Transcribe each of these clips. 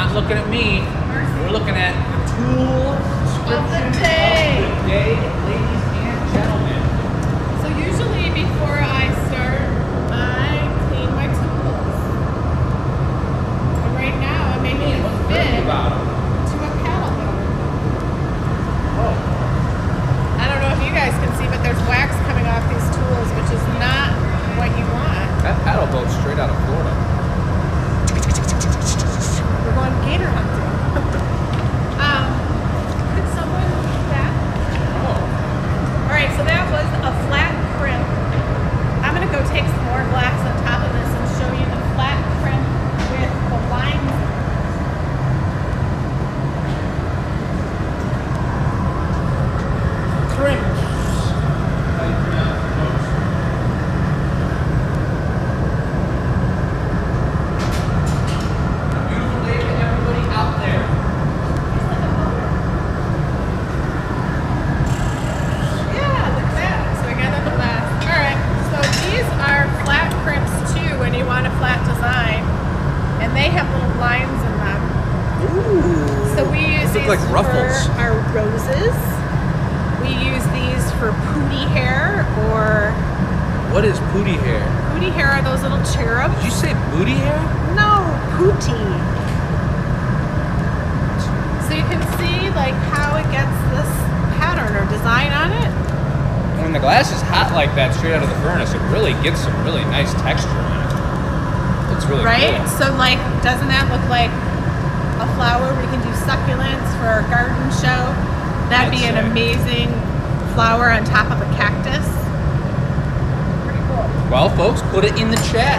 not looking at me. We're looking at the tool description of the day, ladies and gentlemen. So usually before I start, I clean my tools. And right now I'm making a fit to a paddle boat. Oh. I don't know if you guys can see, but there's wax coming off these tools, which is not what you want. That paddle boat's straight out of Florida. We're going gator hunting. Could someone do that? Oh. All right, so that was a flat crimp. I'm gonna go take some more glass on top of this and show you the flat crimp with the lines. Crimps. Beautiful day to everybody out there. Yeah, look at that. So I got the glass. All right, so these are flat crimps too when you want a flat design, and they have little lines in them. Ooh. So we use These these look like ruffles. for our roses. We use these for pooty hair, or What is pooty hair? pooty hair are those little cherubs. Did you say booty hair? No, pooty. So you can see like how it gets this pattern or design on it. When the glass is hot like that, straight out of the furnace, it really gets some really nice texture on it. It's really Right? cool. So like, doesn't that look like a flower? We can do succulents for our garden show. That'd be That's an sick. amazing flower on top of a cactus. Pretty cool. Well, folks, put it in the chat.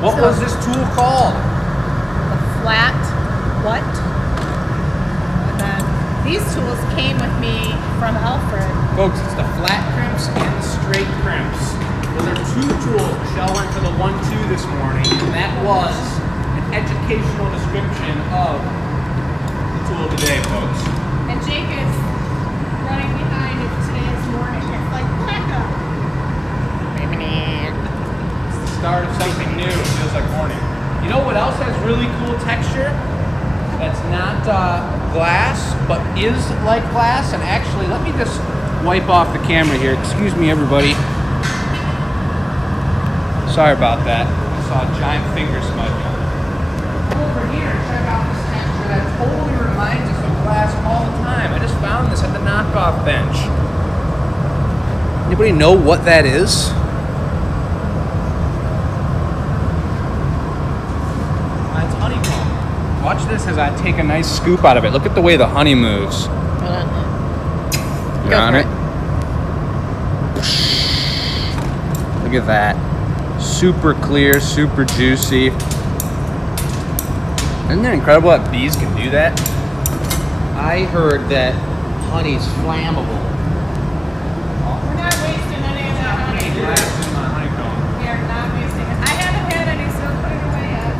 What So- was this tool called? The flat what? And then these tools came with me from Alfred. Folks, it's the flat crimps and the straight crimps. Those are two tools. Michelle went for the 1-2 this morning, and that was an educational description of the tool today, folks. And Jake is running behind it today's morning. It's like blackout. It's the start of something new. It feels like morning. You know what else has really cool texture? That's not glass, but is like glass. And actually, let me just wipe off the camera here. Excuse me, everybody. Sorry about that. I saw a giant finger smudge on it. Come over here and check out this texture that totally reminds us of glass all the time. I just found this at the knockoff bench. Anybody know what that is? It's honeycomb. Watch this as I take a nice scoop out of it. Look at the way the honey moves. You're on it? Look at that. Super clear, super juicy. Isn't it incredible that bees can do that? I heard that honey's flammable. We're not wasting any of that honey. We are not wasting it. I haven't had any, so put it away yet.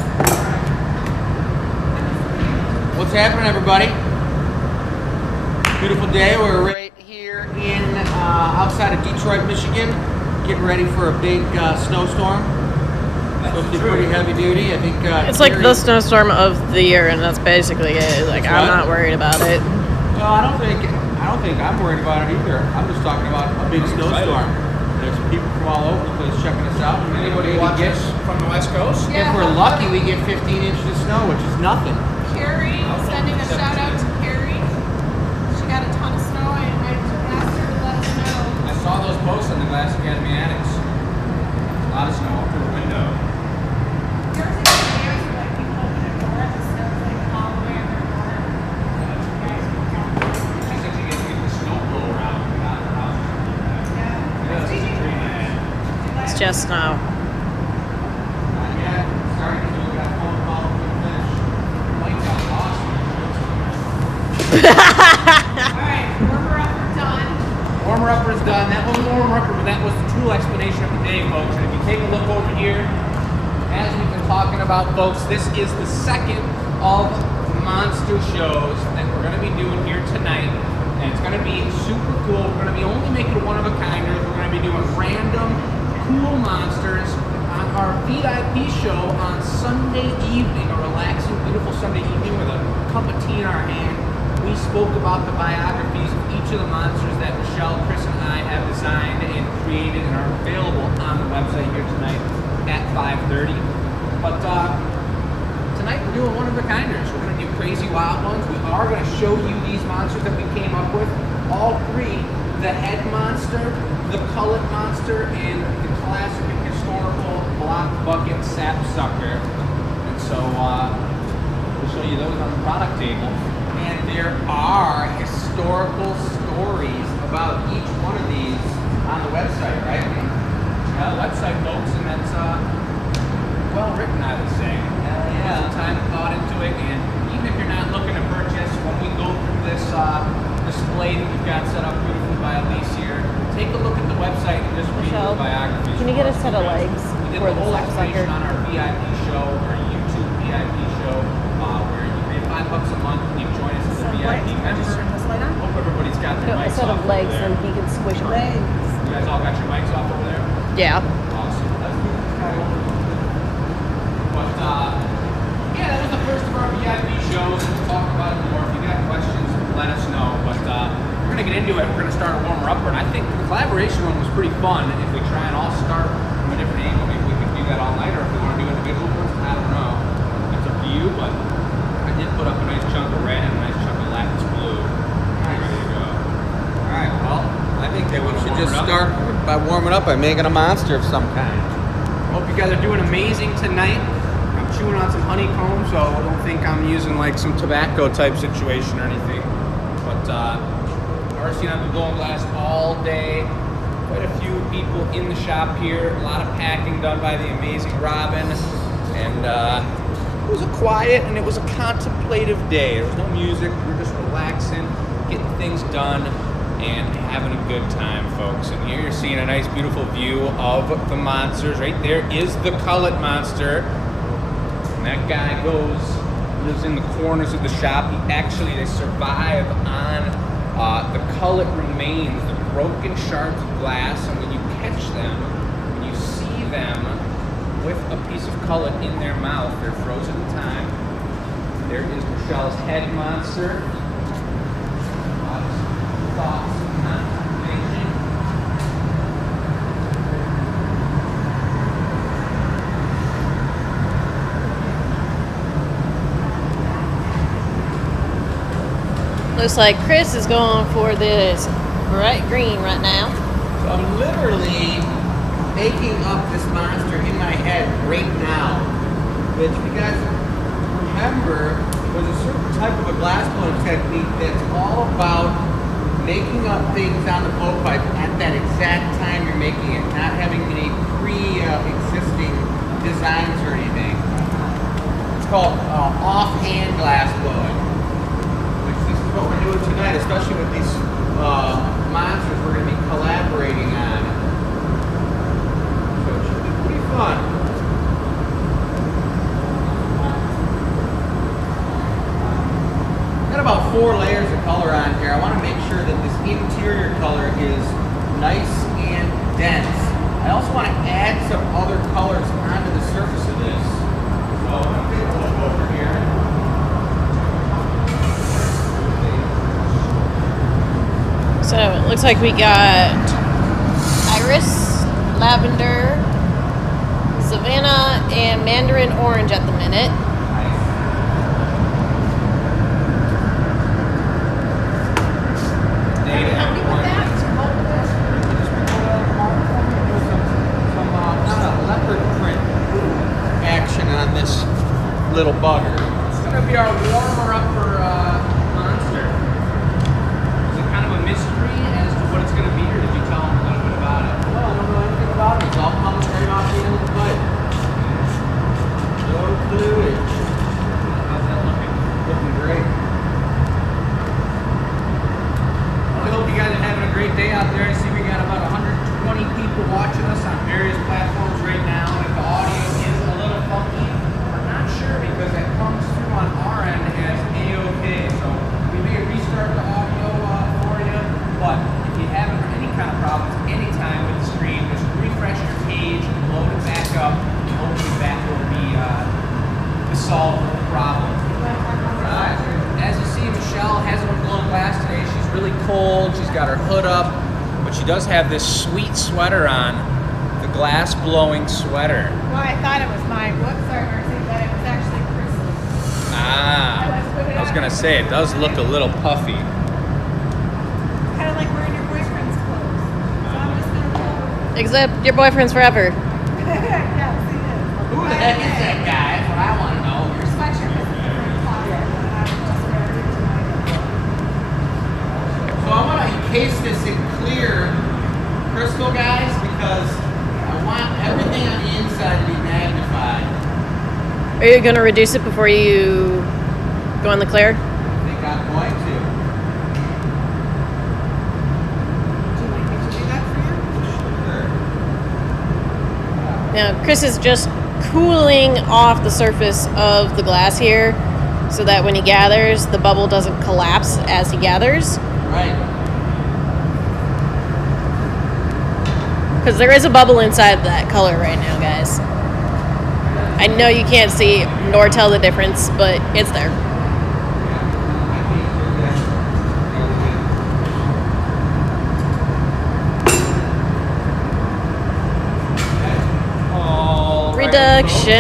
What's happening, everybody? Beautiful day. We're right here in outside of Detroit, Michigan, getting ready for a big snowstorm. Supposed to be pretty heavy duty. I think It's like the snowstorm of the year, and that's basically it. Like, That's I'm what? not worried about it. Well, I don't think I'm worried about it either. I'm just talking about a big snowstorm. There's people from all over the place checking us out. Anybody watch this from the West Coast? If we're lucky, we get 15 inches of snow, which is nothing. Carrie, sending a shout out to Carrie. She got a ton of snow. I asked her to let us know. I saw those posts in the Glass Academy Annex. A lot of snow up through the window. Yours is yours are like people open a door and the snow's like all the way in their door. She said she gets to get the snow blower out and got her house. Yeah. Yeah, that's a dream I had. It's just snow. Yeah, starting to look at phone call for the finish. Mike got lost. Alright, warmer up, we're done. Warmer upper is done. That was the warmer upper, but that was the tool explanation of the day, folks. And if you take a look over here, as we've been talking about, folks, this is the second of monster shows that we're going to be doing here tonight. And it's going to be super cool. We're going to be only making it one of a kind. We're going to be doing random cool monsters on our VIP show on Sunday evening, a relaxing, beautiful Sunday evening with a cup of tea in our hand. We spoke about the biographies of each of the monsters that Michelle, Chris, and I have designed and created and are available on the website here tonight at 5:30. But tonight we're doing one-of-a-kinders. We're going to do crazy wild ones. We are going to show you these monsters that we came up with. All three: the head monster, the cullet monster, and the classic and historical block bucket sapsucker. And so we'll show you those on the product table. And there are historical stories about each one of these on the website, right? Yeah, the website, folks, and that's well written, I would say. Yeah, some time thought into it, and even if you're not looking to purchase, when we go through this display that we've got set up beautifully by Elise here, take a look at the website and just read the biographies. Can you get a set of legs We did for the the whole sapsucker? explanation on our VIP show, our YouTube VIP show, where you pay $5 a month and you join us as a VIP member. Hope everybody's got their A mics set off of legs over and there. he can squish them. You guys all got your mics off over there? Yeah. Awesome. Let's move this guy over. But, yeah, that was the first of our VIP shows. We'll talk about it more. If you got questions, let us know. But we're going to get into it. We're going to start a warmer-upper. And I think the collaboration one was pretty fun. If we try and all start from a different angle, maybe we could do that all night. Or if we want to do individual ones, I don't know. It's up to you. But I did put up a nice chunk of red and a nice chunk of lattice blue. Ready to go. All right, well, I think that we should just start by warming up by making a monster of some kind. Hope you guys are doing amazing tonight. I'm chewing on some honeycomb, so I don't think I'm using like some tobacco type situation or anything. But RC and I've been blowing glass all day. Quite a few people in the shop here. A lot of packing done by the amazing Robin. And it was a quiet and it was a contemplative day. There was no music. We were just relaxing, getting things done, and having a good time, folks. And here you're seeing a nice, beautiful view of the monsters. Right there is the cullet monster. And that guy lives in the corners of the shop. They survive on the cullet remains, the broken shards of glass. And when you catch them, when you see them with a piece of cullet in their mouth, they're frozen in time. There is Michelle's head monster. Thoughts, contemplation. Looks like Chris is going for this bright green right now. So I'm literally making up this monster in my head right now. Which, if you guys remember, there's a certain type of a glass blowing technique that's all about making up things on the blowpipe at that exact time you're making it, not having any pre-existing designs or anything. It's called offhand glass blowing. This is what we're doing tonight, especially with these monsters we're going to be collaborating on. So it should be pretty fun. Got about 4 layers of color on here. I want to make sure that this interior color is nice and dense. I also want to add some other colors onto the surface of this. So I'm going to take a look over here. So it looks like we got iris, lavender, savannah, and mandarin orange at the minute. Little bugger. It's going to be our warmer-upper monster. Is it kind of a mystery as to what it's going to be, or did you tell them a little bit about it? No, I don't know anything about it. It's all coming right off the end of the pipe. No clue. How's that looking? Looking great. Well, I hope you guys are having a great day out there. I see we got about 120 people watching us on various platforms right now, and if the audio is a little funky, because that comes through on our end as A-OK. So we may restart the audio for you, but if you haven't any kind of solve the problem. As you see, Michelle hasn't blown glass today. She's really cold. She's got her hood up, but she does have this sweet sweater on, the glass blowing sweater. Well, I thought it was mine. Whoops, sorry, Mercy, but it was actually Chris's. I was gonna say it does look a little puffy. Kind of like wearing your boyfriend's clothes. So I'm just gonna roll. Except your boyfriend's forever. Yeah, see it. Who the heck is that guy? That's what I want to know. Your sweatshirt was in the closet, and I was just wearing it tonight. So I want to encase this in clear crystal, guys, because I want everything on the inside to be magnified. Are you gonna reduce it before you go in the clear? I think I'm going to. Would you like me to do that for you? Sure. Now, Chris is just cooling off the surface of the glass here so that when he gathers, the bubble doesn't collapse as he gathers. Right. Because there is a bubble inside that color right now, guys. I know you can't see nor tell the difference, but it's there. All right, Reduction.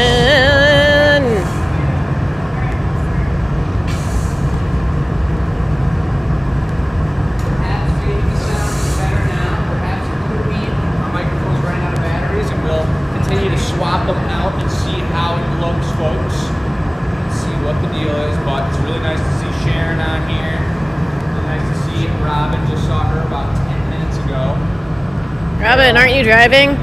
Perhaps maybe the sound is better now. Perhaps it could be our microphones ran out of batteries, and we'll continue to swap them out and see how it looks, folks. See what the deal is. But it's really nice to see Sharon on here. Really nice to see Robin. Just saw her about 10 minutes ago. Robin, aren't you driving?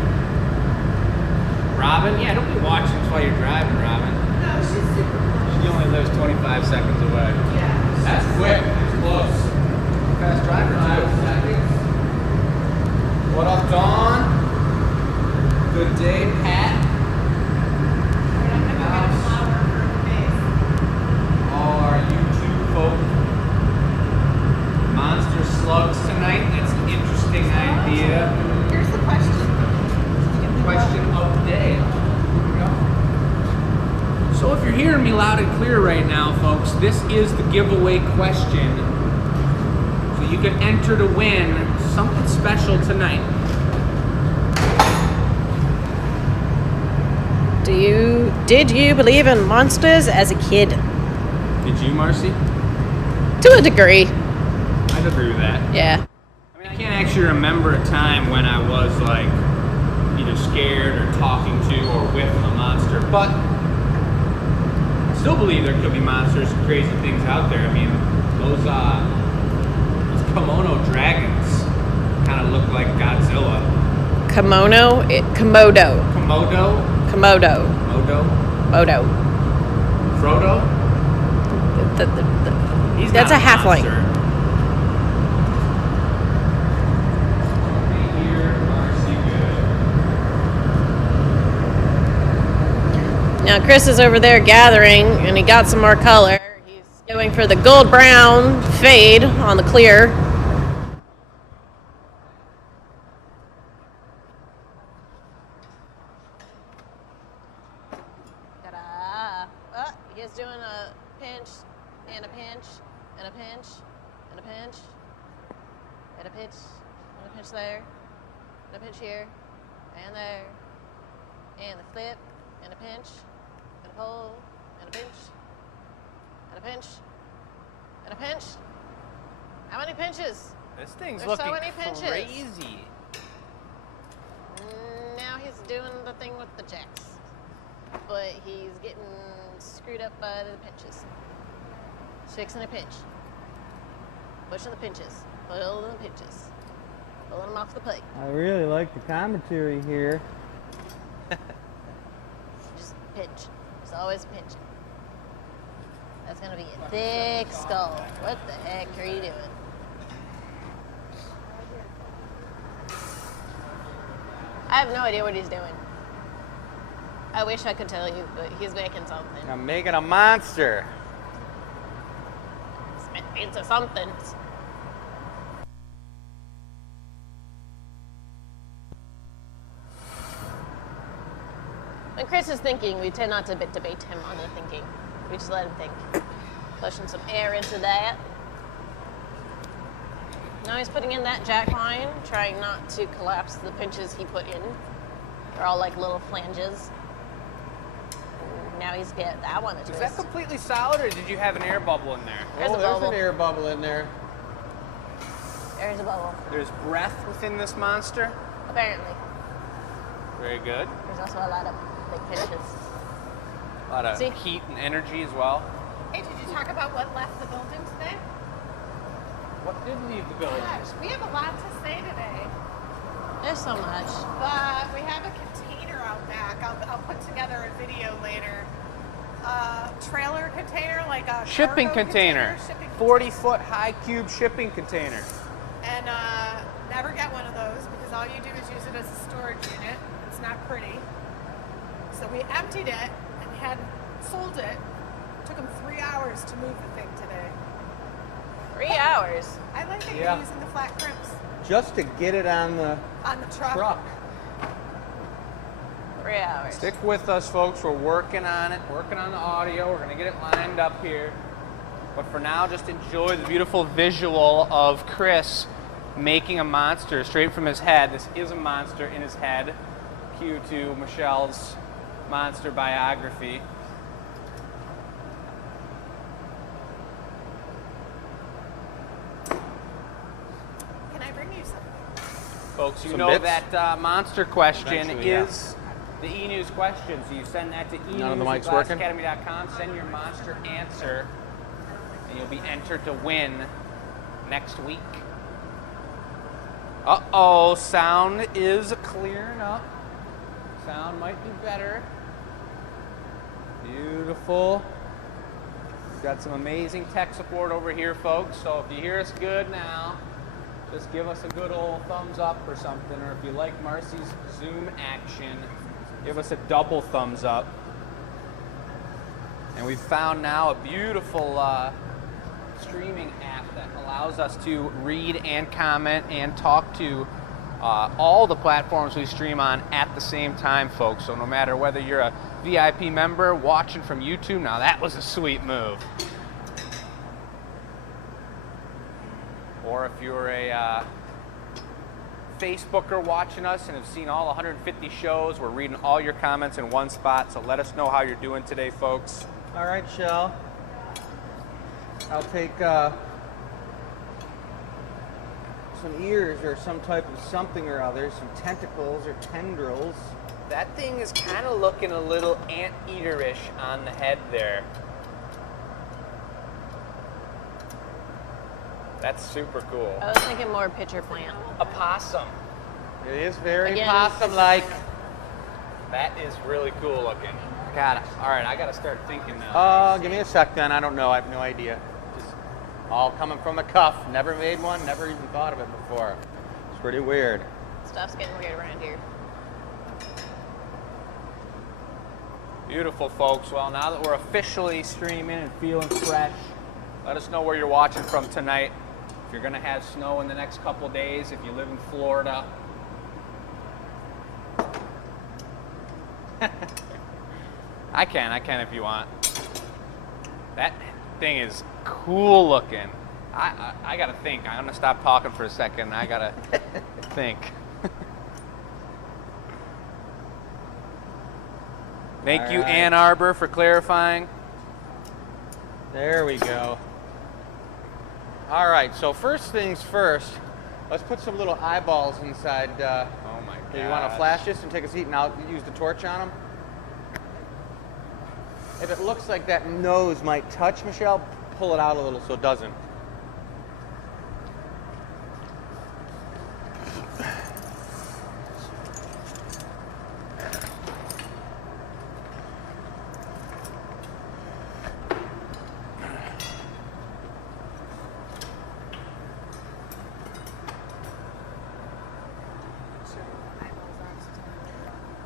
Robin? Yeah, don't be watching us while you're driving, Robin. No, she's super close. She only lives 25 seconds away. Yeah. That's quick. It's close. Fast driver, 5 too. seconds. What up, Dawn? Good day, Pat. I'm gonna go get a flower for her face. All our YouTube folk. Monster slugs tonight. That's an interesting idea. Here's the question. Question of the day. Here we go. So if you're hearing me loud and clear right now, folks, this is the giveaway question. So you can enter to win something special tonight. Did you believe in monsters as a kid? Did you, Marcy? To a degree. I'd agree with that. Yeah. I mean, I can't actually remember a time when I was like either scared or talking to or with a monster, but I still believe there could be monsters and crazy things out there. I mean, those kimono dragons kind of look like Godzilla. Komodo. Komodo? Komodo. Modo? Modo. Frodo? He's That's not a halfling. monster. Right here, Marcy, good. Now Chris is over there gathering, and he got some more color. He's going for the gold brown fade on the clear. Ta-da. Oh, he's doing a pinch and a pinch and a pinch and a pinch and a pinch and a pinch there and a pinch here and there and a flip and a pinch and a pull and a pinch and a pinch and a pinch. How many pinches? This thing's There's so looking many pinches. crazy. Now he's doing the thing with the jacks, but he's getting screwed up by the pinches. Fixing a pinch, pushing the pinches, pulling the pinches, pulling them off the plate. I really like the commentary here. Just pinch. It's always pinching. That's gonna be a thick skull. What the heck are you doing? I have no idea what he's doing. I wish I could tell you, but he's making something. I'm making a monster. It's a something. When Chris is thinking, we tend not to debate him on the thinking. We just let him think. Pushing some air into that. Now he's putting in that jack line, trying not to collapse the pinches he put in. They're all like little flanges. And now he's get that one. Is that completely solid, or did you have an air bubble in there? There's a There's bubble. an air bubble in there. There's a bubble. There's breath within this monster. Apparently. Very good. There's also a lot of big pinches. A lot of See? heat and energy as well. Hey, did you talk about what left the building today? What did leave the building? Gosh, we have a lot to say today. There's so much. But we have a container out back. I'll put together a video later. Trailer container, like a Shipping cargo container. Shipping 40-foot high cube shipping container. And never get one of those because all you do is use it as a storage unit. It's not pretty. So we emptied it and had sold it. Took them 3 hours to move the thing today. 3 hours. I like that Yeah. you're using the flat crimps Just to get it on the on the truck. truck. 3 hours. Stick with us, folks. We're working on it, working on the audio. We're going to get it lined up here. But for now, just enjoy the beautiful visual of Chris making a monster straight from his head. This is a monster in his head. Cue to Michelle's monster biography. Can I bring you something? Folks, you Some know bits? that monster question Eventually, yeah. is the E-News question. So you send that to None of the mics working? enews@glassacademy.com. Send your monster answer, and you'll be entered to win next week. Uh-oh, sound is clearing up. Sound might be better. Beautiful. We've got some amazing tech support over here, folks. So if you hear us good now, just give us a good old thumbs up or something. Or if you like Marcy's Zoom action, give us a double thumbs up. And we've found now a beautiful streaming app that allows us to read and comment and talk to all the platforms we stream on at the same time, folks. So no matter whether you're a VIP member watching from YouTube, now that was a sweet move. Or if you're a Facebooker watching us and have seen all 150 shows, we're reading all your comments in one spot. So let us know how you're doing today, folks. All right, Shell. I'll take some ears or some type of something or other, some tentacles or tendrils. That thing is kind of looking a little anteater-ish on the head there. That's super cool. I was thinking more pitcher plant. A possum. It is very Again, possum-like. That is really cool looking. Got it. All right, I got to start thinking now. Give me a sec then. I don't know. I have no idea. Just all coming from the cuff. Never made one. Never even thought of it before. It's pretty weird. Stuff's getting weird around here. Beautiful, folks. Well, now that we're officially streaming and feeling fresh, let us know where you're watching from tonight. If you're going to have snow in the next couple days, if you live in Florida. I can if you want. That thing is cool looking. I gotta think. I'm gonna stop talking for a second. I gotta think. Thank you, All right. Ann Arbor, for clarifying. There we go. All right, so first things first, let's put some little eyeballs inside. Oh my god. You want to flash this and take a seat, and I'll use the torch on them? If it looks like that nose might touch, Michelle, pull it out a little so it doesn't.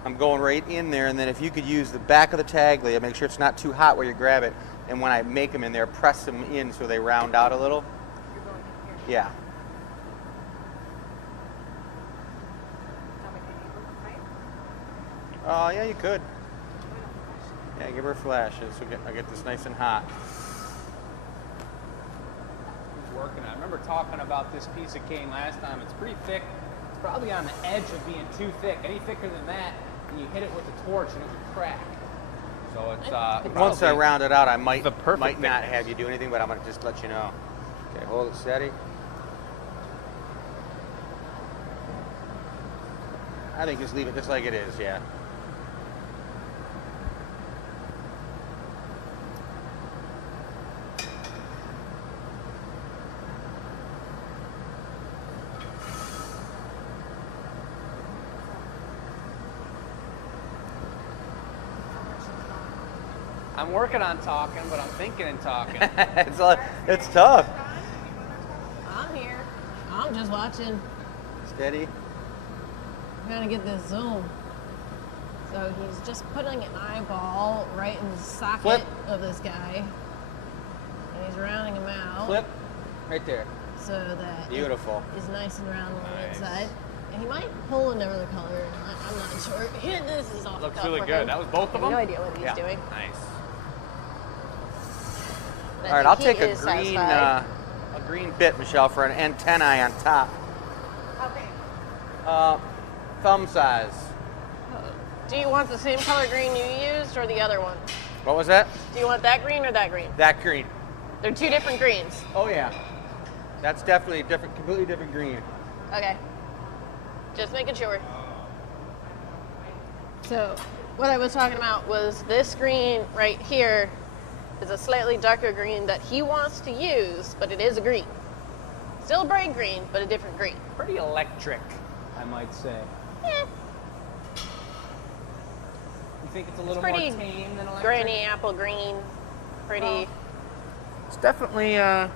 I'm going right in there, and then if you could use the back of the taglia, make sure it's not too hot where you grab it, and when I make them in there, press them in so they round out a little. You're going in here. Yeah. How many people, right? Yeah, you could. Yeah, give her flashes. I'll get this nice and hot. He's working on it. I remember talking about this piece of cane last time. It's pretty thick. It's probably on the edge of being too thick. Any thicker than that, and you hit it with a torch and it would crack. So it's Once I round it out, I might the perfect not thickness. have you do anything, but I'm gonna just let you know. Okay, hold it steady. I think just leave it just like it is, yeah. I'm working on talking, but I'm thinking and talking. It's tough. I'm here. I'm just watching. Steady. I'm trying to get this zoom. So he's just putting an eyeball right in the socket Flip. of this guy. And he's rounding him out. Flip. Right there. So that Beautiful. it is nice and round on the Nice. inside. And he might pull another color or not. I'm not sure. This is off the Looks cuff really for good. him. That was both I of have them? no idea what he's Yeah. doing. Nice. But All right, I I'll think take he a is green satisfied. a green bit, Michelle, for an antennae on top. Okay. Thumb size. Do you want the same color green you used or the other one? What was that? Do you want that green or that green? That green. They're two different greens. Oh yeah. That's definitely a different, completely different green. Okay. Just making sure. So, what I was talking about was this green right here is a slightly darker green that he wants to use, but it is a green. Still a bright green, but a different green. Pretty electric, I might say. Eh, You think it's a little pretty more tame than electric? grainy apple green. Pretty. It's definitely, yeah.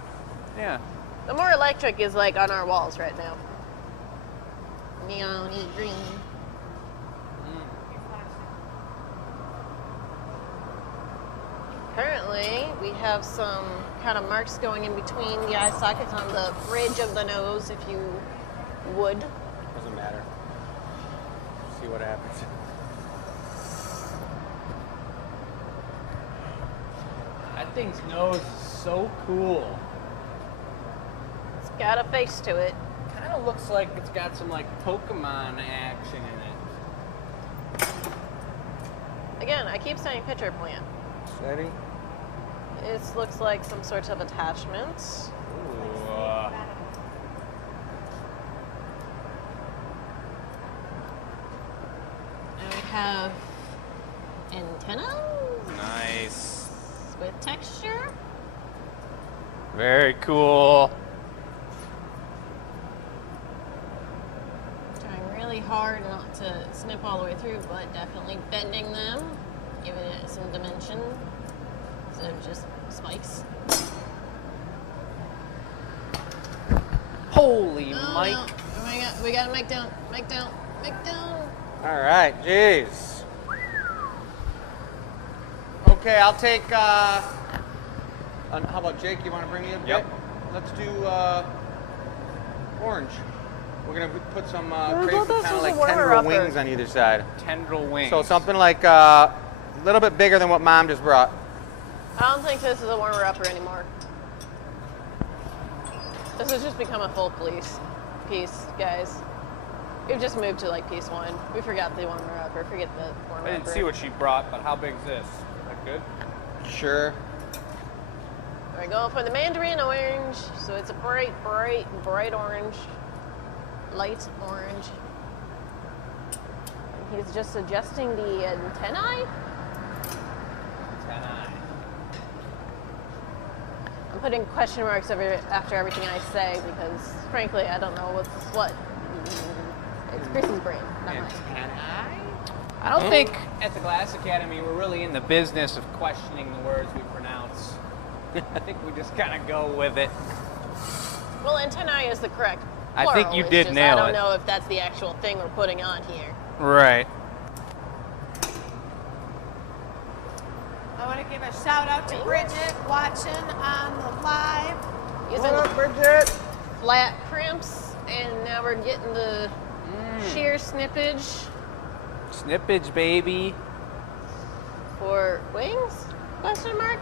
The more electric is like on our walls right now. Neon-y green. Currently, we have some kind of marks going in between the eye sockets on the bridge of the nose, if you would. Doesn't matter. See what happens. That thing's nose is so cool. It's got a face to it. Kind of looks like it's got some like Pokemon action in it. Again, I keep saying pitcher plant. Steady. This looks like some sort of attachment. Ooh, And we have antennas nice. with texture. Very cool. Trying really hard not to snip all the way through, but definitely bending them, giving it some dimension instead of just spikes. Holy Oh, Mike. no. Oh my god, we got a mic down, mic down, mic down. All right, jeez. Okay, I'll take. How about Jake? You want to bring me a bit? Yep. Let's do orange. We're gonna put some thought kind this of was a like warmer tendril upper. wings on either side. Tendril wings. So something like a little bit bigger than what Mom just brought. I don't think this is a warmer upper anymore. This has just become a full piece, guys. We've just moved to like piece one. We forgot the warmer upper. Forget the warmer I didn't upper. see what she brought, but how big is this? Is that good? Sure. We're going for the mandarin orange, so it's a bright orange, light orange. And he's just adjusting the antennae. I'm putting question marks after everything I say because, frankly, I don't know what's what. It's Chrissy's brain, not mine. I don't think at the Glass Academy we're really in the business of questioning the words we pronounce. I think we just kind of go with it. Well, antennae is the correct I plural. think you It's did just, nail I don't it. know if that's the actual thing we're putting on here. Right. I want to give a shout out to Bridget watching on the live. Using Bridget? flat crimps, and now we're getting the sheer snippage Snippage, baby. for wings? Question mark?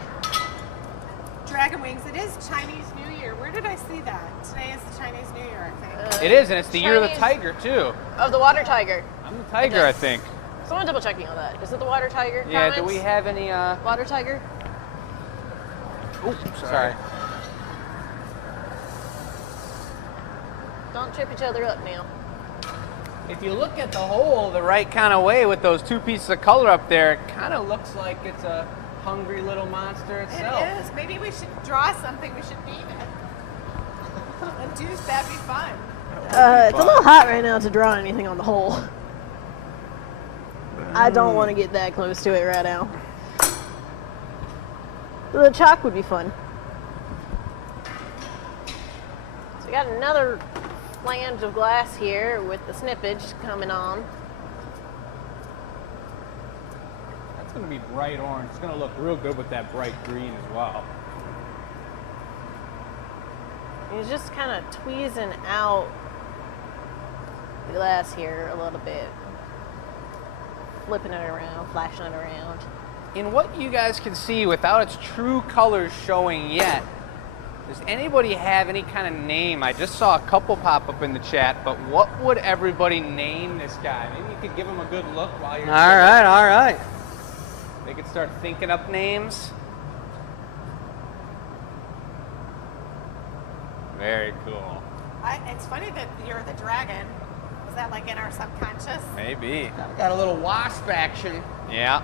Dragon wings. It is Chinese New Year. Where did I see that? Today is the Chinese New Year, I think. It is, and it's the year of the Chinese- tiger too. Of the water tiger. I'm the tiger, I think. Someone double check me on that. Is it the water tiger? Yeah. Do Comments? we have any? Water tiger? Oh, Sorry. Don't trip each other up now. If you look at the hole the right kind of way with those two pieces of color up there, it kind of looks like it's a hungry little monster itself. It is. Maybe we should draw something. We should name it. And Deuce, that'd be fun. It's a little hot right now to draw anything on the hole. I don't want to get that close to it right now. The chalk would be fun. So we got another flange of glass here with the snippage coming on. That's going to be bright orange. It's going to look real good with that bright green as well. He's just kind of tweezing out the glass here a little bit. Flipping it around, flashing it around. In what you guys can see without its true colors showing yet, does anybody have any kind of name? I just saw a couple pop up in the chat, but what would everybody name this guy? Maybe you could give him a good look while you're All right. They could start thinking up names. Very cool. It's funny that you're the dragon. Was that like in our subconscious? Maybe. Got a little wasp action. Yeah.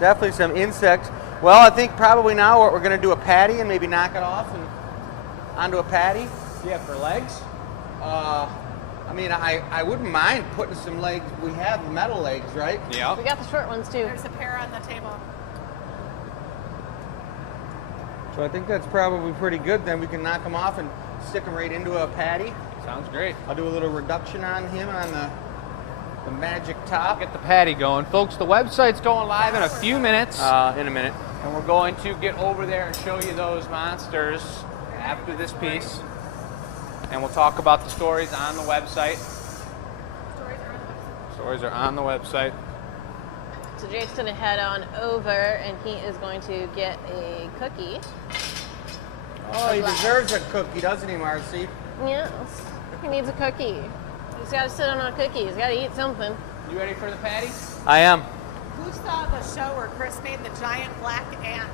Definitely some insects. Well, I think probably now we're going to do a patty and maybe knock it off and onto a patty. Yeah, for legs? I mean, I wouldn't mind putting some legs. We have metal legs, right? Yeah. We got the short ones too. There's a pair on the table. So I think that's probably pretty good. Then we can knock them off and stick them right into a patty. Sounds great. I'll do a little reduction on him on the magic top. Get the patty going. Folks, the website's going live in a few minutes. In a minute. And we're going to get over there and show you those monsters after this piece. And we'll talk about the stories on the website. Stories are on the website. So Jake's gonna head on over and he is going to get a cookie. Oh, he deserves a cookie, doesn't he, Marcy? Yes, he needs a cookie. He's gotta sit on a cookie. He's gotta eat something. You ready for the patty? I am. Who saw the show where Chris made the giant black ant?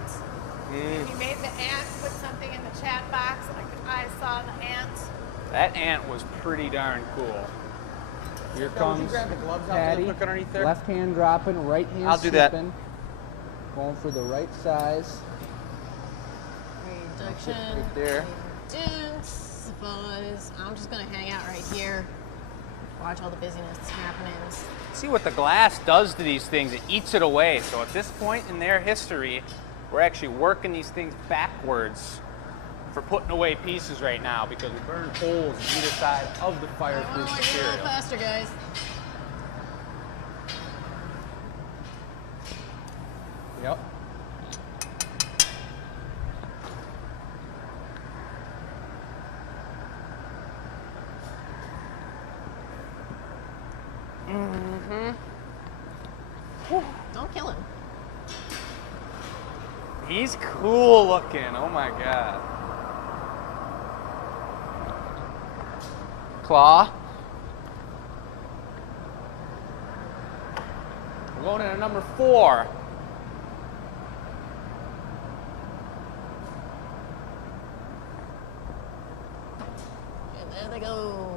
He made the ant, put something in the chat box, like I saw the ant. That ant was pretty darn cool. Here Would you comes grab the gloves out patty. real quick underneath there? Left hand dropping, right hand I'll do that. sipping. Going for the right size. Reduction. Right there. Reduce, boys. I'm just gonna hang out right here. Watch all the busyness happening. See what the glass does to these things. It eats it away. So at this point in their history, we're actually working these things backwards for putting away pieces right now because we burned holes on either side of the fireproof Oh, you're a material. little faster, guys. Yep. Don't kill him. He's cool looking. Oh my god. Claw. We're going into number 4. And there they go.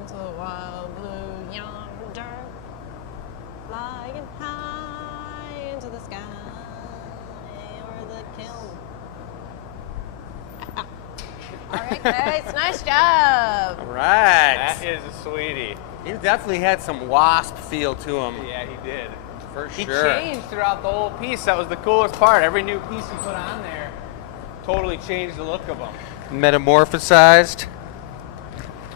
Into the wild blue yonder. Flying high into the sky. Or the kiln. All right, guys. Nice job. All right. That is a sweetie. He definitely had some wasp feel to him. Yeah, he did. For He sure. changed throughout the whole piece. That was the coolest part. Every new piece he put on there totally changed the look of him. Metamorphosized.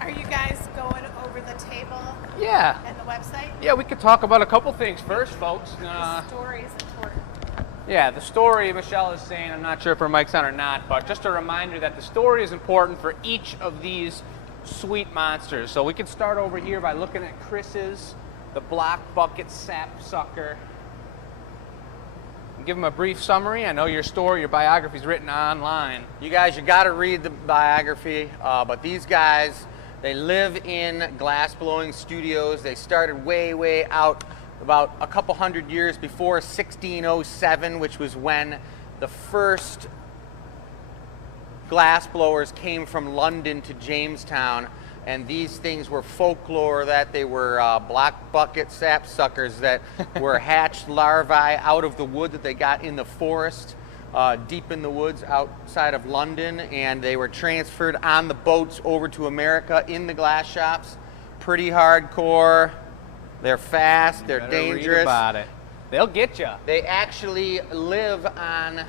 Are you guys going over the table Yeah. and the website? Yeah, we could talk about a couple things first, folks. The story is important. Yeah, the story, Michelle is saying, I'm not sure if her mic's on or not, but just a reminder that the story is important for each of these sweet monsters. So we can start over here by looking at Chris's, the Block Bucket Sapsucker. give them a brief summary? I know your story, your biography is written online. You guys, you got to read the biography. But these guys, they live in glass blowing studios. They started way out, about a couple hundred years before 1607, which was when the first glass blowers came from London to Jamestown. And these things were folklore, that they were black bucket sapsuckers that were hatched larvae out of the wood that they got in the forest, deep in the woods outside of London, and they were transferred on the boats over to America in the glass shops. Pretty hardcore. They're fast. They're Better dangerous. Read about it. They'll get you. They actually live on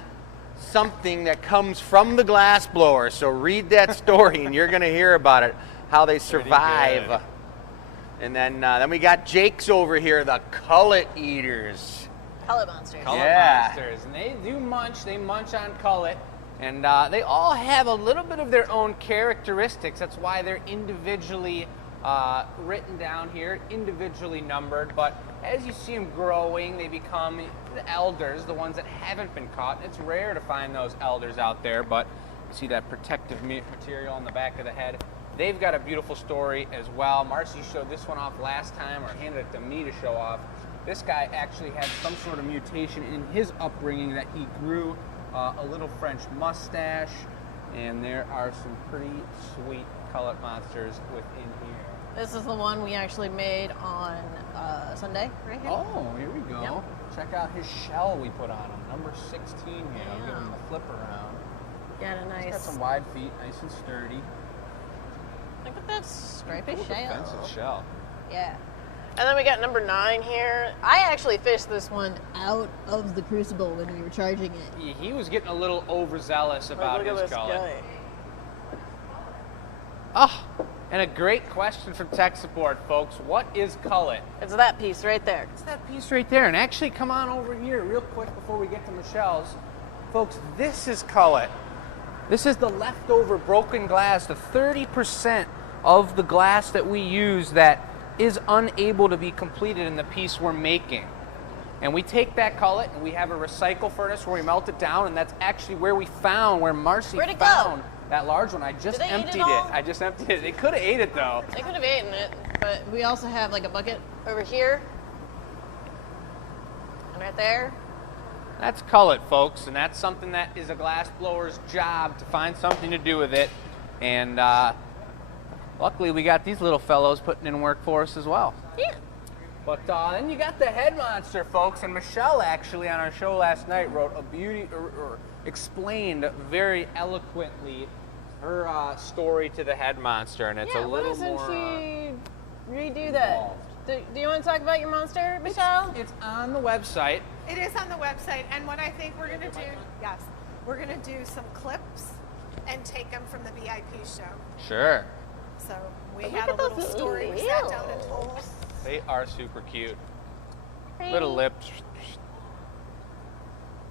something that comes from the glass blower. So read that story, and you're going to hear about it. How they survive. And then we got Jake's over here, the cullet eaters. Cullet monsters. Cullet Yeah. monsters. And they do munch. They munch on cullet. And they all have a little bit of their own characteristics. That's why they're individually written down here, individually numbered. But as you see them growing, they become the elders, the ones that haven't been caught. It's rare to find those elders out there, but you see that protective material on the back of the head. They've got a beautiful story as well. Marcy showed this one off last time, or handed it to me to show off. This guy actually had some sort of mutation in his upbringing that he grew a little French mustache, and there are some pretty sweet cullet monsters within here. This is the one we actually made on Sunday, right here. Oh, here we go. Yep. Check out his shell we put on him. Number 16 here. I'll give him the flip around. Got a He's got nice. some wide feet, nice and sturdy. Look at that stripy Cool shell. defensive shell. Yeah. And then we got number 9 here. I actually fished this one out of the crucible when we were charging it. He was getting a little overzealous about his cullet. Oh, and a great question from tech support, folks. What is cullet? It's that piece right there. It's that piece right there. And actually, come on over here real quick before we get to Michelle's. Folks, this is cullet. This is the leftover broken glass, the 30% of the glass that we use that is unable to be completed in the piece we're making. And we take that cullet and we have a recycle furnace where we melt it down, and that's actually where Marcy Where'd it go? found that large one. I just Did they eat it emptied all? it. I just emptied it. They could have ate it though. They could have eaten it, but we also have like a bucket over here. And right there. That's cullet, folks, and that's something that is a glass blower's job, to find something to do with it. And luckily, we got these little fellows putting in work for us as well. Yeah. But then you got the head monster, folks, and Michelle actually on our show last night wrote a or explained very eloquently her story to the head monster, and it's a little why more. doesn't she redo that? involved. Do you want to talk about your monster, Michelle? It's on the website. It is on the website, and what I think we're going to do, yes, we're going to do some clips and take them from the VIP show. Sure. So we Look had a at little those story we sat down and told. They are super cute. Little lips.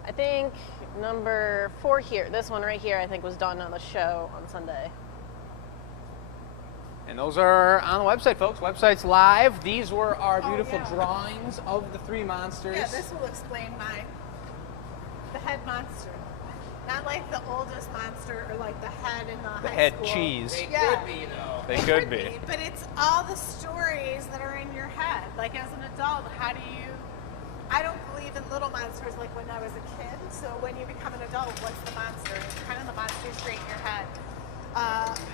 I think number 4 here, this one right here, I think was done on the show on Sunday. And those are on the website, folks. Website's live. These were our beautiful yeah. drawings of the 3 monsters. Yeah, this will explain mine. The head monster. Not like the oldest monster or like the head in the The high head school. cheese. They Yeah. could be, though. They It could be. But it's all the stories that are in your head. Like as an adult, how do you... I don't believe in little monsters like when I was a kid. So when you become an adult, what's the monster? It's kind of the monster straight in your head.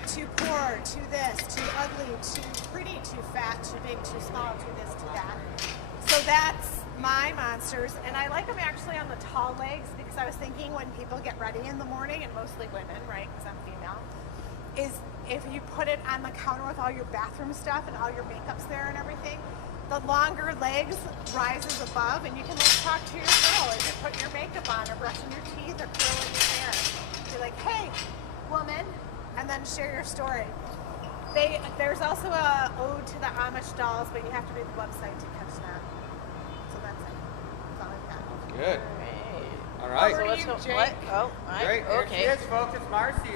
Too poor, too this, too ugly, too pretty, too fat, too big, too small, too this, too that. So that's my monsters. And I like them actually on the tall legs because I was thinking when people get ready in the morning, and mostly women, right, because I'm female, is if you put it on the counter with all your bathroom stuff and all your makeup's there and everything, the longer legs rises above, and you can like talk to your girl as you put your makeup on or brushing your teeth or curling your hair. You're like, hey, woman, and then share your story. There's also a ode to the Amish dolls, but you have to read the website to catch that. So that's it. That's all I've got. Good. Right. All right. Over So to let's you, go. Jake. What? Oh, Great. There okay. she is, folks. It's Marcy,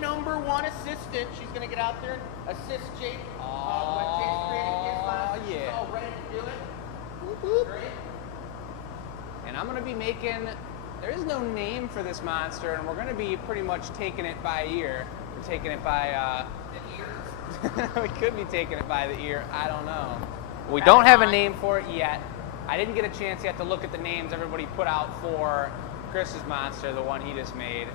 number 1 assistant. She's going to get out there and assist Jake. When Jake's creating his monster, she's yeah. all ready to do it. Great. And and I'm gonna be making. There is no name for this monster, and we're gonna be pretty much taking it by ear. We're taking it by the ears. We could be taking it by the ear. I don't know. We don't have a name for it yet. I didn't get a chance yet to look at the names everybody put out for Chris's monster, the one he just made.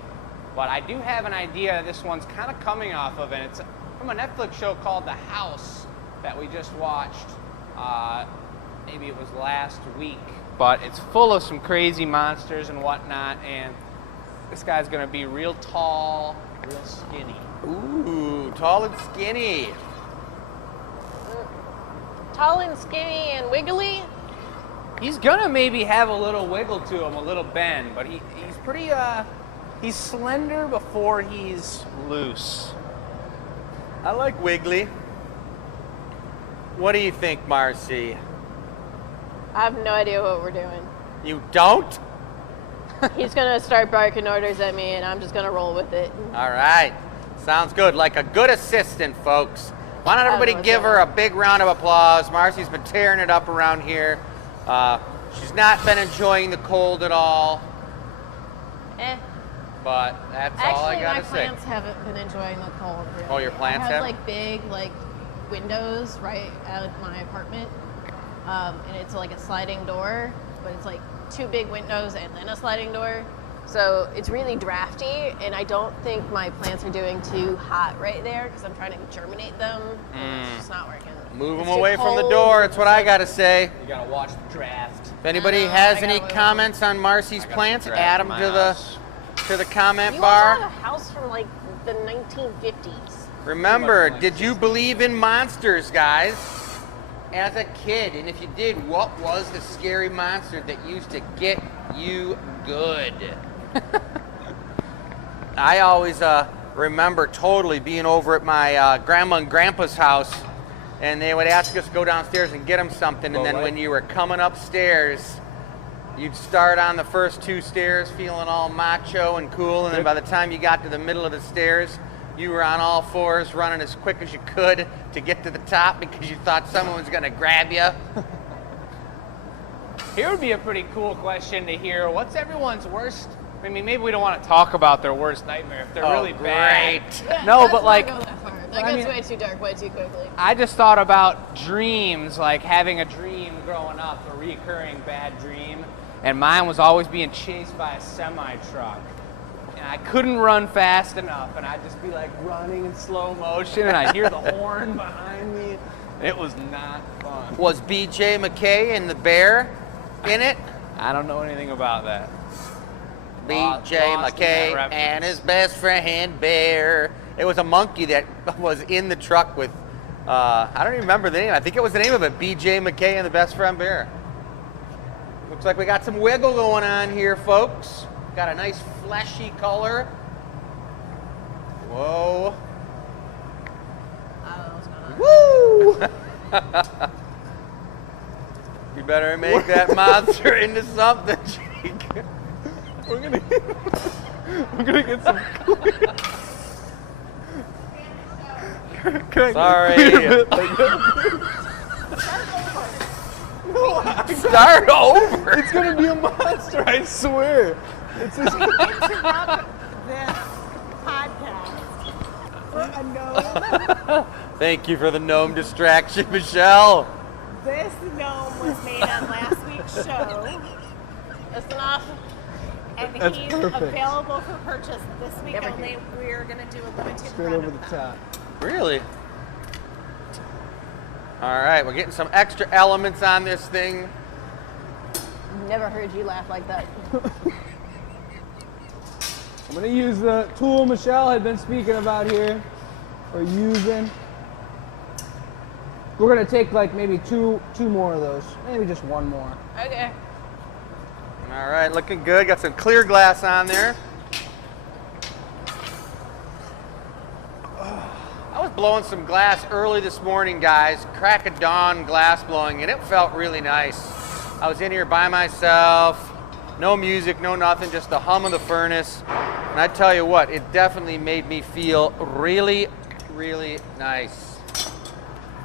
But I do have an idea this one's kind of coming off of, and it's from a Netflix show called The House that we just watched. Maybe it was last week. But it's full of some crazy monsters and whatnot, and this guy's gonna be real tall, real skinny. Ooh, tall and skinny. Tall and skinny and wiggly. He's gonna maybe have a little wiggle to him, a little bend, but he's pretty, he's slender before he's loose. I like Wiggly. What do you think, Marcy? I have no idea what we're doing. You don't? He's gonna start barking orders at me, and I'm just gonna roll with it. All right. Sounds good. Like a good assistant, folks. Why not everybody give her a big round of applause? Marcy's been tearing it up around here. She's not been enjoying the cold at all, but that's all I gotta say. Actually, my plants haven't been enjoying the cold. Really. Oh, your plants I have have? like big windows right out of my apartment, and it's like a sliding door, but it's like 2 big windows and then a sliding door. So it's really drafty, and I don't think my plants are doing too hot right there because I'm trying to germinate them. And it's just not working. Move It's them too away from the cold. door. That's what I gotta say. You gotta watch the draft. If anybody I has gotta any move. comments on Marcy's plants, draft add in them my to the house. comment You also have bar. a house from like the 1950s. Remember, Much like did you believe in monsters, guys? As a kid, and if you did, what was the scary monster that used to get you good? I always remember totally being over at my grandma and grandpa's house, and they would ask us to go downstairs and get them something, and then when you were coming upstairs, you'd start on the first 2 stairs feeling all macho and cool, and then by the time you got to the middle of the stairs, you were on all 4s running as quick as you could to get to the top because you thought someone was going to grab you. Here would be a pretty cool question to hear. What's everyone's worst? I mean, maybe we don't want to talk about their worst nightmare if they're really bad. Yeah, No, let's but not like, go that far. That I gets mean- way too dark, way too quickly. I just thought about dreams, like having a dream growing up, a recurring bad dream, and mine was always being chased by a semi-truck. And I couldn't run fast enough, and I'd just be like running in slow motion, and I'd hear the horn behind me. It was not fun. Was B.J. McKay and the bear in it? I don't know anything about that. B.J. Lost in McKay that reference. and his best friend Bear. It was a monkey that was in the truck with, I don't even remember the name. I think it was the name of it, B.J. McKay and the best friend Bear. Looks like we got some wiggle going on here, folks. Got a nice fleshy color. Whoa. I don't know what's going on. Woo! You better make that monster into something, Jake. We're gonna get some. Sorry. Start over. It's gonna be a monster, I swear. It's just. Interrupt this podcast for a gnome. Thank you for the gnome distraction, Michelle. This gnome was made on last week's show, That's enough. and That's he's perfect. available for purchase this week only. We're gonna do a limited Straight run over of the them. top. Really? All right, we're getting some extra elements on this thing. Never heard you laugh like that. I'm gonna use the tool Michelle had been speaking about here, or using. We're gonna take like maybe two more of those, maybe just one more. Okay. All right, looking good. Got some clear glass on there. I was blowing some glass early this morning, guys. Crack of dawn glass blowing, and it felt really nice. I was in here by myself, no music, no nothing, just the hum of the furnace. And I tell you what, it definitely made me feel really, really nice.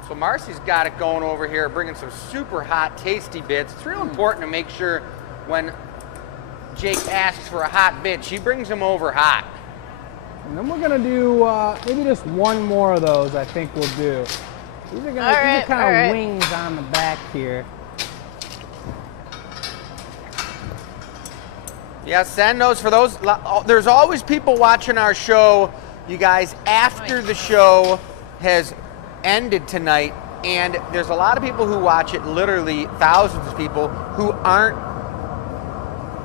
So Marcy's got it going over here, bringing some super hot, tasty bits. It's real important to make sure when Jake asks for a hot bid, she brings them over hot. And then we're gonna do maybe just one more of those. I think we'll do. These are kind of wings on the back here. Yeah, send those for those. There's always people watching our show, you guys, after the show has ended tonight. And there's a lot of people who watch it, literally thousands of people, who aren't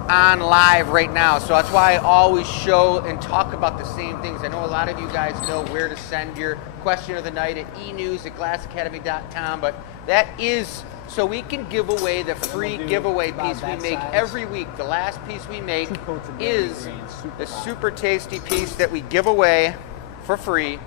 on live right now. So that's why I always show and talk about the same things. I know a lot of you guys know where to send your question of the night at enews@glassacademy.com, but that is so we can give away the free giveaway piece we make every week. The last piece we make is the super tasty piece that we give away for free.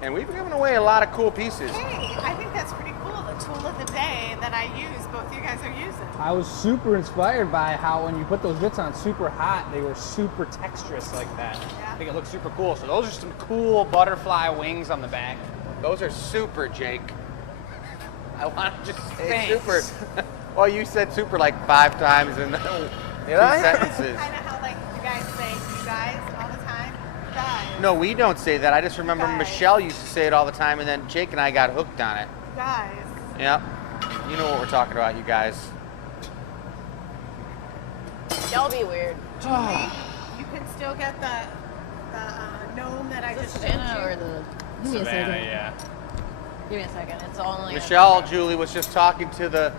And we've given away a lot of cool pieces. Hey, I think that's pretty cool. The tool of the day that I use, both you guys are using. I was super inspired by how when you put those bits on super hot, they were super texturous like that. Yeah. I think it looks super cool. So those are some cool butterfly wings on the back. Those are super, Jake. I want to just say Thanks. super. Well, you said super like 5 times in 2 sentences. Kind of how like you guys say you guys all the time. You guys. No, we don't say that. I just remember Guys. Michelle used to say it all the time, and then Jake and I got hooked on it. You guys. Yep. You know what we're talking about, you guys. Y'all be weird. Julie, you can still get the gnome that I just showed Savannah you. or the. Give me a Savannah, second. yeah. Give me a second. It's only. Michelle, Julie, was just talking to the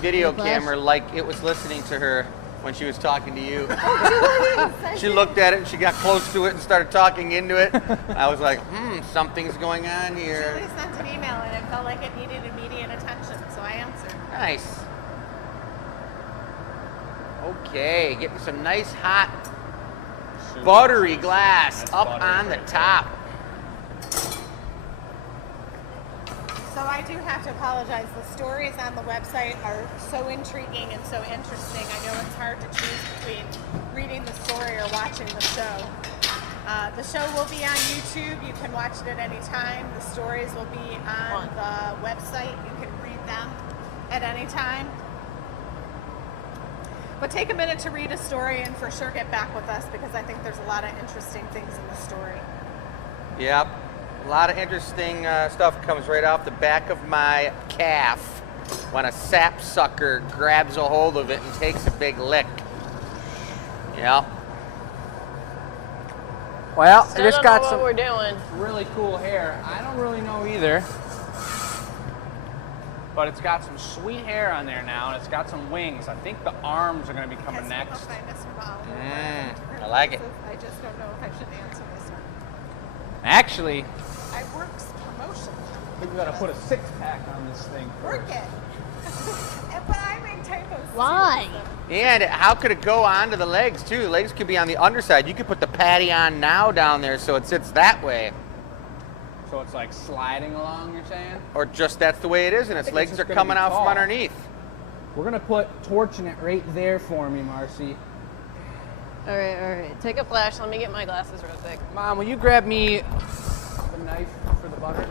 video Flash? camera like it was listening to her when she was talking to you. She looked at it and she got close to it and started talking into it. I was like, something's going on here. Julie sent an email and it felt like it needed immediate attention, so I answered. Nice. Okay, getting some nice hot buttery glass That's up buttery on the right top. So I do have to apologize. The stories on the website are so intriguing and so interesting. I know it's hard to choose between reading the story or watching the show. The show will be on YouTube. You can watch it at any time. The stories will be on the website. You can read them at any time. But take a minute to read a story and for sure get back with us because I think there's a lot of interesting things in the story. Yep. A lot of interesting stuff comes right off the back of my calf when a sapsucker grabs a hold of it and takes a big lick. Yep. Well, Still don't know what we're doing. Really cool hair. I don't really know either. But it's got some sweet hair on there now, and it's got some wings. I think the arms are going to be coming next. I like it. I just don't know if I should answer this one. Actually, I works promotion. We gotta put a 6-pack on this thing. Work it. But I make typos. too, Why? so- And how could it go onto the legs too? The legs could be on the underside. You could put the patty on now down there so it sits that way. so it's like sliding along, you're saying? Or just that's the way it is and its think it's legs just are gonna coming be out from tall. underneath. We're gonna put torching it right there for me, Marcy. All right. Take a flash. Let me get my glasses real quick. Mom, will you grab me? The knife for the butter.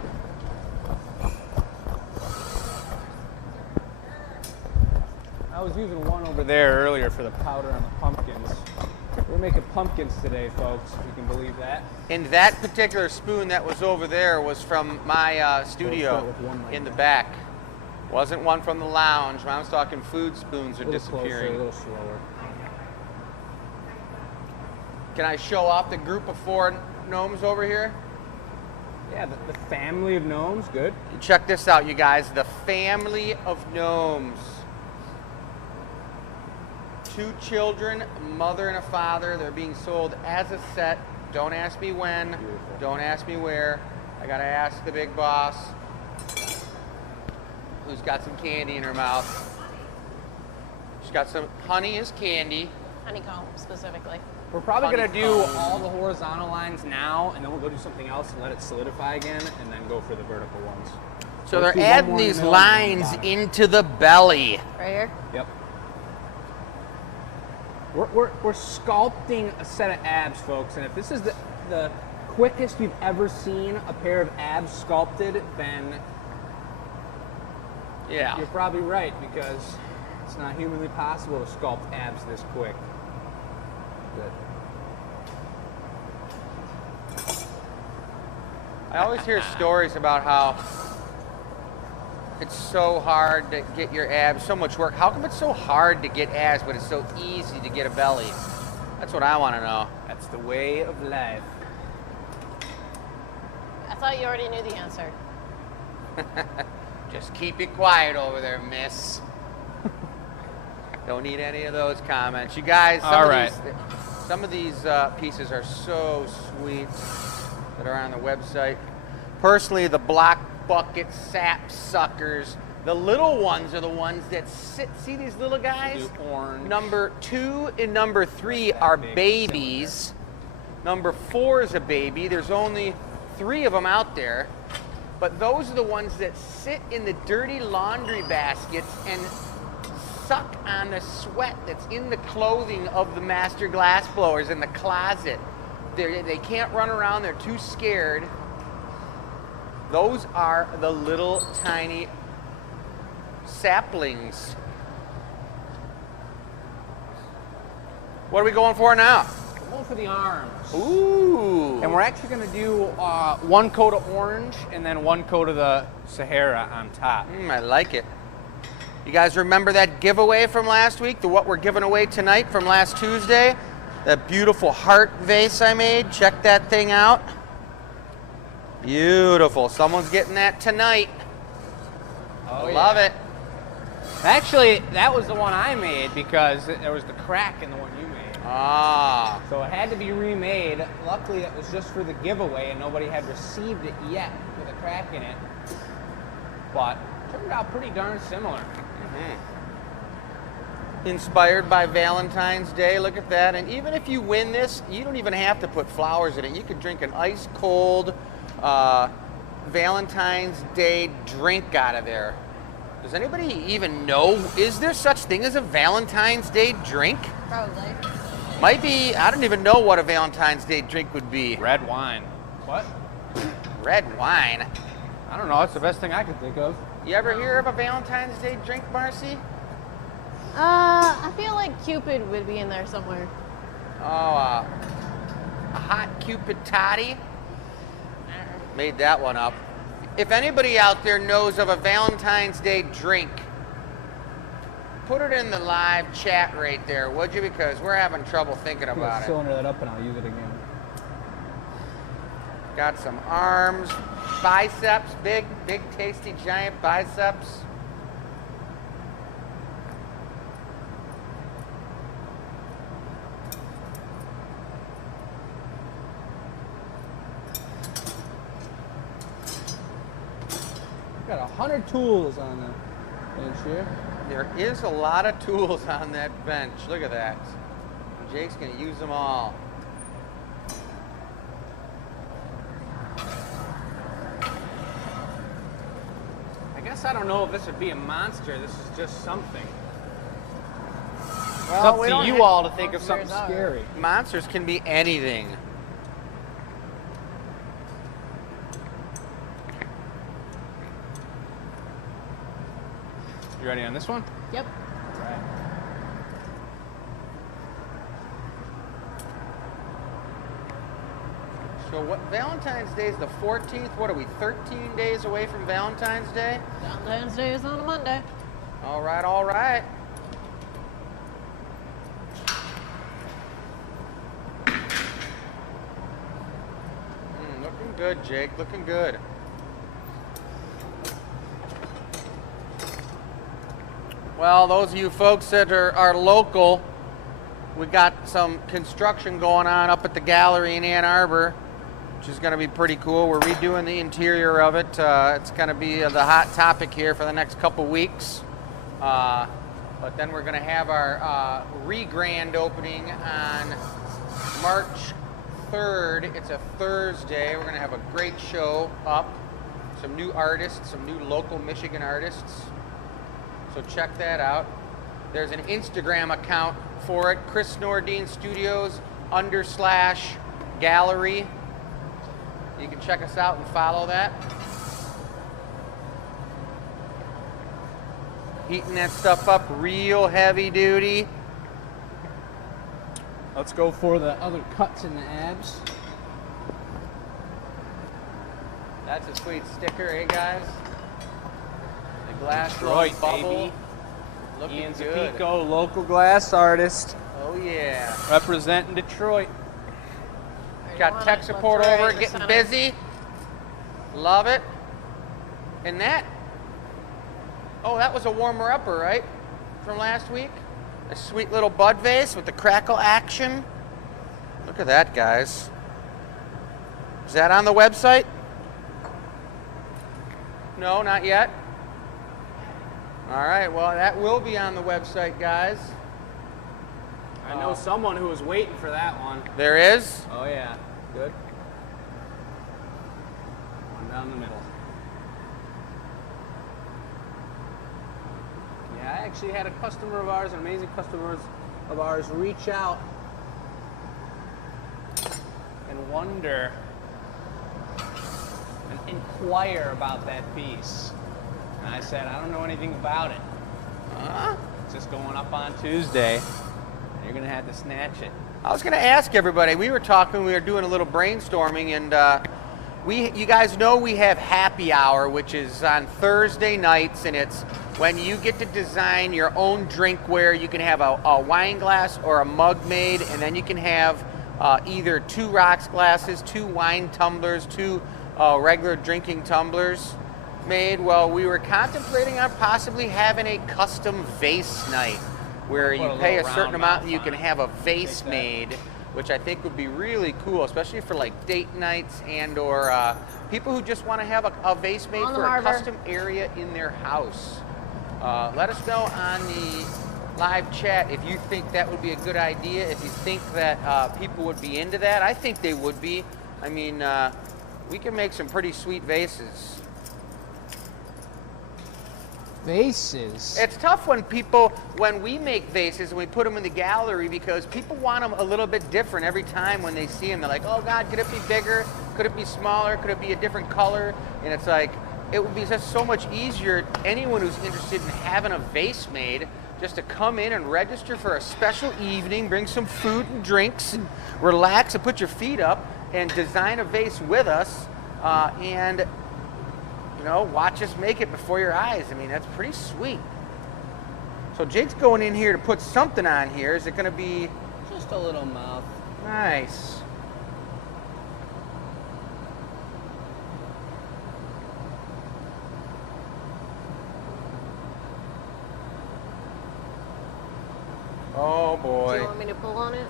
I was using one over there earlier for the powder on the pumpkins. We're making pumpkins today, folks, if you can believe that. And that particular spoon that was over there was from my studio start with one like in the that. back. Wasn't one from the lounge. Mom's talking food spoons A are little closer, disappearing. a little slower. Can I show off the group of 4 gnomes over here? Yeah, the family of gnomes, good. Check this out, you guys. The family of gnomes. 2 children, a mother and a father. They're being sold as a set. Don't ask me when. Beautiful. Don't ask me where. I gotta ask the big boss, who's got some candy in her mouth. She's got some honey as candy. Honeycomb specifically. We're probably going to do Honeycomb. all the horizontal lines now, and then we'll go do something else and let it solidify again, and then go for the vertical ones. So Let's they're do one adding more in these the middle and one lines bottom. into the belly. Right here. Yep. We're sculpting a set of abs, folks, and if this is the quickest you've ever seen a pair of abs sculpted, then Yeah. you're probably right, because It's not humanly possible to sculpt abs this quick. Good. I always hear stories about how it's so hard to get your abs, so much work. How come it's so hard to get abs, but it's so easy to get a belly? That's what I want to know. That's the way of life. I thought you already knew the answer. Just keep it quiet over there, miss. Don't need any of those comments. You guys, some of these pieces are so sweet that are on the website. Personally, the black bucket sap suckers, the little ones are the ones that sit. See these little guys? The orange. Number 2 and number 3 are babies. Number 4 is a baby. There's only 3 of them out there. But those are the ones that sit in the dirty laundry baskets and suck on the sweat that's in the clothing of the master glass blowers in the closet. They can't run around, they're too scared. Those are the little tiny saplings. What are we going for now? We're going for the arms. Ooh. And we're actually going to do 1 coat of orange and then 1 coat of the Sahara on top. I like it. You guys remember that giveaway from last week? What we're giving away tonight from last Tuesday? That beautiful heart vase I made. Check that thing out. Beautiful. Someone's getting that tonight. Oh, Love yeah. it. Actually, that was the one I made because there was the crack in the one you made. Ah. So it had to be remade. Luckily, it was just for the giveaway and nobody had received it yet with a crack in it. But it turned out pretty darn similar. Inspired by Valentine's Day. Look at that. And even if you win this, you don't even have to put flowers in it. You could drink an ice cold Valentine's Day drink out of there. Does anybody even know? Is there such thing as a Valentine's Day drink? Probably. Might be. I don't even know what a Valentine's Day drink would be. Red wine. What? Red wine. I don't know. That's the best thing I could think of. You ever hear of a Valentine's Day drink, Marcy? I feel like Cupid would be in there somewhere. Oh, a hot Cupid toddy. Made that one up. If anybody out there knows of a Valentine's Day drink, put it in the live chat right there, would you? Because we're having trouble thinking about it. Cylinder that up and I'll use it again. Got some arms, biceps, big, tasty, giant biceps. Got 100 tools on the bench here. There is a lot of tools on that bench. Look at that. Jake's gonna use them all. I guess I don't know if this would be a monster. This is just something. Well, It's up we to don't you have- all to think of something Monsters are. scary. Monsters can be anything. You ready on this one? Yep. All right. So what? Valentine's Day is the 14th. What are we? 13 days away from Valentine's Day. Valentine's Day is on a Monday. All right, all right. Looking good, Jake. Looking good. Well, those of you folks that are local, we got some construction going on up at the gallery in Ann Arbor, which is going to be pretty cool. We're redoing the interior of it. It's going to be the hot topic here for the next couple weeks. But then we're going to have our re-grand opening on March 3rd. It's a Thursday. We're going to have a great show up. Some new artists, some new local Michigan artists. So check that out. There's an Instagram account for it, Chris Nordine Studios _gallery. You can check us out and follow that. Heating that stuff up real heavy duty. Let's go for the other cuts in the abs. That's a sweet sticker, eh, guys? The glass Detroit, bubble. baby. Looking Ian good. Zapico, local glass artist, Oh, yeah. representing Detroit. Got tech support over, getting busy. Love it. And that, oh, that was a warmer-upper, right? From last week? A sweet little bud vase with the crackle action. Look at that, guys. Is that on the website? No, not yet. All right, well, that will be on the website, guys. I know someone who was waiting for that one. There is? Oh yeah, good. One down the middle. Yeah, I actually had a customer of ours, an amazing customer of ours, reach out and wonder and inquire about that piece. And I said, I don't know anything about it. Huh? It's just going up on Tuesday. You're gonna have to snatch it. I was going to ask everybody. We were talking. We were doing a little brainstorming, and you guys know we have happy hour, which is on Thursday nights, and it's when you get to design your own drinkware. You can have a wine glass or a mug made, and then you can have either 2 rocks glasses, 2 wine tumblers, 2 regular drinking tumblers made. Well, we were contemplating on possibly having a custom vase night, where you pay a certain amount and you can have a vase made, which I think would be really cool, especially for like date nights and or people who just want to have a vase made for a custom area in their house. Let us know on the live chat if you think that would be a good idea, if you think that people would be into that. I think they would be. I mean, we can make some pretty sweet vases. Vases. It's tough when we make vases and we put them in the gallery, because people want them a little bit different every time when they see them. They're like, oh God, could it be bigger? Could it be smaller? Could it be a different color? And it's like, it would be just so much easier, anyone who's interested in having a vase made, just to come in and register for a special evening, bring some food and drinks, and relax and put your feet up and design a vase with us, and you know, watch us make it before your eyes. I mean, that's pretty sweet. So Jake's going in here to put something on here. Is it going to be Just a little mouth. nice? Oh Do boy. you want me to pull on it?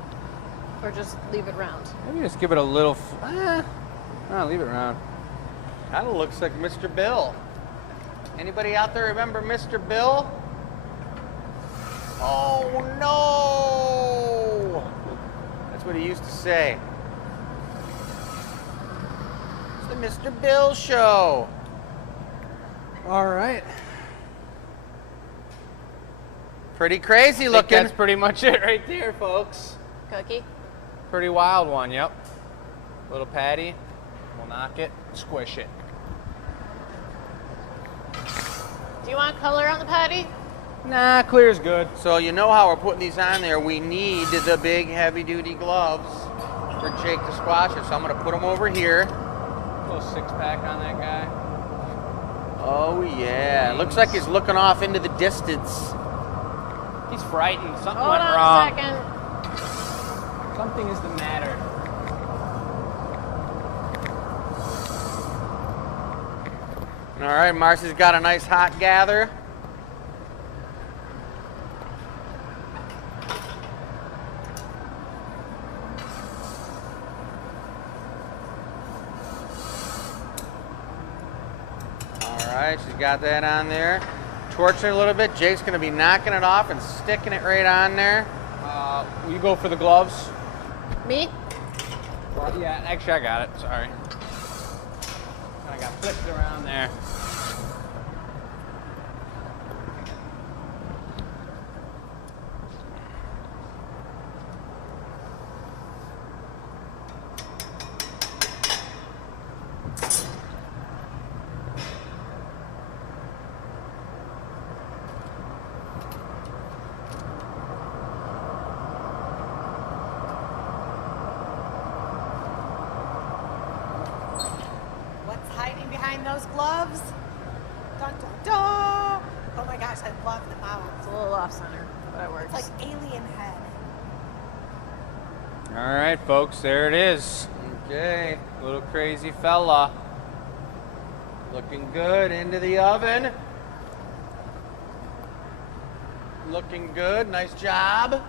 Or just leave it round? Maybe just give it a little. Leave it around. Kind of looks like Mr. Bill. Anybody out there remember Mr. Bill? Oh no! That's what he used to say. It's the Mr. Bill show. All right. Pretty crazy I think looking. that's pretty much it right there, folks. Cookie? Pretty wild one, yep. Little patty. We'll knock it, squish it. Do you want color on the patty? Nah, clear's good. So you know how we're putting these on there. We need the big heavy-duty gloves for Jake to squash it. So I'm going to put them over here. Little 6-pack on that guy. Oh yeah. Looks like he's looking off into the distance. He's frightened. Something Hold went on wrong. a second. Something is the matter. All right, Marcy's got a nice hot gather. All right, she's got that on there. Torching it a little bit. Jake's going to be knocking it off and sticking it right on there. Will you go for the gloves? Me? Well, yeah, actually I got it. Sorry. I got flipped around there. wearing those gloves. Dun, dun, dun. Oh my gosh, I love the mouth. It's a little off center, but it works. It's like alien head. All right, folks, there it is. Okay. Little crazy fella. Looking good. Into the oven. Looking good. Nice job.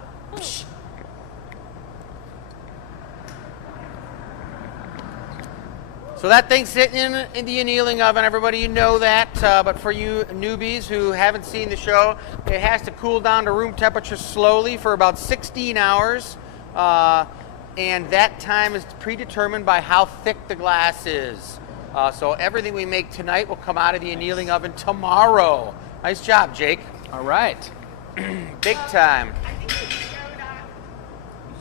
So that thing's sitting in the annealing oven. Everybody, you know that. But for you newbies who haven't seen the show, it has to cool down to room temperature slowly for about 16 hours. And that time is predetermined by how thick the glass is. So everything we make tonight will come out of the annealing oven tomorrow. Nice job, Jake. All right. Big time. I think you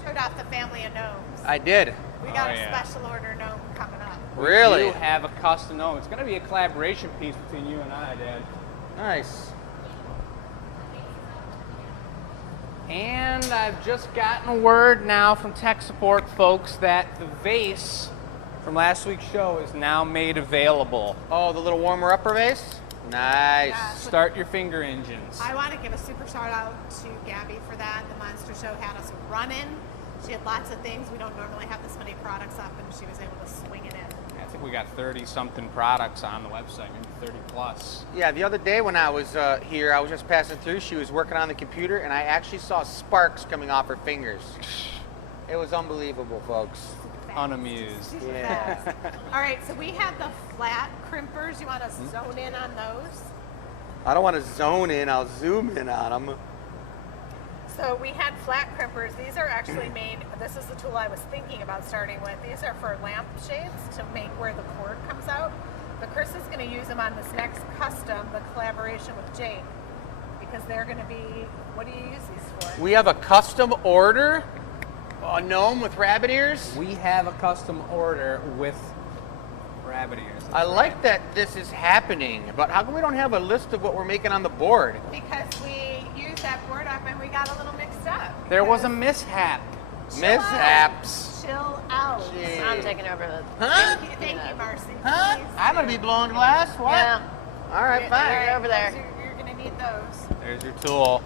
showed off the family of gnomes. I did. We got Oh, a yeah. special order gnome coming up. Really? You have a custom gnome. It's going to be a collaboration piece between you and I, Dad. Nice. And I've just gotten word now from tech support folks that the vase from last week's show is now made available. Oh, the little warmer upper vase? Nice. Yeah. Start your finger engines. I want to give a super shout out to Gabby for that. The Monster Show had us running. She had lots of things. We don't normally have this many products up, and she was able to swing it in. I think we got 30-something products on the website, maybe 30 plus. Yeah, the other day when I was here, I was just passing through. She was working on the computer, and I actually saw sparks coming off her fingers. It was unbelievable, folks. Unamused. She's the Yeah. best. All right, so we have the flat crimpers. You want to zone in on those? I don't want to zone in. I'll zoom in on them. So we had flat crimpers. These are actually made, this is the tool I was thinking about starting with. These are for lamp shades to make where the cord comes out. But Chris is going to use them on this next custom, the collaboration with Jake, because they're going to be, what do you use these for? We have a custom order, a gnome with rabbit ears. We have a custom order with rabbit ears. I like that this is happening, but how come we don't have a list of what we're making on the board? Because we used that board up and we got a little mixed up. There was a Because- mishap. Mishaps. Chill out. Jeez. I'm taking over the. Huh? Thank you, Marcy. Huh? Please. I'm gonna be blowing glass? What? Yeah. All right, You're fine. over there. You're going to need those. There's your tool.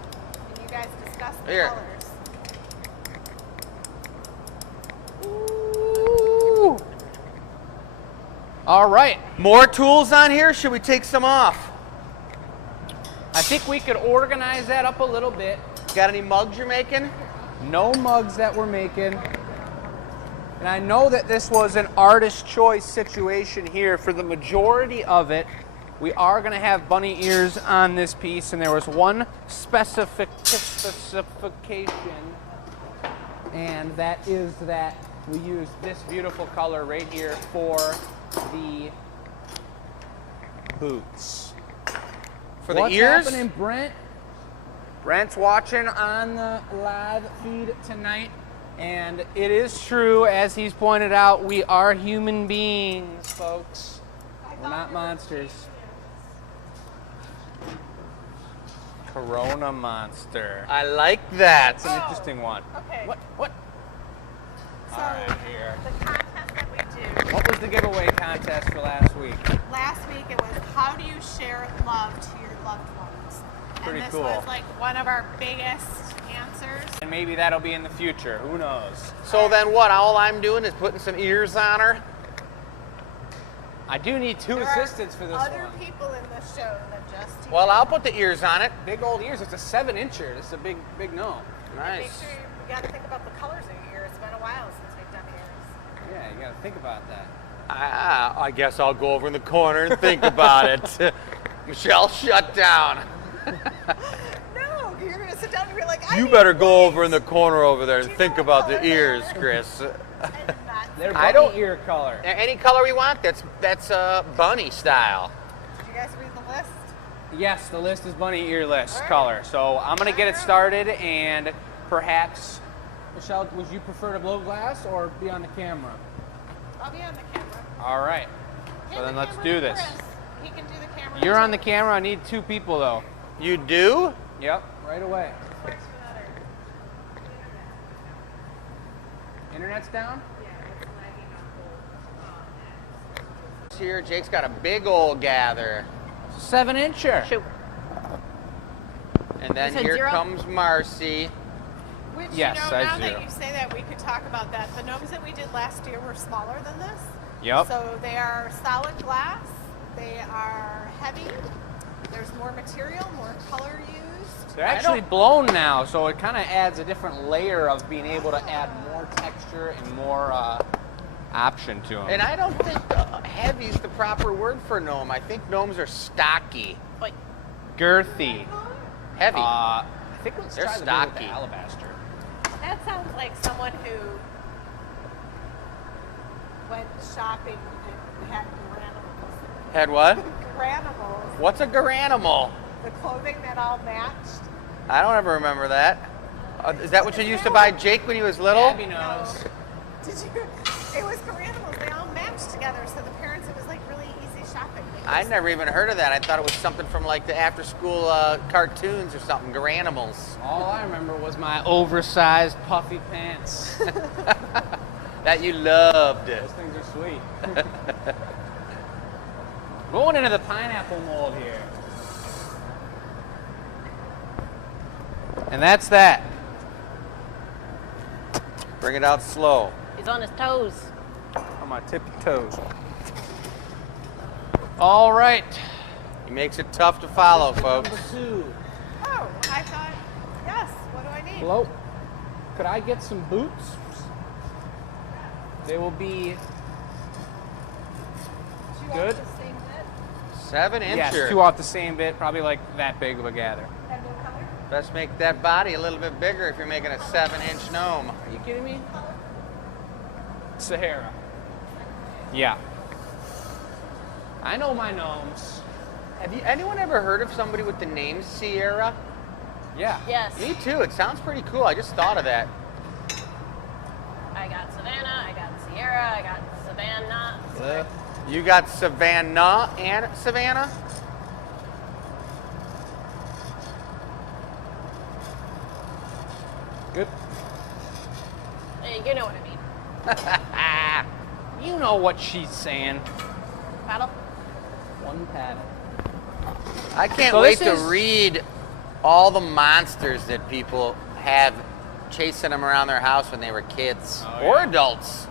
And you guys discuss the Here. colors. Ooh. All right. More tools on here? Should we take some off? I think we could organize that up a little bit. Got any mugs you're making? No mugs that we're making. And I know that this was an artist choice situation here. For the majority of it, we are going to have bunny ears on this piece, and there was one specification, and that is that we used this beautiful color right here for the boots. For the What's ears? happening, Brent? Brent's watching on the live feed tonight, and it is true, as he's pointed out, we are human beings, folks. We're not monsters. Corona monster. I like that. That's an interesting one. Okay. What? So, All right, here. the contest that we do, What was the giveaway contest for last week? last week it was how do you share love to your loved ones? Pretty and this cool. was like one of our biggest answers. And maybe that'll be in the future. Who knows? So then what? All I'm doing is putting some ears on her? I do need two There assistants are for this other one. people in the show than just you. Well, I'll put the ears on it. Big old ears. It's a 7-incher. It's a big gnome. Make Nice. sure we got to think about the colors of your ears. It's been a while since we've done ears. Yeah, you got to think about that. I guess I'll go over in the corner and think about it. Michelle, shut down. No, you're going to sit down and be like, I You need better go lights. over in the corner over there and Do you think know what about the color they ears, are? Chris. I did not. They're I bunny don't- ear color. Any color we want, that's bunny style. Did you guys read the list? Yes, the list is bunny ear list All right. color. So I'm gonna get it started, and perhaps, Michelle, would you prefer to blow glass or be on the camera? I'll be on the camera. All right. So Hand then the let's camera do to this. Chris. He can do the camera. You're on the camera. I need 2 people though. You do? Yep. Right away. Works for that or- Internet's down. here. Jake's got a big old gather. 7-incher. Shoot. And then You said here 0? comes Marcy. Which, Yes, you know, size now 0. that you say that, we could talk about that. The gnomes that we did last year were smaller than this. Yep. So they are solid glass. They are heavy. There's more material, more color used. They're actually blown now, so it kind of adds a different layer of being able to add more texture and more option to them. And I don't think heavy is the proper word for gnome. I think gnomes are stocky. Wait. Girthy. Heavy. I think let's They're try the one with stocky. the alabaster. That sounds like someone who went shopping and had granimals. Had what? Granimals. What's a garanimal? The clothing that all matched. I don't ever remember that. Is that what you used to buy Jake when he was little? Abby knows. Did you? It was granimals. They all matched together. So the parents, it was like really easy shopping. I never even heard of that. I thought it was something from like the after-school cartoons or something. Garanimals. All I remember was my oversized puffy pants. That you loved. Those things are sweet. Going into the pineapple mold here. And that's that. Bring it out slow. He's on his toes. On my tippy toes. All right. He makes it tough to follow, folks. Number 2. Oh, I thought, yes. What do I need? Hello. Could I get some boots? They will be Two good. off the same bit. 7-incher. yes, 2 off the same bit, probably like that big of a gather. And no color. Let's make that body a little bit bigger if you're making a 7-inch gnome. Are you kidding me? Sahara. Yeah. I know my gnomes. Have you anyone ever heard of somebody with the name Sierra? Yeah. Yes. Me too. It sounds pretty cool. I just thought of that. I got Savannah, I got Sierra, I got Savannah. You got Savannah and Savannah? Good. You know what I mean. You know what she's saying. Paddle. One paddle. I can't So wait this to is- read all the monsters that people have chasing them around their house when they were kids Oh, or yeah. adults.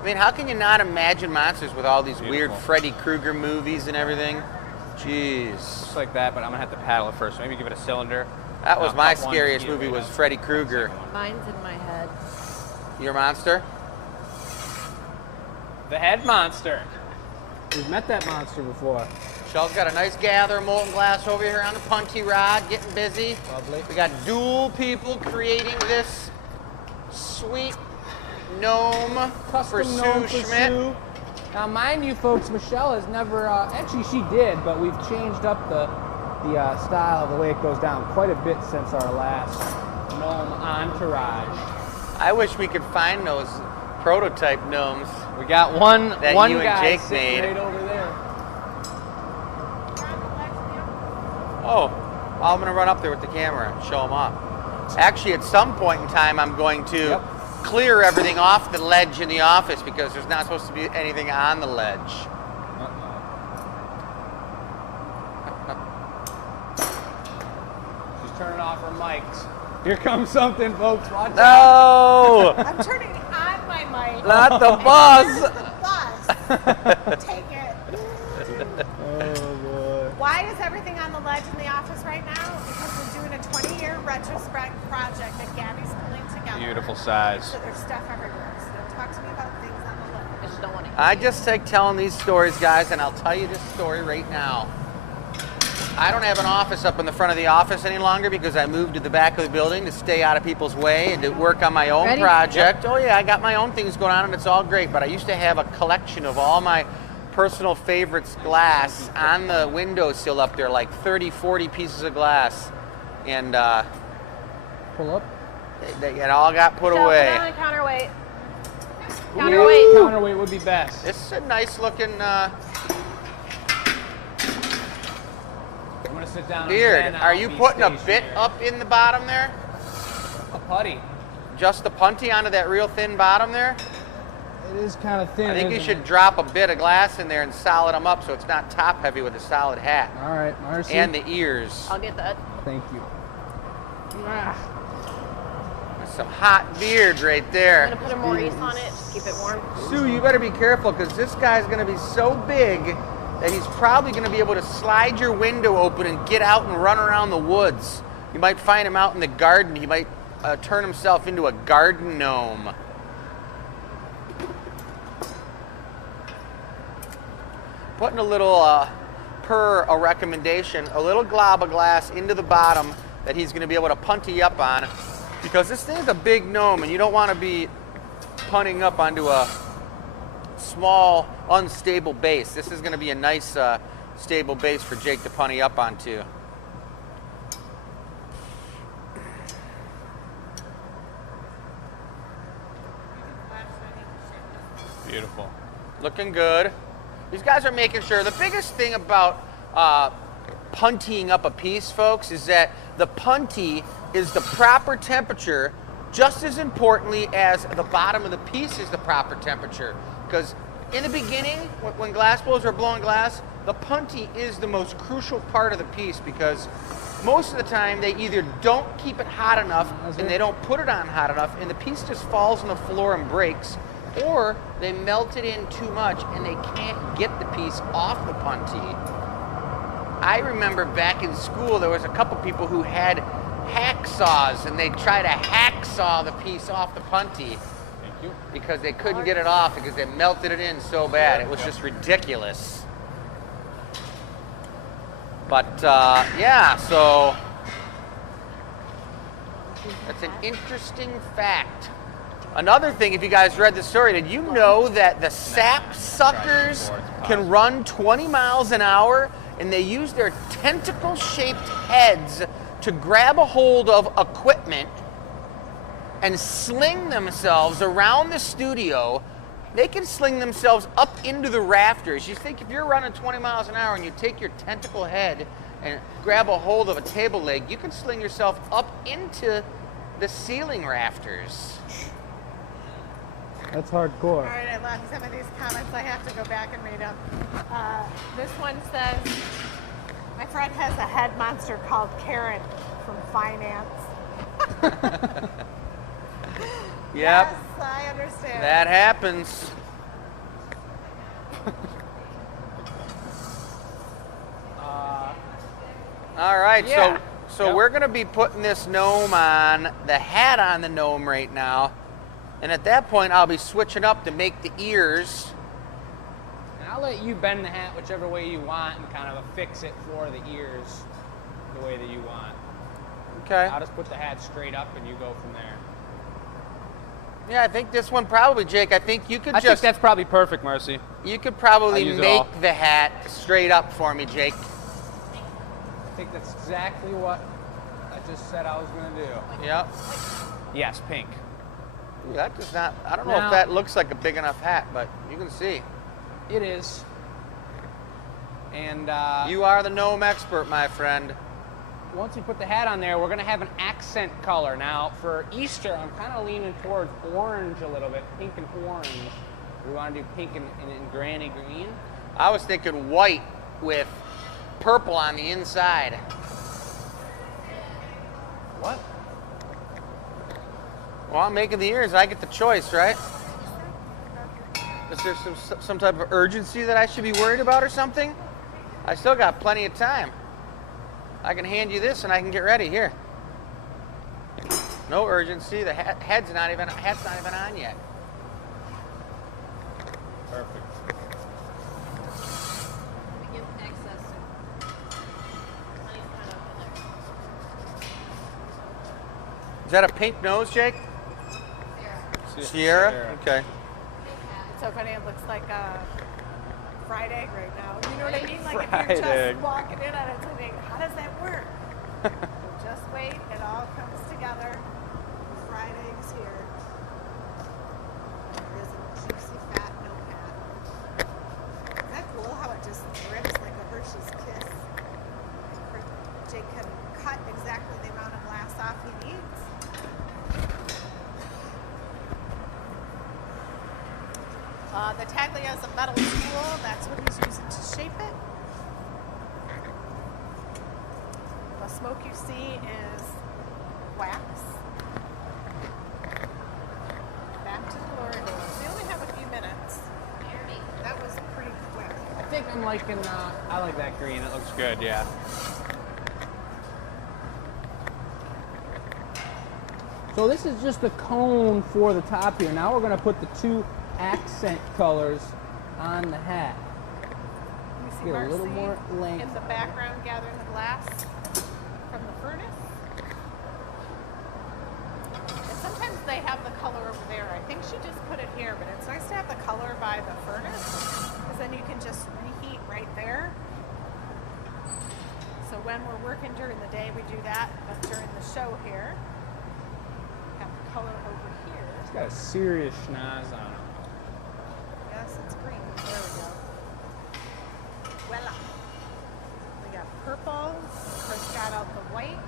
I mean, how can you not imagine monsters with all these weird Beautiful. Freddy Krueger movies and everything? Jeez. Just like that, but I'm gonna have to paddle it first. Maybe give it a cylinder. That was I'll my pop one, scariest get movie rid was of Freddy the Krueger. second one. Mine's in my head. Your monster? The head monster. We've met that monster before. Michelle's got a nice gather of molten glass over here on the punty rod, getting busy. Lovely. We got dual people creating this sweet gnome for Custom Sue gnome for Schmidt. Sue. Now, mind you, folks, Michelle has never. Actually, she did, but we've changed up the style of the way it goes down quite a bit since our last gnome entourage. I wish we could find those prototype gnomes. We got one That one you and guy Jake sitting made. right over there. Oh, I'm going to run up there with the camera and show them off. Actually, at some point in time, I'm going to Yep. clear everything off the ledge in the office because there's not supposed to be anything on the ledge. She's turning off her mics. Here comes something, folks. Watch out. No! I'm turning on my mic. Not the Where's buzz! the bus? Take it. Oh boy. Why is everything on the ledge in the office right now? Because we're doing a 20-year retrospect project that Gabby's pulling together. Beautiful size. So there's stuff everywhere. So talk to me about things on the ledge. I just don't want to. I just like telling these stories, guys, and I'll tell you this story right now. I don't have an office up in the front of the office any longer because I moved to the back of the building to stay out of people's way and to work on my own Ready? project. Oh yeah, I got my own things going on and it's all great, but I used to have a collection of all my personal favorites glass on the windowsill up there, like 30, 40 pieces of glass. And Pull up. it all got put So, away. Put on a counterweight. Ooh, Counterweight. Counterweight would be best. This is a nice looking I'm gonna sit down. beard. And then Are I'll you be putting a bit stationary. up in the bottom there? A putty? Just the punty onto that real thin bottom there? It is kind of thin. I think you isn't should it? drop a bit of glass in there and solid them up so it's not top heavy with a solid hat. All right, Marcy. And the ears. I'll get that. Thank you. That's some hot beard right I'm there. gonna put a more ease on it, just keep it warm. Sue, you better be careful because this guy's going to be so big that he's probably going to be able to slide your window open and get out and run around the woods. You might find him out in the garden. He might turn himself into a garden gnome. Putting a little, per a recommendation, a little glob of glass into the bottom that he's going to be able to punty up on, because this thing's a big gnome and you don't want to be punting up onto a small, unstable base. This is going to be a nice, stable base for Jake to punty up onto. Beautiful. Looking good. These guys are making sure. The biggest thing about puntying up a piece, folks, is that the punty is the proper temperature, just as importantly as the bottom of the piece is the proper temperature. Because in the beginning, when glass blowers are blowing glass, the punty is the most crucial part of the piece, because most of the time they either don't keep it hot enough and they don't put it on hot enough and the piece just falls on the floor and breaks, or they melt it in too much and they can't get the piece off the punty. I remember back in school there was a couple people who had hacksaws and they'd try to hacksaw the piece off the punty because they couldn't get it off because they melted it in so bad. It was just ridiculous. But yeah, so that's an interesting fact. Another thing, if you guys read the story, did you know that the sap suckers can run 20 miles an hour and they use their tentacle-shaped heads to grab a hold of equipment and sling themselves around the studio? They can sling themselves up into the rafters. You think if you're running 20 miles an hour and you take your tentacle head and grab a hold of a table leg, you can sling yourself up into the ceiling rafters. That's hardcore. All right, I love some of these comments. I have to go back and read them. This one says, my friend has a head monster called Karen from finance. Yep. Yes, I understand. That happens. All right, yeah. so Yep. we're gonna be putting this gnome on, the hat on the gnome right now, and at that point I'll be switching up to make the ears. And I'll let you bend the hat whichever way you want and kind of affix it for the ears the way that you want. Okay. I'll just put the hat straight up and you go from there. Yeah, I think this one probably, Jake. I think you could I think just that's probably perfect, Marcy. you could probably I'll use it make all. the hat straight up for me, Jake. I think that's exactly what I just said I was going to do. Yep. Yes, pink. Ooh, that does not. I don't know Now- if that looks like a big enough hat, but you can see. It is. And You are the gnome expert, my friend. once we put the hat on there, we're going to have an accent color. Now, for Easter, I'm kind of leaning towards orange a little bit, pink and orange. We want to do pink and granny green. I was thinking white with purple on the inside. What? Well, I'm making the ears. I get the choice, right? Is there some type of urgency that I should be worried about or something? I still got plenty of time. I can hand you this and I can get ready here. No urgency. The hat's not even on yet. Perfect. We give access to honey's kind of in there. Is that a pink nose, Jake? Sierra? Okay. It's so funny. It looks like a fried egg right now. You know what I mean? Like if Fried you're just egg. walking in on it today, how does that work? Just wait. It all comes together. Fried eggs here. There is a juicy fat notepad. Isn't that cool how it just drips like a Hershey's Kiss? Jake can cut exactly the amount of glass off he needs. The Taglia is a metal tool. That's what he's using to shape it. The smoke you see is wax. Back to the Lord. We only have a few minutes. That was pretty quick. I think I'm liking, I like that green. It looks good, yeah. So this is just the cone for the top here. Now we're going to put the 2 accent colors on the hat. You see Get a little Marcy more length. in the background gathering the glass from the furnace. And sometimes they have the color over there. I think she just put it here, but it's nice to have the color by the furnace because then you can just reheat right there. So when we're working during the day, we do that, but during the show here, have the color over here. It's got a serious schnoz on it. Yes, it's green. There we go. Voila. We got purple. Chris got out the white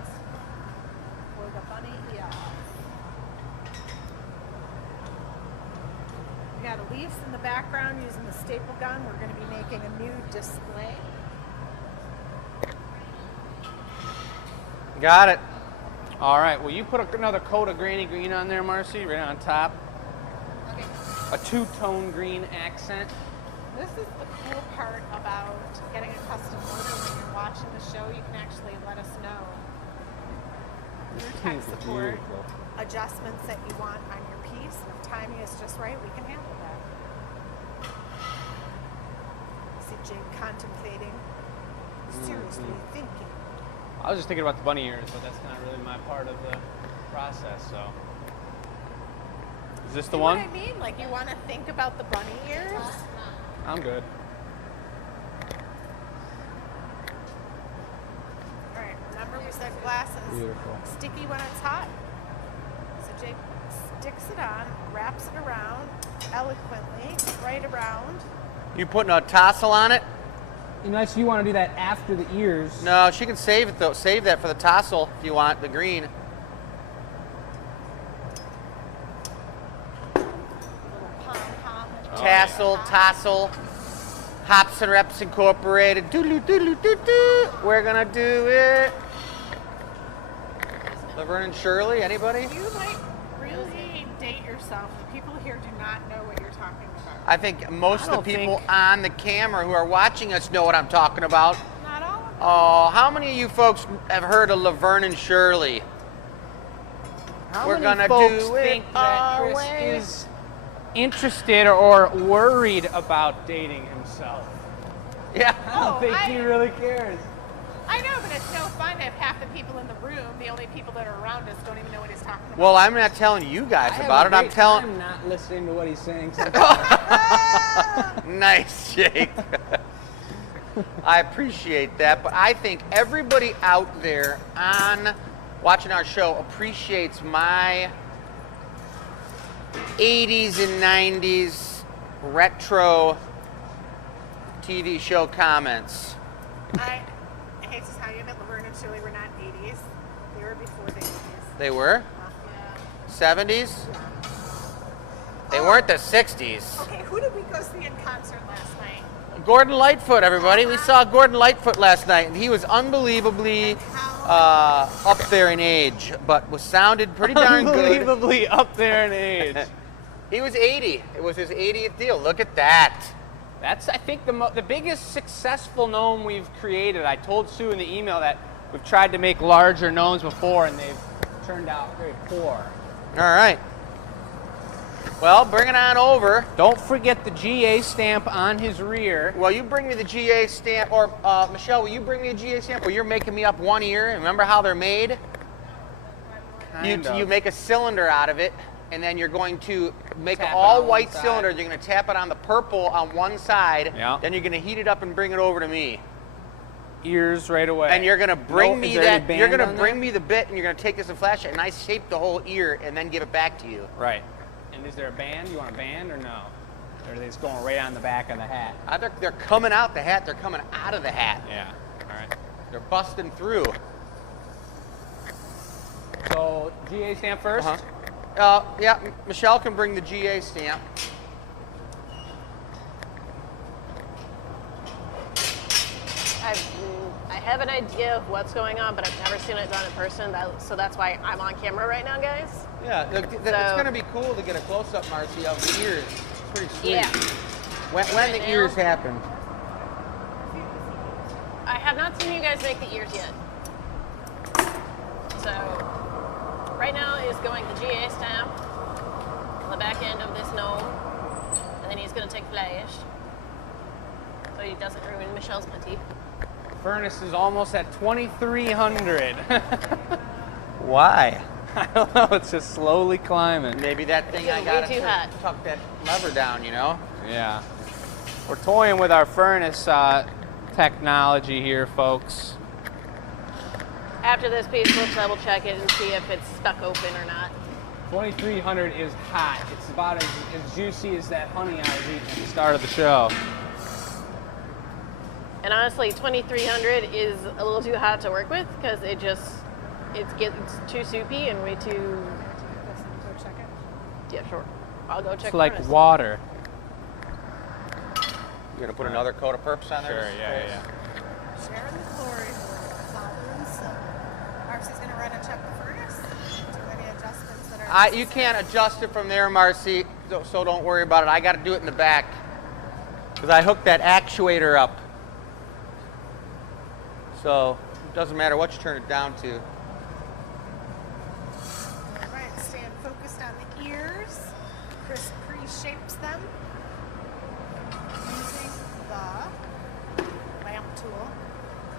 for the bunny ears. We got leaves in the background using the staple gun. We're going to be making a new display. Got it. All right, well, you put another coat of Granny Green on there, Marcy, right on top. Okay. A 2-tone green accent. This is the cool part about getting a custom order. When you're watching the show, you can actually let us know your tech support adjustments that you want on your piece. And if timing is just right, we can handle that. See Jake contemplating, seriously thinking. I was just thinking about the bunny ears, but that's not really my part of the process, so. Is this the See one? what I mean? Like you want to think about the bunny ears? I'm good. All right, remember we said glass is Beautiful. sticky when it's hot. So Jake sticks it on, wraps it around eloquently, right around. You putting a tassel on it? Unless you want to do that after the ears. No, she can save it though. Save that for the tassel if you want the green. Little pom-pom. Tassel, Hops and Reps Incorporated. Doodaloo, doodaloo, doo doo. We're gonna do it. Laverne and Shirley, anybody? You like really date yourself. The people here do not know what you're talking about. I think most I of the don't people think- on the camera who are watching us know what I'm talking about. Not all of them. Oh, how many of you folks have heard of Laverne and Shirley? How We're many gonna folks do it think that our Chris way. is interested or worried about dating himself? Yeah. I don't think he really cares. I know, but it's no fun if half the people in the room, the only people that are around us, don't even know what he's talking about. Well, I'm not telling you guys I about have it. a I'm great telling. time not listening to what he's saying sometimes. Nice, Jake. I appreciate that, but I think everybody out there on watching our show appreciates my 80s and 90s retro TV show comments. I hate to tell you, but Laverne and Shirley were not 80s. They were before the 80s. They were Yeah. 70s. They weren't the 60s. Okay, who did we go see in concert last night? Gordon Lightfoot, everybody. We saw Gordon Lightfoot last night, and he was unbelievably up there in age, but was sounded pretty darn good. Unbelievably up there in age. He was 80. It was his 80th deal. Look at that. That's, I think, the biggest successful gnome we've created. I told Sue in the email that we've tried to make larger gnomes before, and they've turned out very poor. All right. Well, bring it on over. Don't forget the GA stamp on his rear. Well, you bring me the GA stamp, or Michelle, will you bring me a GA stamp? Or you're making me up one ear. Remember how they're made? You make a cylinder out of it, and then you're going to make an Tap it on one all-white side. cylinder. You're going to tap it on the purple on one side. Yeah. Then you're going to heat it up and bring it over to me. Ears right away. And you're going to bring me is there any that. You're band going to on bring there? me the bit, and you're going to take this and flash it, and I shape the whole ear, and then give it back to you. Right. And is there a band? You want a band or no? Or are they just going right on the back of the hat? They're coming out the hat. They're coming out of the hat. Yeah. All right. They're busting through. So GA stamp first. Yeah, Michelle can bring the GA stamp. have an idea of what's going on, but I've never seen it done in person. So that's why I'm on camera right now, guys. Yeah, it's going to be cool to get a close-up, Marcy, of the ears. It's pretty sweet. Yeah. When the now- ears happened. I have not seen you guys make the ears yet. So right now is going the GA stamp on the back end of this gnome, and then he's going to take flash so he doesn't ruin Michelle's petite. Furnace is almost at 2,300. Why? I don't know. It's just slowly climbing. Maybe that thing It's I getting got way too hot. to tuck that lever down, you know? Yeah. We're toying with our furnace technology here, folks. After this piece, we'll double check it and see if it's stuck open or not. 2,300 is hot. It's about as juicy as that honey I was eating at the start of the show. And honestly, 2,300 is a little too hot to work with because it's too soupy and way too. Go check it. Yeah, sure. I'll go check. It's like furnace. water. You gonna put another coat of perps on there? yeah. Sharing the glory. Sovereign. So Marcy's gonna run and check the furnace. Do any adjustments that are. You can't adjust it from there, Marcy, so don't worry about it. I got to do it in the back because I hooked that actuator up. So it doesn't matter what you turn it down to. All right, stand focused on the ears. Chris pre-shapes them using the lamp tool,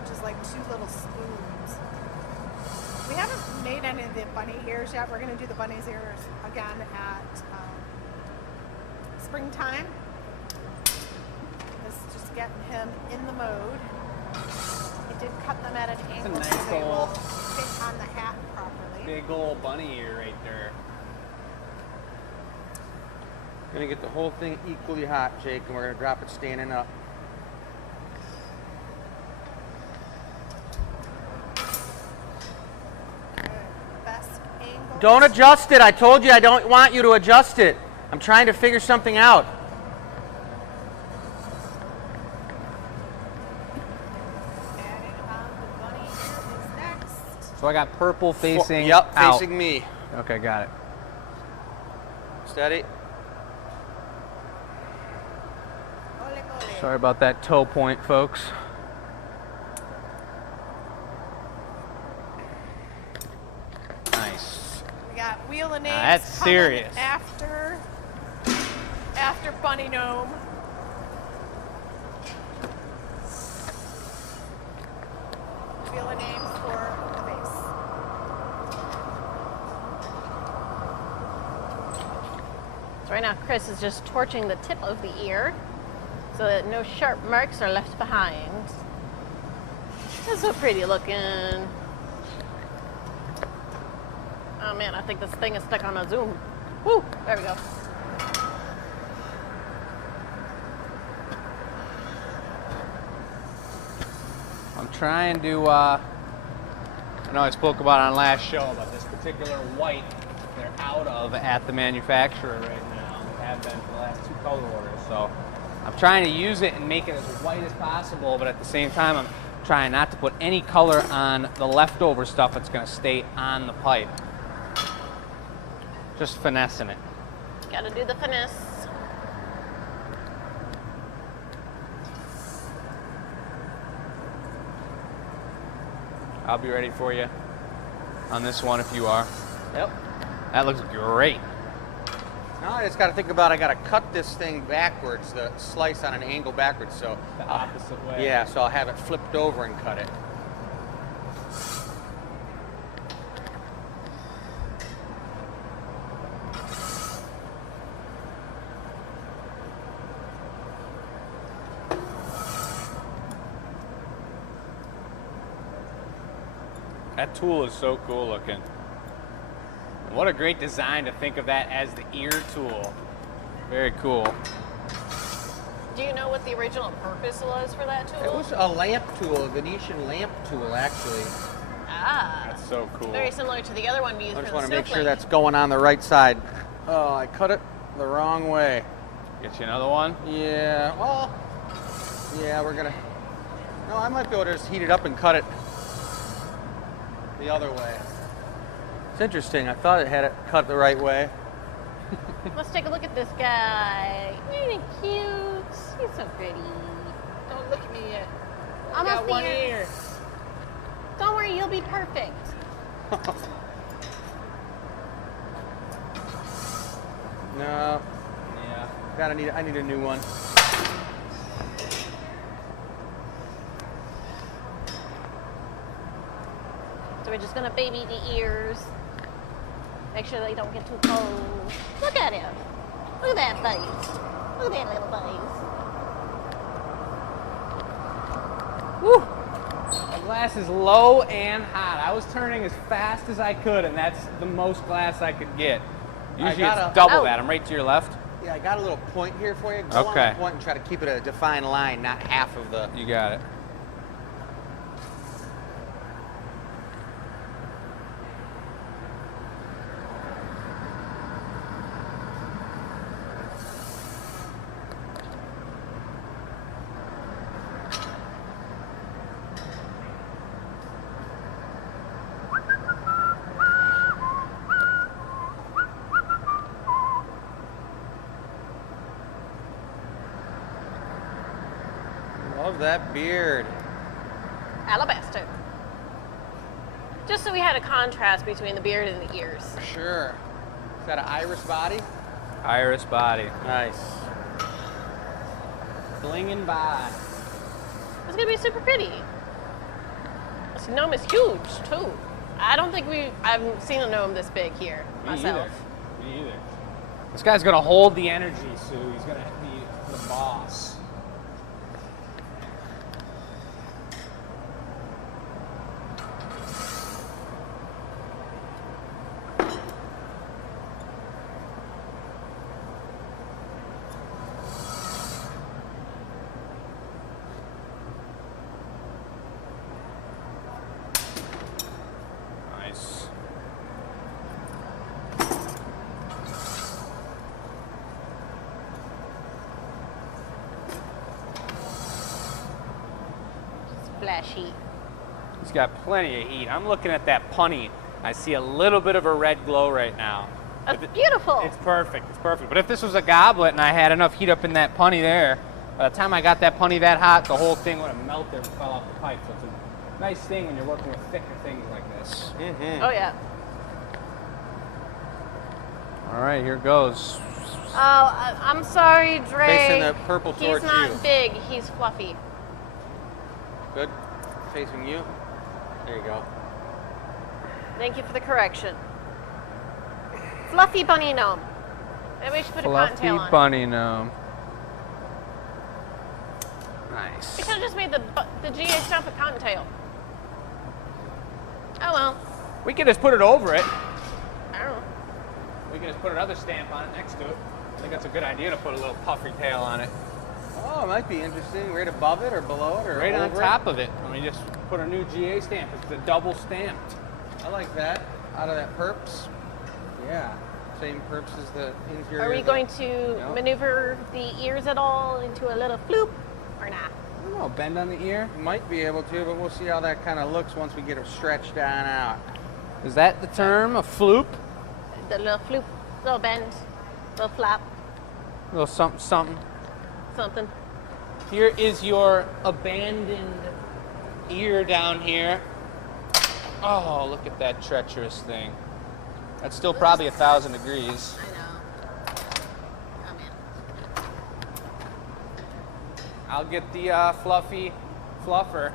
which is like two little spoons. We haven't made any of the bunny ears yet. We're going to do the bunny's ears again at springtime. This is just getting him in the mode. I did cut them at an angle nice so they will little- fit on the hat properly. Big old bunny ear right there. Gonna get the whole thing equally hot, Jake, and we're gonna drop it standing up. Best angle. Don't adjust it. I told you I don't want you to adjust it. I'm trying to figure something out. Adding on the bunny ear is next. So I got purple facing Yep, out. facing me. Okay, got it. Steady. Ole, ole. Sorry about that toe point, folks. Nice. We got Wheel of Names. that's coming serious. After Bunny Gnome. Wheel of Names for the base. So right now, Chris is just torching the tip of the ear so that no sharp marks are left behind. That's so pretty looking. Oh man, I think this thing is stuck on a zoom. Woo! There we go. I'm trying to, I know I spoke about it on last show about this particular white they're out of at the manufacturer right now. They have been for the last two color orders. So I'm trying to use it and make it as white as possible, but at the same time, I'm trying not to put any color on the leftover stuff that's going to stay on the pipe. Just finessing it. Gotta do the finesse. I'll be ready for you on this one if you are. Yep. That looks great. Now I just got to think about I got to cut this thing backwards, the slice on an angle backwards. So The opposite way. yeah, so I'll have it flipped over and cut it. That tool is so cool looking. What a great design to think of that as the ear tool. Very cool. Do you know what the original purpose was for that tool? It was a lamp tool, a Venetian lamp tool, actually. Ah, That's so cool. very similar to the other one we used I for just the want to make sure snowflake. that's going on the right side. Oh, I cut it the wrong way. Get you another one? Yeah, well, yeah, we're gonna No, I might be able to just heat it up and cut it the other way. It's interesting. I thought it had it cut the right way. Let's take a look at this guy. Isn't he cute? He's so pretty. Don't look at me yet. I Almost got one there. ear. Don't worry, you'll be perfect. No, Yeah. I need a new one. So we're just gonna baby the ears. Make sure they don't get too cold. Look at him. Look at that face. Look at that little face. Woo! The glass is low and hot. I was turning as fast as I could, and that's the most glass I could get. Usually gotta- it's double Oh. that. I'm right to your left. Yeah, I got a little point here for you. Go Okay. on the point and try to keep it a defined line, not half of the. You got it. Love that beard. Alabaster. Just so we had a contrast between the beard and the ears. For sure. Is that an iris body? Iris body. Nice. Blinging by. It's gonna be super pretty. This gnome is huge too. I don't think I've seen a gnome this big here myself. Me either. This guy's gonna hold the energy, Sue. He's gonna be the boss. Nice. Splashy. He's got plenty of heat. I'm looking at that punny. I see a little bit of a red glow right now. That's beautiful. It's perfect. It's perfect. But if this was a goblet and I had enough heat up in that punny there, by the time I got that punny that hot, the whole thing would have melted and fell off the pipe. So it's a nice thing when you're working with thicker things like this. Mm-hmm. Oh yeah. All right, here goes. Oh, I'm sorry, Dre. Facing the purple He's towards not you. big. He's fluffy. Good. Facing you. There you go. Thank you for the correction. Fluffy bunny gnome. Maybe we should put a Fluffy cottontail on. bunny gnome. Nice. We should have just made the GA stamp a cottontail. Oh well. We could just put it over it. I don't know. We can just put another stamp on it next to it. I think that's a good idea to put a little puffy tail on it. Oh, it might be interesting. Right above it or below it or Right on over top of it. And we just put a new GA stamp. It's a double stamped. it. I like that. Out of that perps. Yeah. Same perps as the interior. Are we of the- going to maneuver the ears at all into a little floop or not? I don't know, bend on the ear. Might be able to, but we'll see how that kind of looks once we get it stretched down out. Is that the term, a floop? The little floop, little bend, little flap, A little something, something. something. Here is your abandoned ear down here. Oh, look at that treacherous thing. That's still probably 1,000 degrees. I know. Oh man. I'll get the fluffy fluffer.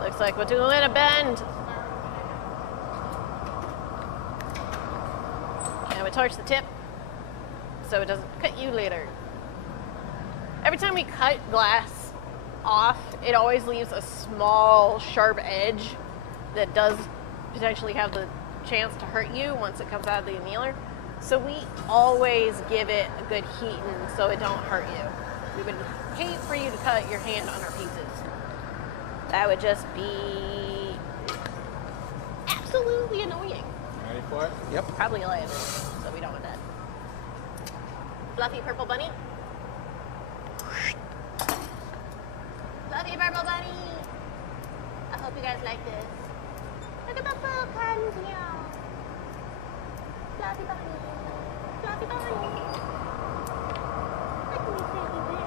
Looks like we're doing a bend. And we torch the tip so it doesn't cut you later. Every time we cut glass off, it always leaves a small, sharp edge that does potentially have the chance to hurt you once it comes out of the annealer. So we always give it a good heating so it don't hurt you. We would hate for you to cut your hand on our pieces. That would just be absolutely annoying. Ready for it? Yep. Probably liable, so we don't want that. Fluffy purple bunny. Fluffy purple bunny. I hope you guys like this. Look at the fur patterns here. Fluffy bunny. Fluffy bunny. Look at me, pretty baby.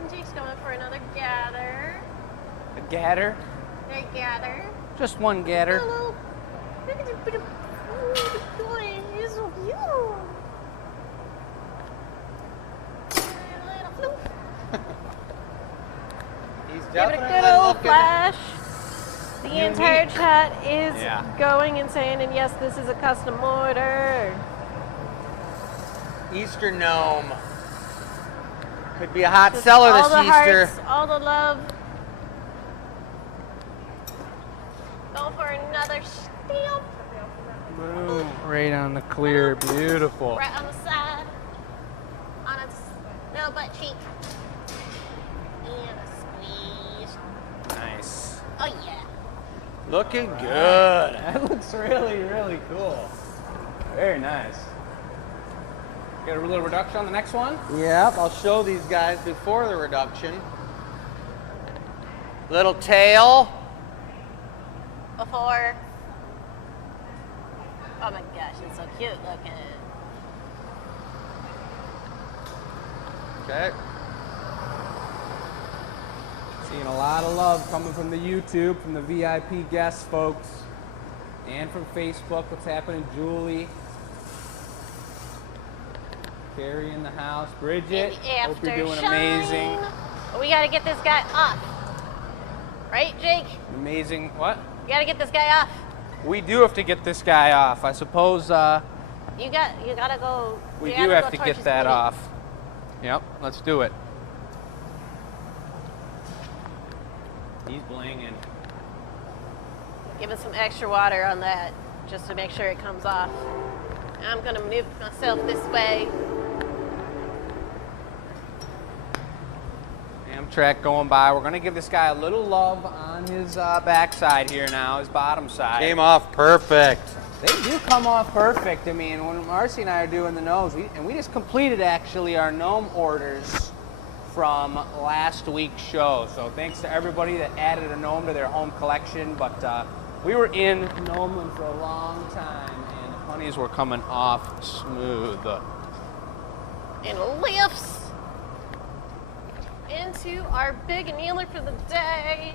And Jake's going for another gather. A gatter? A gather. Just one gatter. Hello. Look at the pretty. Oh, the boy is so cute. Little floof. He's Give it a definitely good old looking flash. The entire Unique. chat is Yeah. going insane, and yes, this is a custom order. Easter gnome. Could be a hot Just seller all this the Easter. hearts, all the love. Go for another stamp. Boom. Right on the clear. Beautiful. Right on the side. On its little butt cheek. And a squeeze. Nice. Oh yeah. Looking good. That looks really, really cool. Very nice. Get a little reduction on the next one? Yep, I'll show these guys before the reduction. Little tail. Before. Oh my gosh, it's so cute looking. Okay. Seeing a lot of love coming from the YouTube, from the VIP guests, folks, and from Facebook. What's happening, Julie? Carrie in the house. Bridget, hope you're doing amazing. But we gotta get this guy off. Right, Jake? Amazing. What? You gotta get this guy off. We do have to get this guy off. I suppose You gotta go. we you do gotta have go to torch get his that booty. off. Yep, let's do it. He's blinging. Give it some extra water on that, just to make sure it comes off. I'm gonna move myself this way. Amtrak going by. We're gonna give this guy a little love on his backside here now, his bottom side. Came off perfect. They do come off perfect. I mean, when Marcy and I are doing the gnomes, we just completed actually our gnome orders from last week's show. So thanks to everybody that added a gnome to their home collection. But we were in gnomeland for a long time, and the bunnies were coming off smooth. And lifts into our big kneeler for the day.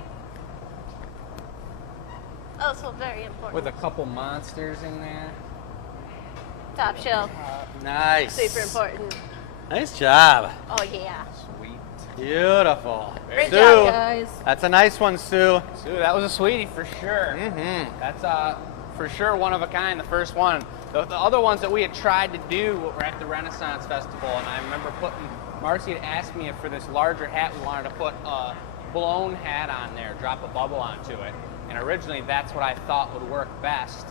Also very important. With a couple monsters in there. Top shelf. Nice. Super important. Nice job. Oh yeah. Sweet. Beautiful. Great Sue, job, guys. that's a nice one, Sue. Sue, that was a sweetie for sure. Mm-hmm. That's for sure one of a kind, the first one. The other ones that we had tried to do were at the Renaissance Festival, and I remember Marcy had asked me if for this larger hat we wanted to put a blown hat on there, drop a bubble onto it. And originally that's what I thought would work best.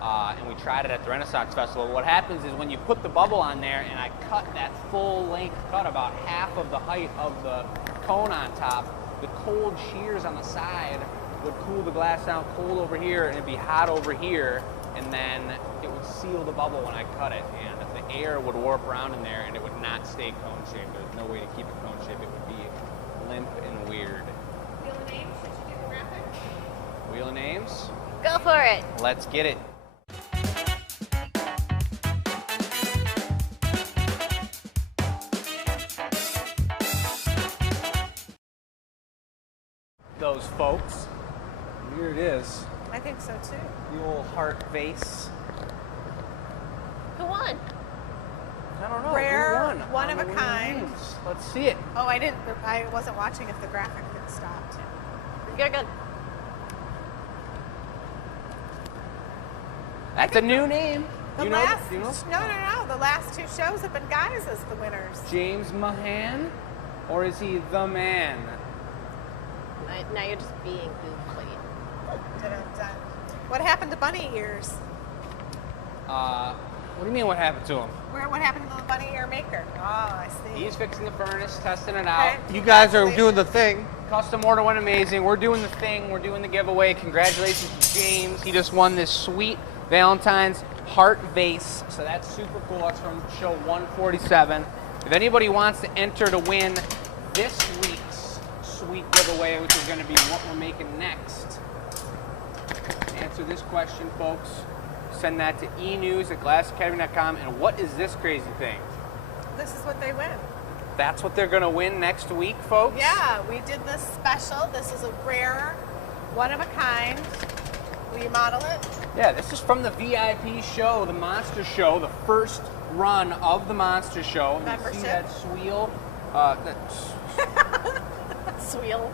And we tried it at the Renaissance Festival. What happens is when you put the bubble on there and I cut that full length cut, about half of the height of the cone on top, the cold shears on the side would cool the glass down cold over here and it'd be hot over here, and then it would seal the bubble when I cut it, and the air would warp around in there and it would not stay cone shaped. There's no way to keep it cone shaped. It would be limp and weird. Wheel of names? Should you do the graphic? Wheel of names? Go for it. Let's get it. Those folks. Here it is. I think so too. The old heart vase. Who won? I don't know. Rare, who won? one of a Wheel kind. names. Let's see it. Oh, I wasn't watching if the graphic had stopped. Good, good. That's a new name. The you know, last, you know? no. The last two shows have been guys as the winners. James Mahan? Or is he the man? Now you're just being goofy. Dun-dun-dun. What happened to bunny ears? What do you mean what happened to him? What happened to the bunny ear maker? Oh, I see. He's fixing the furnace, testing it out. Okay. You guys are doing the thing. Custom order went amazing. We're doing the thing. We're doing the giveaway. Congratulations to James. He just won this sweet Valentine's heart vase, so that's super cool. That's from show 147. If anybody wants to enter to win this week's sweet giveaway, which is going to be what we're making next, answer this question, folks. Send that to enews@glassacademy.com. And what is this crazy thing? This is what they win. That's what they're going to win next week, folks? Yeah, we did this special. This is a rare, one of a kind. Will you model it? Yeah, this is from the VIP show, the Monster Show, the first run of the Monster Show. You Membership. see that sweel? Sweel.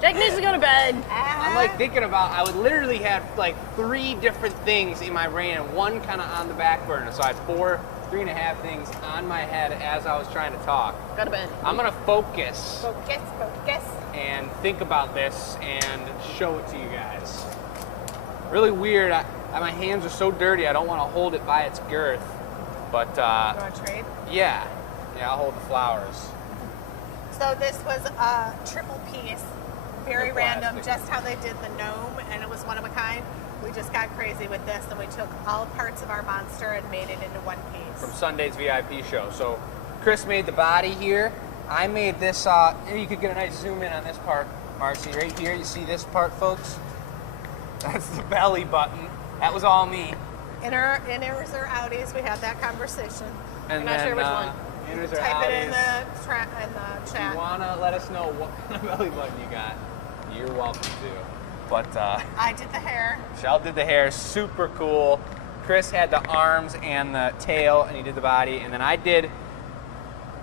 Jake needs to go to bed. I'm like thinking about, I would literally have like 3 different things in my brain and one kind of on the back burner. So I had 3.5 things on my head as I was trying to talk. Go to bed. I'm gonna focus Focus. and think about this and show it to you guys. Really weird. My hands are so dirty. I don't want to hold it by its girth. But You want to trade? yeah, I'll hold the flowers. So this was a triple piece, very The random, plastic. just how they did the gnome, and it was one of a kind. We just got crazy with this, and we took all parts of our monster and made it into one piece. From Sunday's VIP show. So Chris made the body here. I made this, here you could get a nice zoom in on this part, Marcy, right here. You see this part, folks? That's the belly button. That was all me. Inners or outies, we had that conversation. And not then, sure which one. inners or Type it in outies. the If chat. you wanna let us know what kind of belly button you got, you're welcome to. But I did the hair. Shell did the hair, super cool. Chris had the arms and the tail, and he did the body. And then I did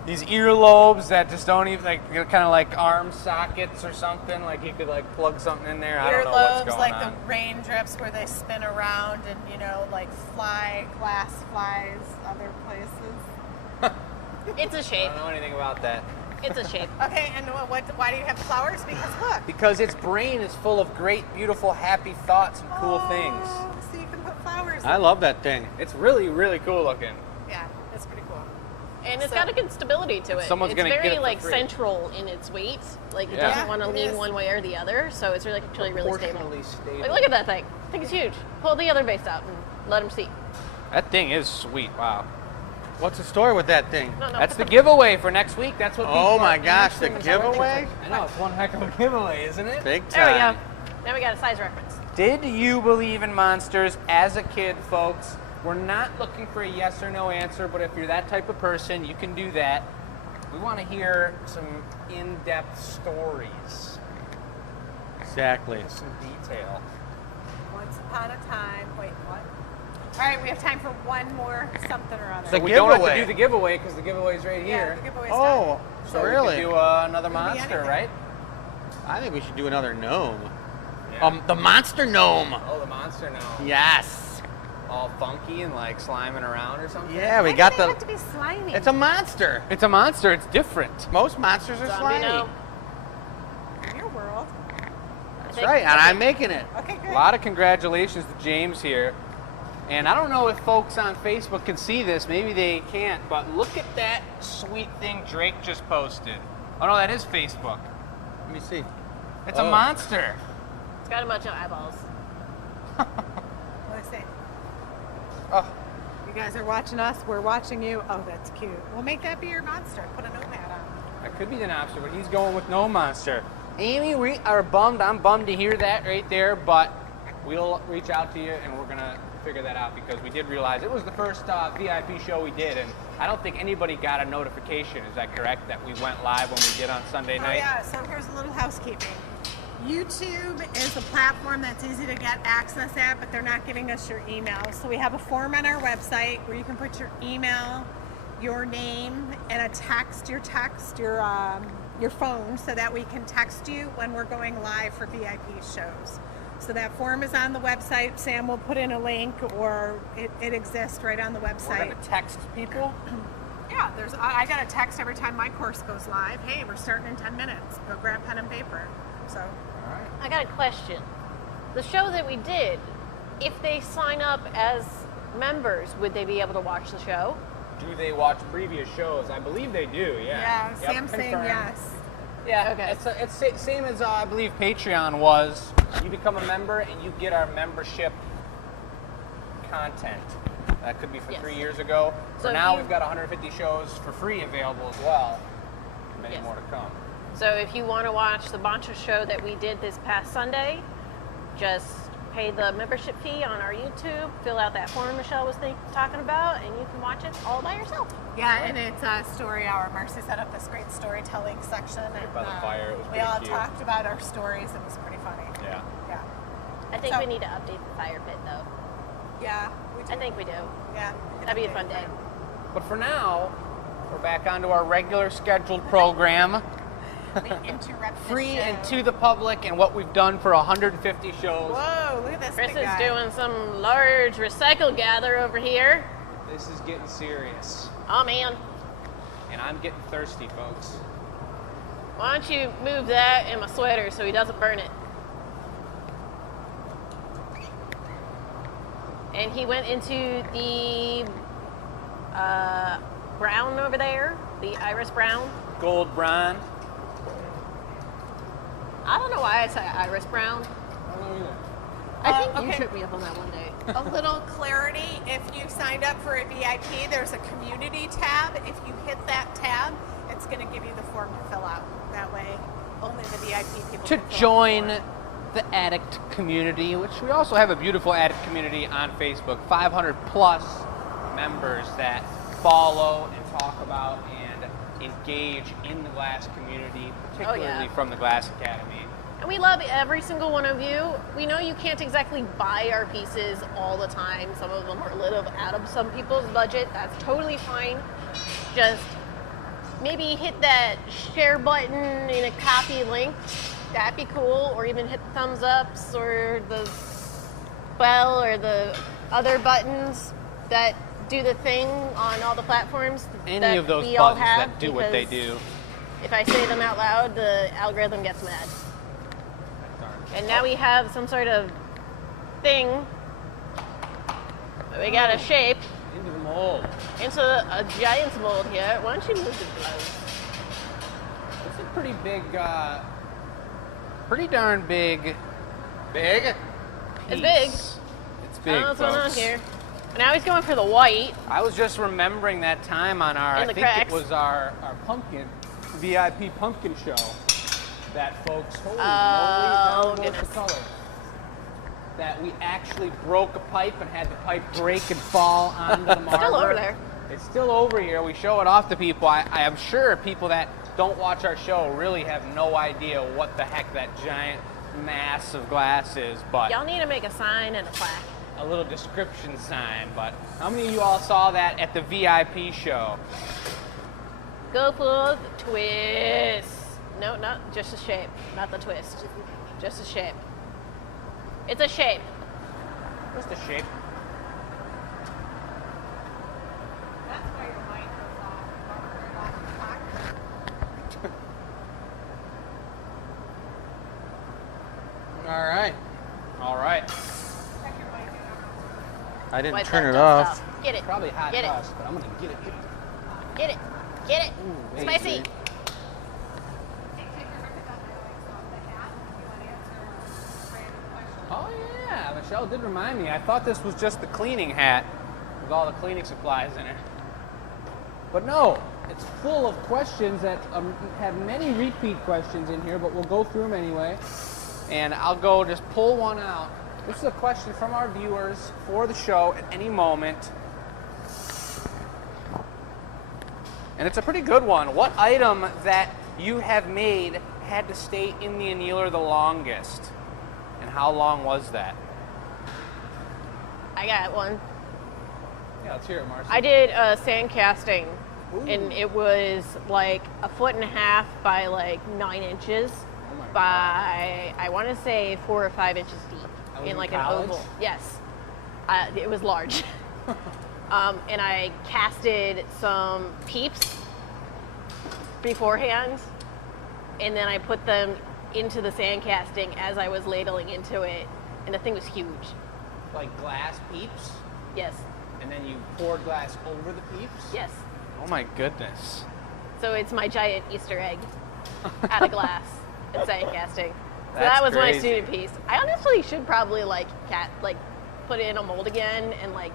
these earlobes that just don't even, like, they're kind of like arm sockets or something. Like you could like plug something in there. I don't know what's Earlobes, going like on. the raindrops where they spin around and, like glass flies other places. It's a I shape. don't know anything about that. It's a shape. Okay, and why do you have flowers? Because look. Because its brain is full of great, beautiful, happy thoughts and cool things. So you can put flowers I in. love that thing. It's really, really cool looking. Yeah, it's pretty cool. And it's So- got a good stability to it. Someone's it's gonna get very it for like free. central in its weight. Like it Yeah. doesn't want to it lean is. one way or the other. So it's really actually really stable. Proportionally stable. Like look at that thing. I think it's huge. Pull the other base out and let them see. That thing is sweet. Wow. What's the story with that thing? No, That's the giveaway for next week. That's what. Oh people my are gosh, the answering in our giveaway? I know, it's one heck of a giveaway, isn't it? Big There we time. go. Now we got a size reference. Did you believe in monsters as a kid, folks? We're not looking for a yes or no answer, but if you're that type of person, you can do that. We want to hear some in-depth stories, Exactly. some detail. Once upon a time. Wait, what? All right, we have time for one more something or other. The We don't have to giveaway. do the giveaway because the giveaway's right yeah, here. the giveaway's Oh, So so we really? could do another be monster, anything. right? I think we should do another gnome. Yeah. The monster gnome. Oh, the monster now. Yes. All funky and like sliming around or something. Yeah, we Why got do they the. have to be slimy? It's a monster. It's a monster. It's different. Most monsters are Zombie slimy. gnome. in your world. That's right, and I'm making it. Okay, good. A lot of congratulations to James here. And I don't know if folks on Facebook can see this. Maybe they can't. But look at that sweet thing Drake just posted. Oh no, that is Facebook. Let me see. It's Oh. a monster. It's got a bunch of eyeballs. Let's see. Oh, You guys are watching us. We're watching you. Oh, that's cute. We'll make that be your monster. Put a notepad on. that could be the monster, but he's going with no monster. Amy, we are bummed. I'm bummed to hear that right there, but we'll reach out to you and we're gonna figure that out because we did realize it was the first VIP show we did, and I don't think anybody got a notification. Is that correct? That we went live when we did on Sunday Oh, night? yeah. So here's a little housekeeping. YouTube is a platform that's easy to get access at, but they're not giving us your email. So we have a form on our website where you can put your email, your name, and a text, your phone, so that we can text you when we're going live for VIP shows. So that form is on the website. Sam will put in a link, or it exists right on the We're website. gonna text people. Yeah, I got a text every time my course goes live. Hey, we're starting in 10 minutes. Go grab pen and paper. So. All right. I got a question. The show that we did, if they sign up as members, would they be able to watch the show? Do they watch previous shows? I believe they do. Yeah. Yeah, Yep, Sam's saying confirmed. yes. Yeah. Okay. It's same as I believe Patreon was. You become a member and you get our membership content. That could be for Yes. 3 years ago. So For if now, you- we've got 150 shows for free available as well. Many Yes. more to come. So if you want to watch the Bancho show that we did this past Sunday, just pay the membership fee on our YouTube, fill out that form Michelle was talking about, and you can watch it all by yourself. Yeah, and it's a story hour. Marcy set up this great storytelling section, and by the fire, it was we pretty all cute. talked about our stories. It was pretty funny. Yeah. Yeah, I think So- we need to update the fire pit though. yeah, we do. I think we do. Yeah, That'd be a fun day. But for now, we're back onto our regular scheduled program. We interrupt the Free show. and to the public, and what we've done for 150 shows. Whoa, look at this Chris big is guy. doing some large recycle gather over here. This is getting serious. Oh man, And I'm getting thirsty, folks. why don't you move that in my sweater so he doesn't burn it? And he went into the brown over there, the iris brown. Gold brine. I don't know why I say iris brown. I don't know either. I think you okay. tripped me up on that one day. A little clarity, if you signed up for a VIP, there's a community tab. If you hit that tab, it's going to give you the form to fill out. That way, only the VIP people To can fill out the join form. the addict community, which we also have a beautiful addict community on Facebook, 500 plus members that follow and talk about and engage in the Glass community, particularly from the Glass Academy. And we love every single one of you. We know you can't exactly buy our pieces all the time. Some of them are a little out of some people's budget. That's totally fine. Just maybe hit that share button in a copy link. That'd be cool. Or even hit the thumbs ups or the bell or the other buttons that do the thing on all the platforms. Any that of those we all buttons have, that do what they because do. if I say them out loud, the algorithm gets mad. And now we have some sort of thing. We got a shape Into the mold. into a giant's mold here. Why don't you move the gloves? It's a pretty big, pretty darn big. Big? It's big. It's I big. don't know what's going on folks. here. Now he's going for the white. I was just remembering that time on our, In I the think cracks. it was our pumpkin, VIP pumpkin show. That folks, holy moly, Oh, down goes goodness. the color. That we actually broke a pipe and had the pipe break and fall onto the marble. Still over there. It's still over here. We show it off to people. I am sure people that don't watch our show really have no idea what the heck that giant mass of glass is, but Y'all need to make a sign and a plaque. a little description sign. But how many of you all saw that at the VIP show? Go for the twist. No, not just a shape, not the twist. Just a shape. It's a shape. Just a shape. That's why your mic goes off. All right. All right. Check your mic. I didn't Wipe turn that it dust off. Get it. Probably hot Get it. dust, but I'm gonna get it. Get it. Get it. Ooh, Spicy. baby. Take your ribbon off the hat if you want to answer random questions. Oh yeah, Michelle did remind me. I thought this was just the cleaning hat with all the cleaning supplies in it. But no, it's full of questions that have many repeat questions in here, but we'll go through them anyway. And I'll go just pull one out. This is a question from our viewers for the show at any moment. And it's a pretty good one. What item that you have made had to stay in the annealer the longest? And how long was that? I got one. Yeah, let's hear it, Marcy. I did sand casting, Ooh. and it was like 1.5 feet by like 9 inches Oh my by, I want to say 4 or 5 inches deep That was in in like college? an oval. Yes, it was large. And I casted some peeps beforehand, and then I put them into the sand casting as I was ladling into it, and the thing was huge. Like glass peeps, Yes, and then you poured glass over the peeps? yes. Oh my goodness. So it's my giant Easter egg out of glass and sand casting. So That's that was crazy. my student piece. I honestly should probably put it in a mold again and like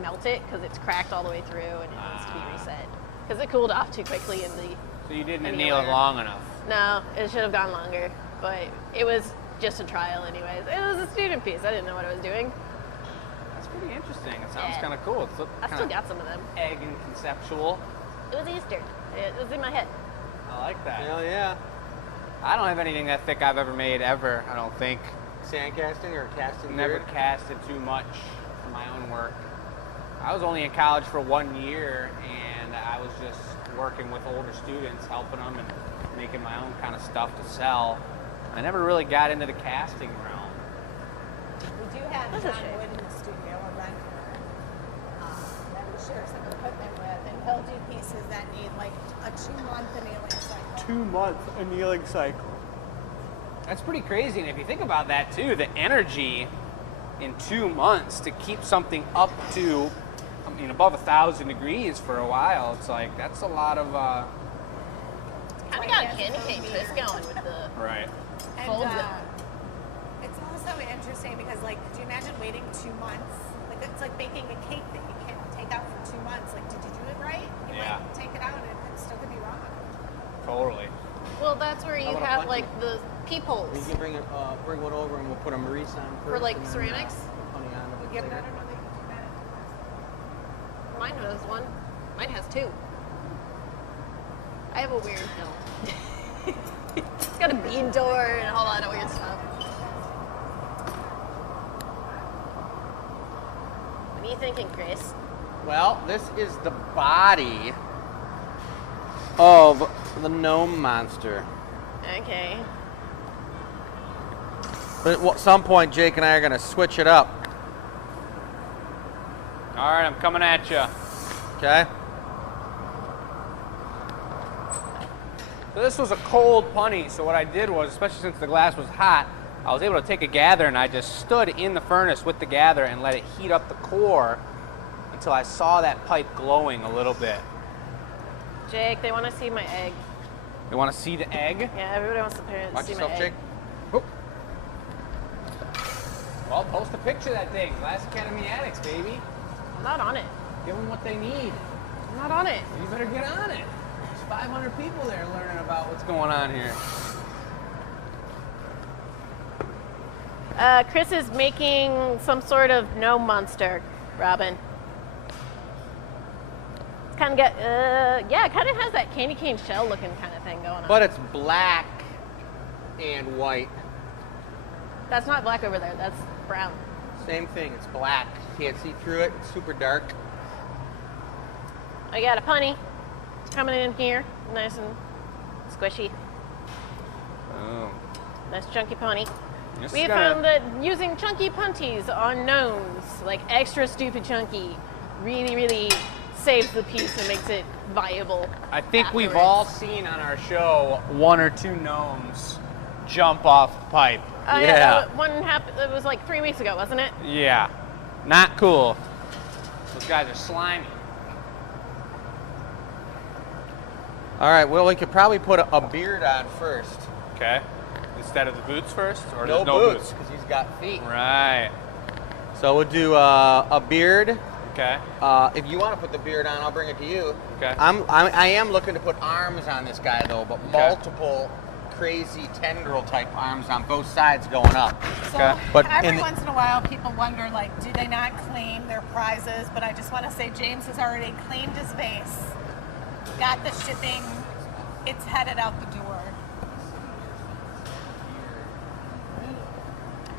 melt it because it's cracked all the way through and it needs to be reset because it cooled off too quickly in the. So you didn't anywhere. anneal it long enough. No, it should have gone longer, but it was just a trial anyways. It was a student piece. I didn't know what I was doing. That's pretty interesting. It sounds Yeah. kind of cool. It's I still got some of them. egg and conceptual. It was Easter. It was in my head. I like that. Hell yeah. I don't have anything that thick I've ever made ever. I don't think. Sand casting or casting? Never beard? casted too much for my own work. I was only in college for 1 year, and I was just working with older students, helping them and making my own kind of stuff to sell. I never really got into the casting realm. We do have That's a John shame. Wood in the studio, a renter, that we share some equipment with, and he'll do pieces that need like a 2-month annealing cycle. 2-month annealing cycle. That's pretty crazy. And if you think about that too, the energy in 2 months to keep something up to, I mean, above 1,000 degrees for a while, it's like, that's a lot of, Kind of got a candy cane twist going with the right. And folds it. it's also interesting because, like, could you imagine waiting 2 months? Like, it's like baking a cake that you can't take out for 2 months. Like, did you do it right? You Yeah. might take it out and it still could be wrong. Totally. Well, that's where you wanna have punch like it. the peepholes. We can bring one over and we'll put a Maurice on first. For, like, and then, ceramics? Honey on with it Yeah, but I later. don't know that you can do that. Mine has one. Mine has 2. I have a weird hill. It's got a bean door and a whole lot of weird stuff. What are you thinking, Chris? Well, this is the body of the gnome monster. Okay. But at some point, Jake and I are going to switch it up. All right, I'm coming at you. Okay? So this was a cold punny, so what I did was, especially since the glass was hot, I was able to take a gather and I just stood in the furnace with the gather and let it heat up the core until I saw that pipe glowing a little bit. Jake, they want to see my egg. You want to see the egg? Yeah, everybody wants to Watch see yourself, my egg. Jake. Well, post a picture of that thing. Glass Academy Addicts, baby. I'm not on it. Give them what they need. I'm not on it. You better get on it. There's 500 people there learning about what's going on here. Chris is making some sort of gnome monster, Robin. It's kind of got, yeah, it kind of has that candy cane shell looking kind of thing going on. But it's black and white. That's not black over there. That's brown. Same thing. It's black. Can't see through it. It's super dark. I got a punny coming in here, nice and squishy. Oh. Nice chunky punny. This We is have gonna- found that using chunky punties on gnomes, like extra stupid chunky, really, really saves the piece and makes it viable. I think we've afterwards. all seen on our show 1 or 2 gnomes jump off the pipe. Oh yeah, Yeah. that one happened. It was like 3 weeks ago, wasn't it? Yeah. Not cool. Those guys are slimy. All right, well, we could probably put a beard on first. Okay. Instead of the boots first? Or No there's no boots, because he's got feet. Right. So we'll do a beard. Okay. If you want to put the beard on, I'll bring it to you. Okay. I am looking to put arms on this guy, though, but Okay. multiple crazy tendril type arms on both sides going up. So Okay. But every in the- once in a while, people wonder, like, do they not claim their prizes? But I just want to say James has already claimed his vase, got the shipping, it's headed out the door.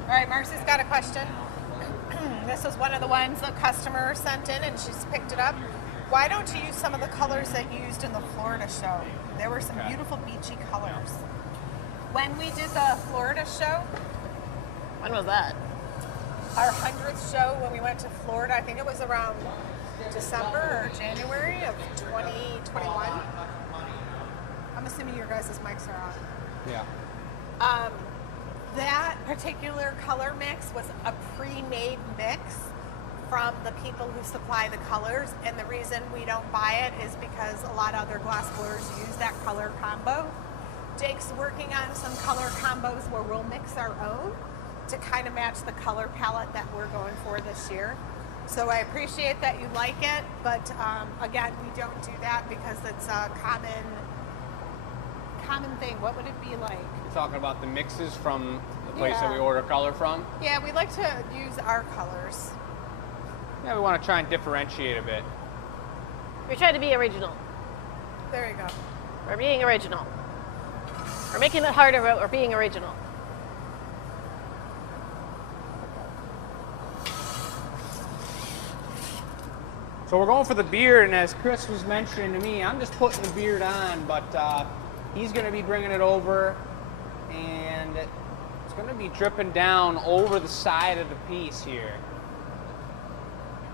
All right, Marcy's got a question. This is one of the ones the customer sent in, and she's picked it up. Why don't you use some of the colors that you used in the Florida show? There were some Okay. beautiful beachy colors. When we did the Florida show, When was that? our 100th show when we went to Florida, I think it was around December or January of 2021. I'm assuming your guys' mics are on. Yeah. That particular color mix was a pre-made mix from the people who supply the colors, and the reason we don't buy it is because a lot of other glass blowers use that color combo. Jake's working on some color combos where we'll mix our own to kind of match the color palette that we're going for this year. So I appreciate that you like it, but again, we don't do that because it's a common thing. What would it be like? You're talking about the mixes from the place that Yeah. we order color from? Yeah, we like to use our colors. Yeah, we want to try and differentiate a bit. We're trying to be original. There you go. We're being original. We're making it harder, but we're being original. So we're going for the beard, and as Chris was mentioning to me, I'm just putting the beard on, but he's going to be bringing it over, and it's going to be dripping down over the side of the piece here.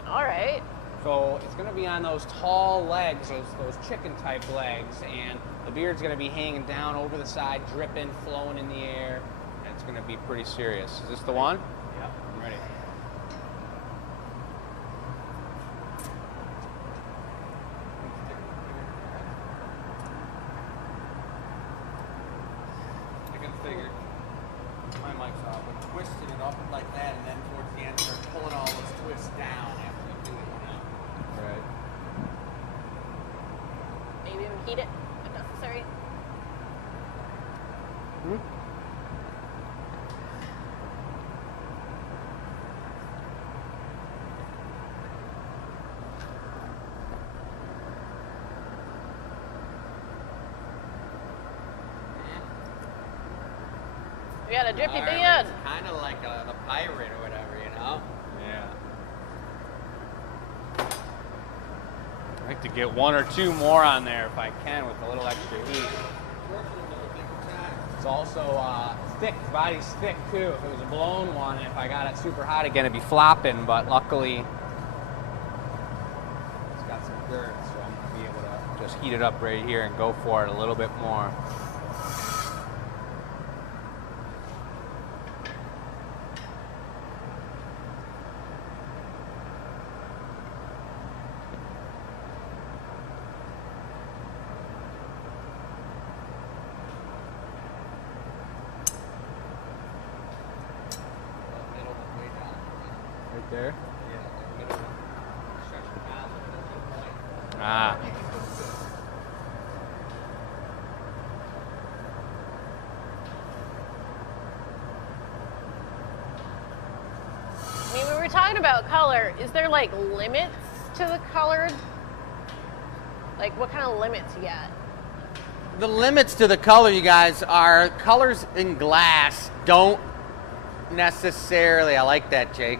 All right. So it's going to be on those tall legs, those chicken-type legs, and the beard's going to be hanging down over the side, dripping, flowing in the air, and it's going to be pretty serious. Is this the one? Yep. I'm ready. I can figure. My mic's off. But twisting it up like that, and then towards the end, start pulling all those twists down after you do it. You know? Right. Maybe even heat it if necessary. We got a drippy beard. Kind of like the pirate or whatever, you know? Yeah. I like to get one or two more on there if I can with a little extra heat. It's also thick, the body's thick too. If it was a blown one, if I got it super hot again, it'd be flopping, but luckily it's got some girth, so I'm gonna be able to just heat it up right here and go for it a little bit more. Right there. Ah. I mean, we were talking about color. Is there like limits to the colored? Like what kind of limits you got? The limits to the color, you guys, are colors in glass don't necessarily, I like that, Jake.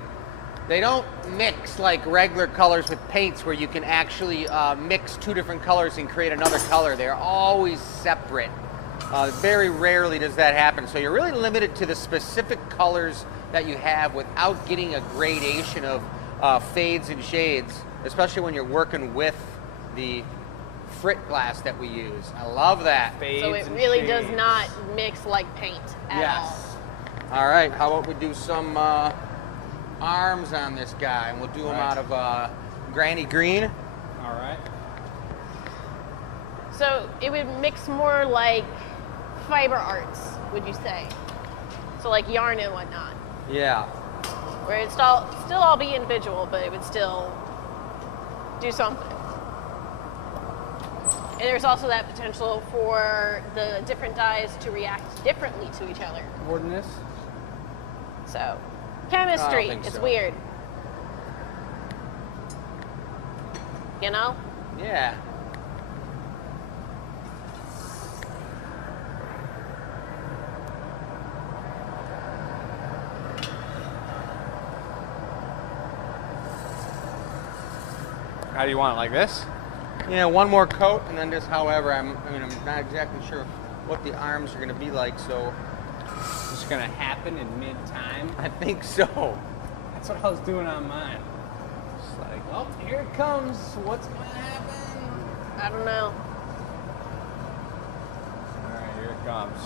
They don't mix like regular colors with paints where you can actually mix two different colors and create another color. They're always separate. Very rarely does that happen. So you're really limited to the specific colors that you have without getting a gradation of fades and shades, especially when you're working with the frit glass that we use. I love that. Fades So it and really shades. does not mix like paint at all. All right, how about we do some arms on this guy, and we'll do them Right. out of Granny Green. All right. So it would mix more like fiber arts, would you say? So like yarn and whatnot, Yeah. where it'd still all be individual, but it would still do something. And there's also that potential for the different dyes to react differently to each other. More than this? So chemistry, think it's so. weird. You know? Yeah. How do you want it, like this? Yeah, one more coat, and then just however, I'm not exactly sure what the arms are going to be like, so It's gonna happen in mid-time. I think so. That's what I was doing on mine. Just like, oh, here it comes. What's gonna happen? I don't know. All right, here it comes.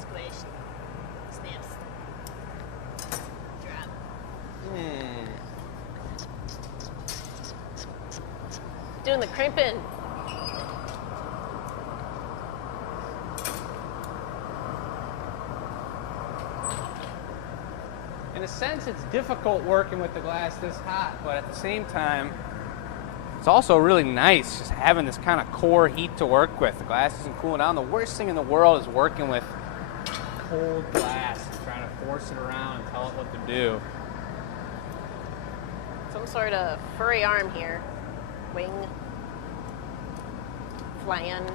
Squish. Snaps. Drop. Doing the crimping. In a sense, it's difficult working with the glass this hot, but at the same time, it's also really nice just having this kind of core heat to work with. The glass isn't cooling down. The worst thing in the world is working with cold glass and trying to force it around and tell it what to do. Some sort of furry arm here. Wing. Flange.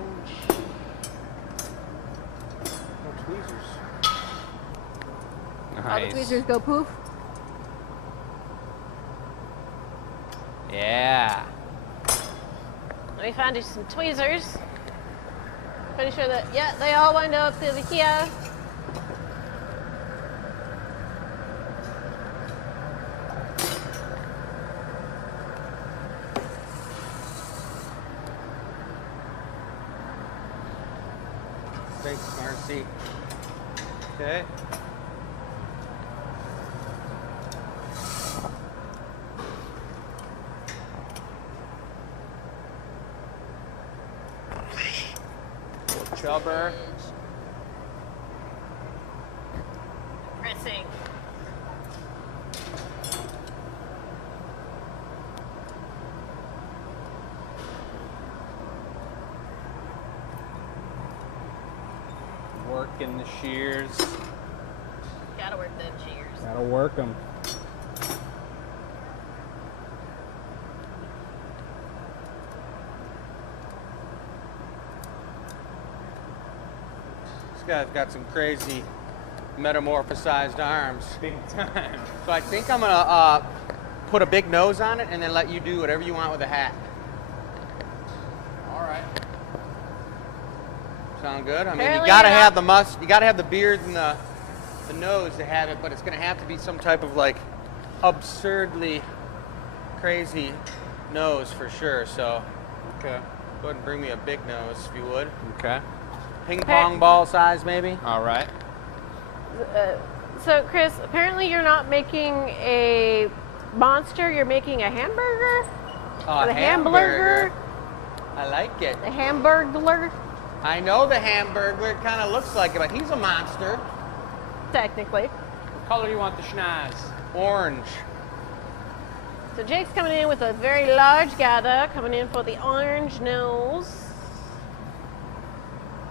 No tweezers. All the Nice. tweezers go poof. Yeah. Let me find you some tweezers. Pretty sure that, yeah, they all wind up to the here. Thanks, Marcy. Okay. Chubber. Pressing. Working the shears. Gotta work them shears. Gotta work them. This guy's got some crazy metamorphosized arms. Big time. So I think I'm gonna put a big nose on it and then let you do whatever you want with the hat. All right. Sound good? I mean, Apparently you gotta not. have you gotta have the beard and the nose to have it, but it's gonna have to be some type of like absurdly crazy nose for sure. So Okay. go ahead and bring me a big nose if you would. Okay. Ping pong ball size maybe. All right. So, Chris, apparently you're not making a monster, you're making a hamburger? Oh, The hamburger? I like it. The hamburglar? I know the hamburger. It kind of looks like it, but he's a monster. Technically. What color do you want the schnoz? Orange. So Jake's coming in with a very large gather, coming in for the orange nose.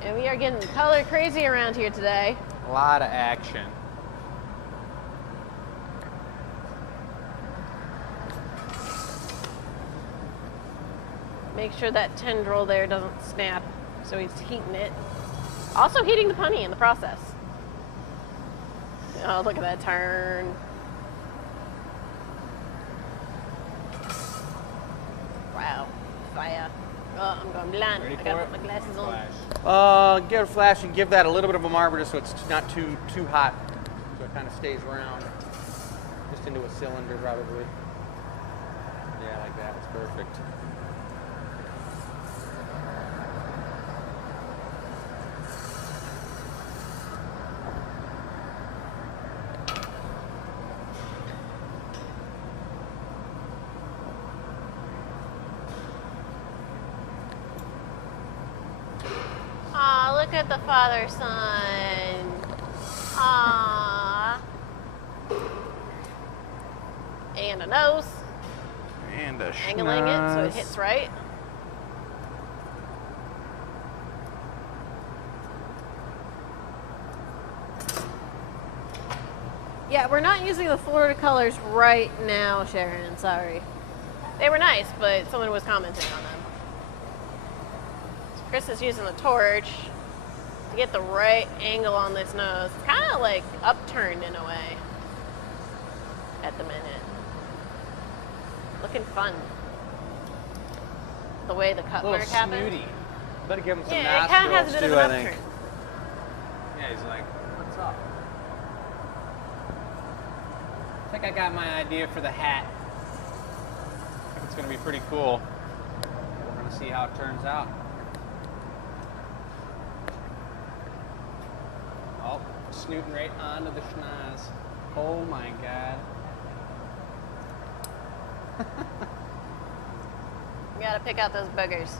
And we are getting color crazy around here today. A lot of action. Make sure that tendril there doesn't snap. So he's heating it. Also heating the punny in the process. Oh, look at that turn. Wow. Fire. Oh, I'm going blind. Ready I for gotta it? put my glasses on. Flash. Give it a flash and give that a little bit of a marber just so it's not too hot. So it kind of stays around. Just into a cylinder probably. Yeah, like that. It's perfect. Aw, look at the father-son. Aw. And a nose. And a Angling it so it schnoz. hits right. Yeah, we're not using the Florida colors right now, Sharon. Sorry. They were nice, but someone was commenting on them. So Chris is using the torch to get the right angle on this nose. It's kind of like upturned in a way at the minute. Looking fun. The way the cut A little work happened. snooty. Better give him some Yeah, it kind of has a nostrils bit of too, an I think. upturn. Yeah, he's like, what's up? I think I got my idea for the hat. I think it's gonna be pretty cool. We're gonna see how it turns out. Oh, snooting right onto the schnoz. Oh my god. You gotta pick out those boogers.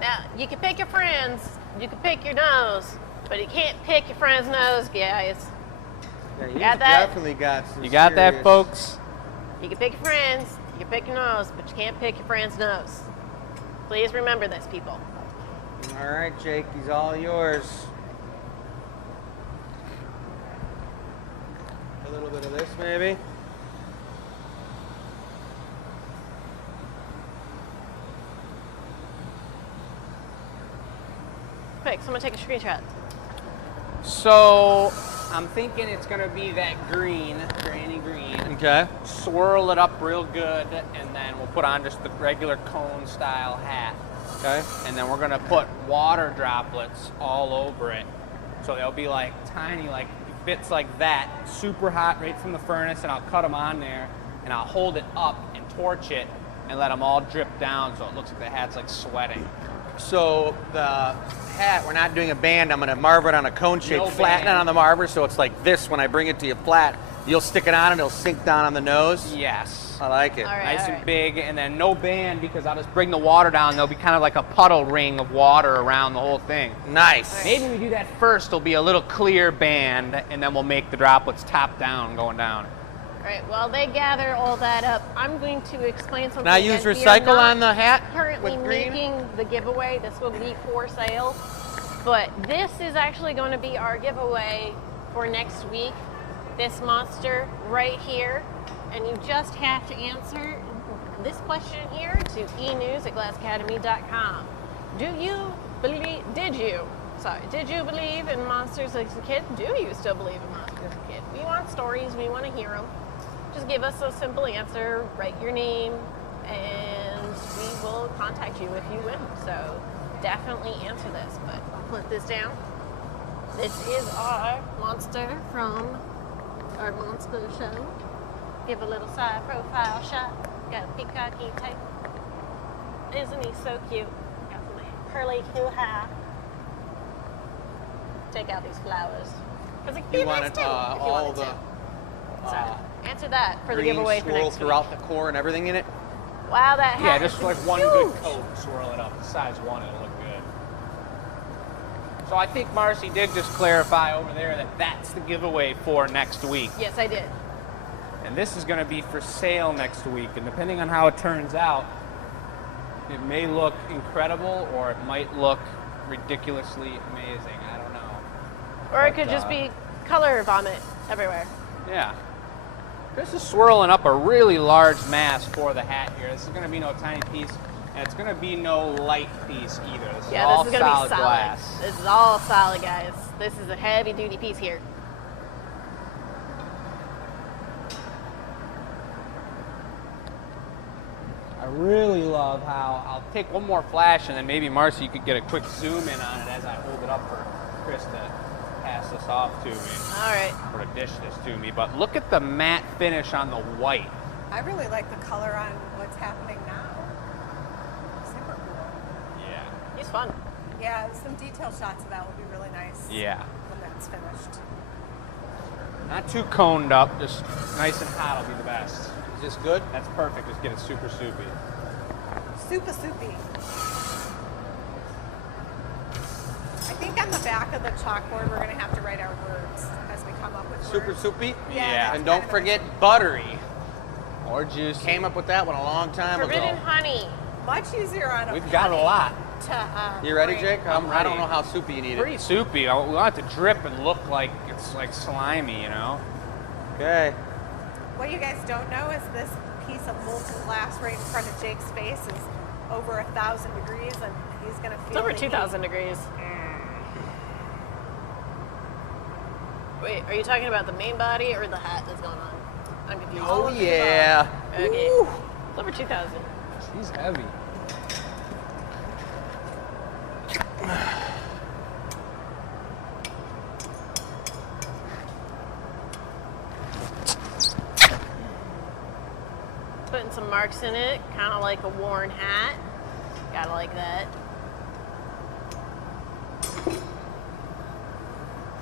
Now, you can pick your friends, you can pick your nose, but you can't pick your friend's nose, guys. Yeah, he's Got that? definitely got some You got that, serious- folks? You can pick your friends, you can pick your nose, but you can't pick your friend's nose. Please remember this, people. All right, Jake, he's all yours. A little bit of this, maybe. Quick, someone take a screenshot. So I'm thinking it's gonna be that green, granny green. Okay. Swirl it up real good, and then we'll put on just the regular cone style hat. Okay. And then we're gonna put water droplets all over it. So they'll be like tiny, like bits like that, super hot right from the furnace, and I'll cut them on there, and I'll hold it up and torch it, and let them all drip down so it looks like the hat's like sweating. So the hat, we're not doing a band. I'm going to marver it on a cone shape, No flatten it band. on the marver so it's like this when I bring it to you flat. You'll stick it on and it'll sink down on the nose. Yes. I like it. All right. Nice and big, and then no band because I'll just bring the water down. There'll be kind of like a puddle ring of water around the whole thing. Nice. Maybe we do that first. It'll be a little clear band, and then we'll make the droplets top down going down. All right, while they gather all that up, I'm going to explain something. Can I use again. We are recycle not on the hat currently with green? making the giveaway. This will be for sale. But this is actually going to be our giveaway for next week. This monster right here. And you just have to answer this question here to enews@glassacademy.com. Did you believe in monsters as a kid? Do you still believe in monsters as a kid? We want stories. We want to hear them. Just give us a simple answer, write your name, and we will contact you if you win. So definitely answer this, but I'll put this down. This is our monster from our monster show. Give a little side profile shot. Got a peacocky tail. Isn't he so cute? Got some curly hoo-ha. Take out these flowers. Because it could be You nice wanted too, if you all wanted the to. So, answer that for the green giveaway for swirl next throughout week. the core and everything in it. Wow, that hat Yeah, is just like one huge. good coat, swirl it up. Size 1, it'll look good. So I think Marcy did just clarify over there that that's the giveaway for next week. Yes, I did. And this is going to be for sale next week. And depending on how it turns out, it may look incredible or it might look ridiculously amazing. I don't know. Or it But, could just be color vomit everywhere. Yeah. This is swirling up a really large mass for the hat here. This is going to be no tiny piece, and it's going to be no light piece either. This is Yeah, all this is going to solid be solid. glass. This is all solid, guys. This is a heavy duty piece here. I really love how I'll take one more flash, and then maybe Marcy, you could get a quick zoom in on it as I hold it up for Chris to pass this off to me, All right. or to dish this to me. But look at the matte finish on the white. I really like the color on what's happening now. Super cool. Yeah. He's fun. Yeah, some detail shots of that would be really nice Yeah. when that's finished. Not too coned up, just nice and hot will be the best. Is this good? That's perfect. Just get it super soupy. Super soupy. I think on the back of the chalkboard we're going to have to write our words as we come up with Super words. soupy? Yeah. And don't forget buttery. Or juicy. Came up with that one a long time Forbidden ago. honey. Much easier on a We've got a lot. to, You ready, bring. Jake? I'm I don't ready. know how soupy you need Pretty it. soupy. We want it to drip and look like it's like slimy, you know? Okay. What you guys don't know is this piece of molten glass right in front of Jake's face is over 1,000 degrees, and he's going to feel It's over the heat. 2,000 degrees. Wait, are you talking about the main body or the hat that's going on? I'm confused. Oh yeah. Okay. Woo. It's over 2,000. She's heavy. Putting some marks in it, kind of like a worn hat. Gotta like that.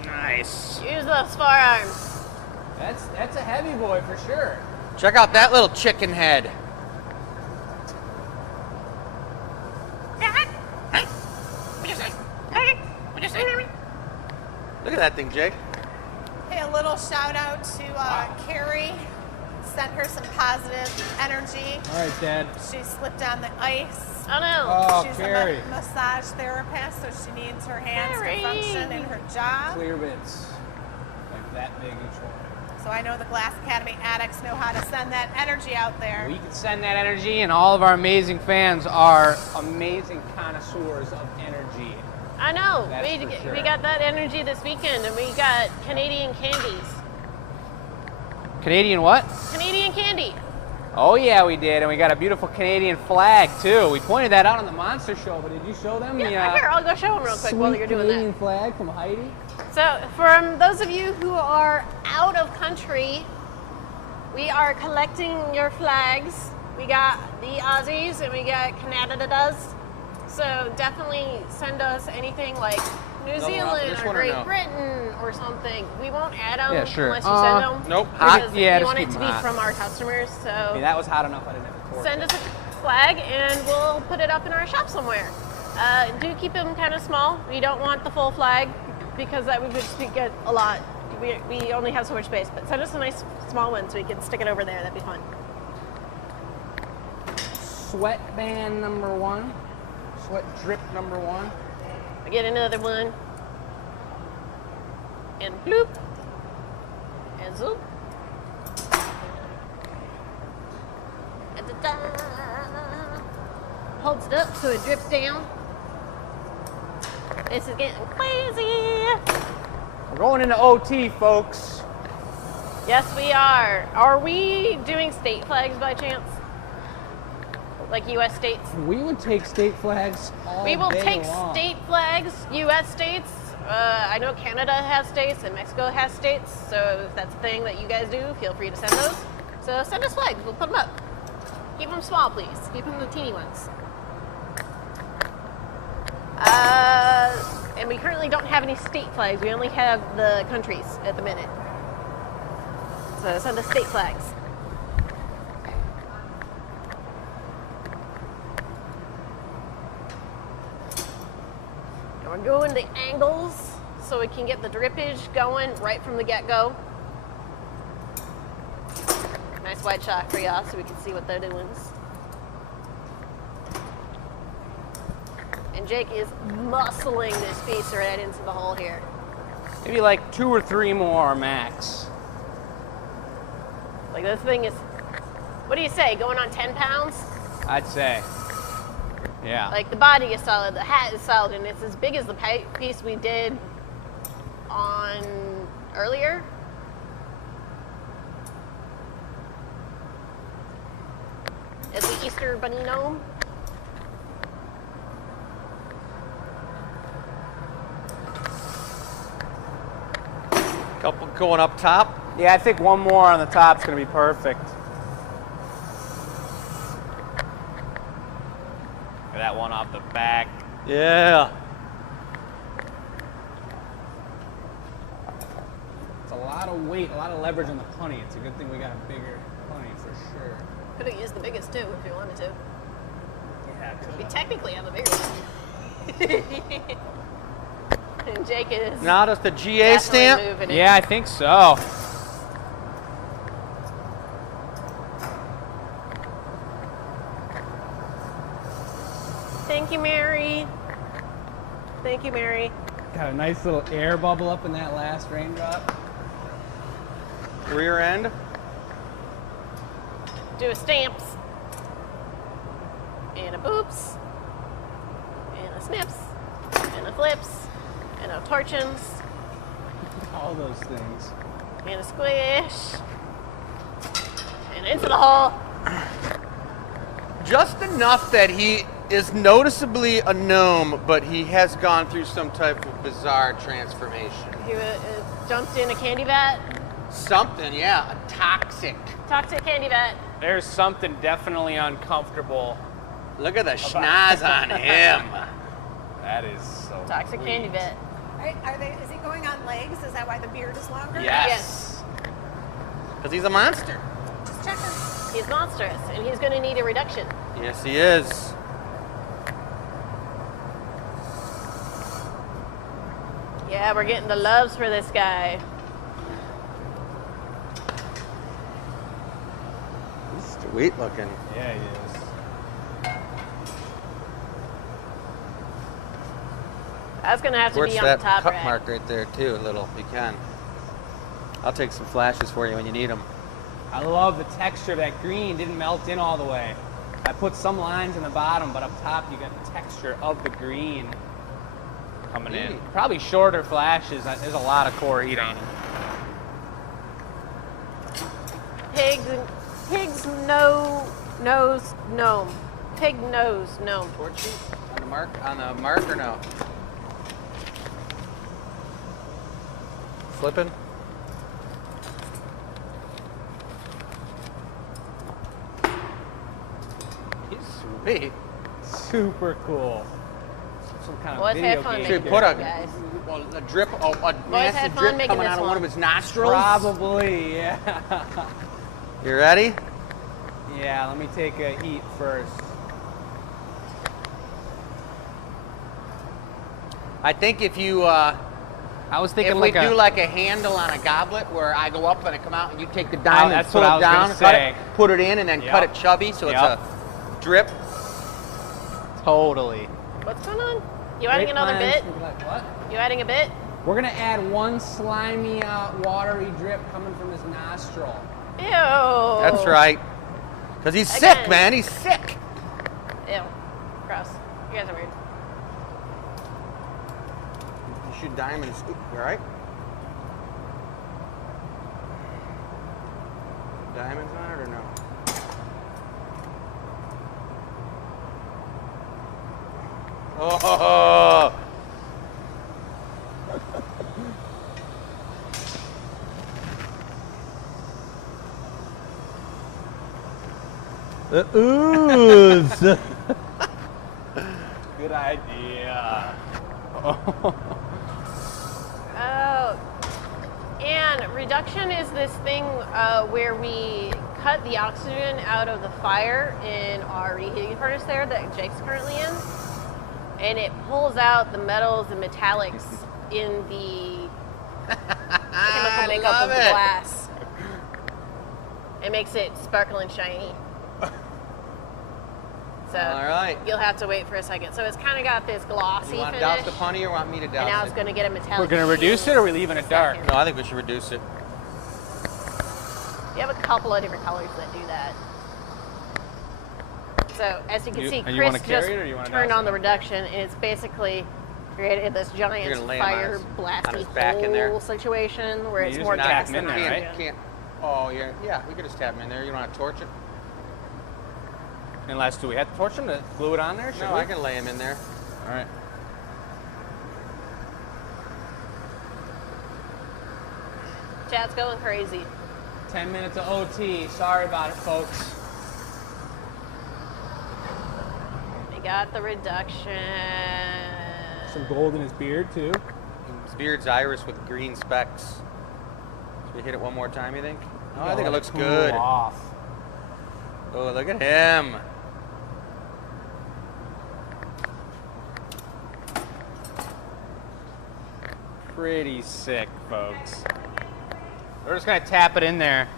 Nice. Use those forearms. That's a heavy boy for sure. Check out that little chicken head. Look at that thing, Jake. Hey, a little little shout out to Carrie. Send her some positive energy. All right, Dad. She slipped on the ice. Oh no. Oh, She's Carrie. a massage therapist, so she needs her hands Carrie. to function in her job. Clear bits. Like that big each one. So I know the Glass Academy addicts know how to send that energy out there. We can send that energy, and all of our amazing fans are amazing connoisseurs of energy. I know. That's We for sure. we got that energy this weekend, and we got Canadian candies. Canadian what? Canadian candy. Oh yeah, we did, and we got a beautiful Canadian flag too. We pointed that out on the Monster Show, but did you show them the Yeah, here, I'll go show them real quick sweet while you're doing Canadian that. flag from Heidi? So, for those of you who are out of country, we are collecting your flags. We got the Aussies and we got Canada's. So definitely send us anything like New Another Zealand this or one or Great no? Britain or something. We won't add them Yeah, sure. unless you send them. Nope. Hot? Because Yeah, we just want keep it to them be hot. from our customers. So I mean, that was hot enough. I didn't have to pour send it. us a flag and we'll put it up in our shop somewhere. Do keep them kind of small. We don't want the full flag because that would just get a lot. We only have so much space, but send us a nice small one so we can stick it over there. That'd be fun. Sweatband number 1. Sweat drip number 1. I get another one. And bloop. And zoop. And da-da. Holds it up so it drips down. This is getting crazy. We're going into OT, folks. Yes, we are. Are we doing state flags by chance? Like U.S. states? We would take state flags all We will day take long. state flags, U.S. states. I know Canada has states and Mexico has states, so if that's a thing that you guys do, feel free to send those. So send us flags, we'll put them up. Keep them small, please. Keep them the teeny ones. And we currently don't have any state flags. We only have the countries at the minute. So send us state flags. And we're doing the angles so we can get the drippage going right from the get-go. Nice wide shot for y'all so we can see what they're doing. And Jake is muscling this piece right into the hole here. Maybe like 2 or 3 more max. Like this thing is, what do you say, going on 10 pounds? I'd say. Yeah. Like the body is solid, the hat is solid, and it's as big as the piece we did on earlier. As the Easter Bunny gnome. Couple going up top. Yeah, I think one more on the top's gonna be perfect. Look at that one off the back. Yeah. It's a lot of weight, a lot of leverage on the punny. It's a good thing we got a bigger punny for sure. Could have used the biggest too if you wanted to. Yeah, We technically have a bigger one. And Jake is Now does the GA definitely stamp? moving it. Yeah, I think so. Thank you, Mary. Thank you, Mary. Got a nice little air bubble up in that last raindrop. Rear end. Do a stamps. And a boops. And a snips. And a flips. And a torchins. All those things. And a squish. And into the hole. Just enough that he is noticeably a gnome, but he has gone through some type of bizarre transformation. He jumped in a candy vat. Something, yeah, a toxic. Toxic candy vat. There's something definitely uncomfortable. Look at the schnoz on him. That is so Toxic sweet. candy vat. Is he going on legs? Is that why the beard is longer? Yes. Because he's a monster. Just checking. He's monstrous, and he's going to need a reduction. Yes, he is. Yeah, we're getting the loves for this guy. sweet looking. Yeah, he is. That's gonna have to Where's be on that the top cut rack. mark right there too, a little, if you can. I'll take some flashes for you when you need them. I love the texture. That green didn't melt in all the way. I put some lines in the bottom, but up top you got the texture of the green coming in. Neat. Probably shorter flashes. There's a lot of core heat on them. Pig's nose gnome. Pig nose gnome. Torch sheet on the mark or no? Flipping? He's sweet. Super cool. Some kind of Boys video had fun game. making Should put a, guys. a drip, a nasty had fun drip making coming this out of one of one. his nostrils. Probably, yeah. You ready? Yeah, let me take a heat first. I think if you, I was thinking if we like do a, like a handle on a goblet where I go up and I come out and you take the diamond, that's pull what I it was gonna down, cut say. it, put it in, and then cut Yep. it chubby so it's Yep. a drip. totally. What's going on? You adding another bit? What? You adding a bit? We're gonna add one slimy, watery drip coming from his nostril. Ew. That's right. Because he's Again. sick, man. He's sick. Ew. Gross. You guys are weird. You shoot diamonds. You all right? Diamonds on it or no? Oh. Ooze. Good idea. Oh. And reduction is this thing where we cut the oxygen out of the fire in our reheating furnace there that Jake's currently in. And it pulls out the metals and metallics in the chemical makeup love of the it. glass. It makes it sparkle and shiny. So All right. you'll have to wait for a second. So it's kind of got this glossy You want to finish. douse the punny or want me to douse And now it? it's going to get a metallic. We're gonna reduce it, or are we leaving it dark? Second. No, I think we should reduce it. You have a couple of different colors that do that. So as you can see, you wanna Chris carry just it, or you wanna turned douse on it? the reduction, and it's basically created this You're giant gonna lay him on fire his- on blasty his back in there? hole situation where You it's just more tap gas him than in there, oxygen. right? Can't. Oh, yeah. We could just tap him in there. You don't want to torch it? Unless, do we have to torch him to glue it on there? Should No, we? I can lay him in there. All right. Chat's going crazy. 10 minutes of OT. Sorry about it, folks. We got the reduction. Some gold in his beard too. His beard's iris with green specks. Should we hit it one more time, you think? Oh, I think it looks Cool good. Off. Oh, look at him. Pretty sick, folks. We're just gonna tap it in there.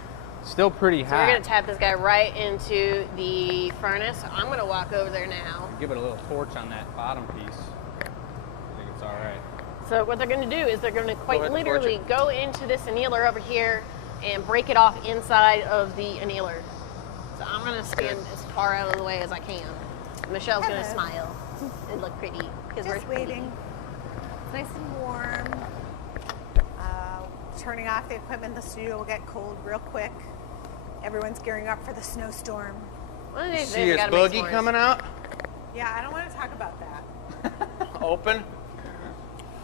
Still pretty So hot. we're gonna tap this guy right into the furnace. I'm gonna walk over there now. Give it a little torch on that bottom piece. I think it's all right. So what they're going to do is they're going to quite ahead and torch literally go into this annealer over here and break it off inside of the annealer. So I'm going to stand as far out of the way as I can. Michelle's going to Hello. smile and look pretty because we're Just waiting. It's nice and warm. Turning off the equipment, the studio will get cold real quick. Everyone's gearing up for the snowstorm. One of these days See I his gotta make boogie s'mores. coming out? Yeah, I don't want to talk about that. Open?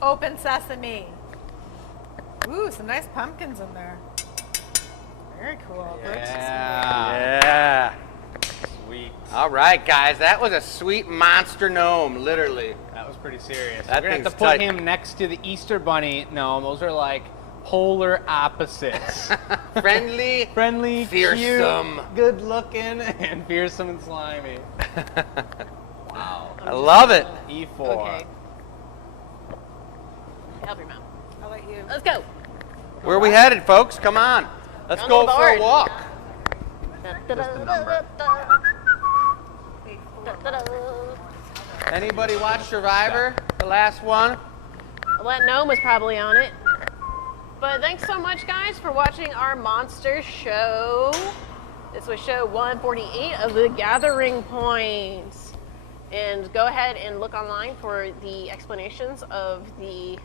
Open sesame. Ooh, some nice pumpkins in there. Very cool. Yeah. Sweet. All right, guys. That was a sweet monster gnome, literally. That was pretty serious. That We're gonna have to thing's put tight. him next to the Easter Bunny. No, those are like polar opposites. Friendly. Friendly, Fearsome. cute, good looking, and fearsome and slimy. Wow. I love it. E4. Okay. Help your mom. I'll let you. Let's go. Where are we headed, folks? Come on. Let's On go the for a board. walk. Just the number. Anybody watch Survivor? The last one? Well, that gnome was probably on it. But thanks so much, guys, for watching our monster show. This was show 148 of The Gathering Point. And go ahead and look online for the explanations of the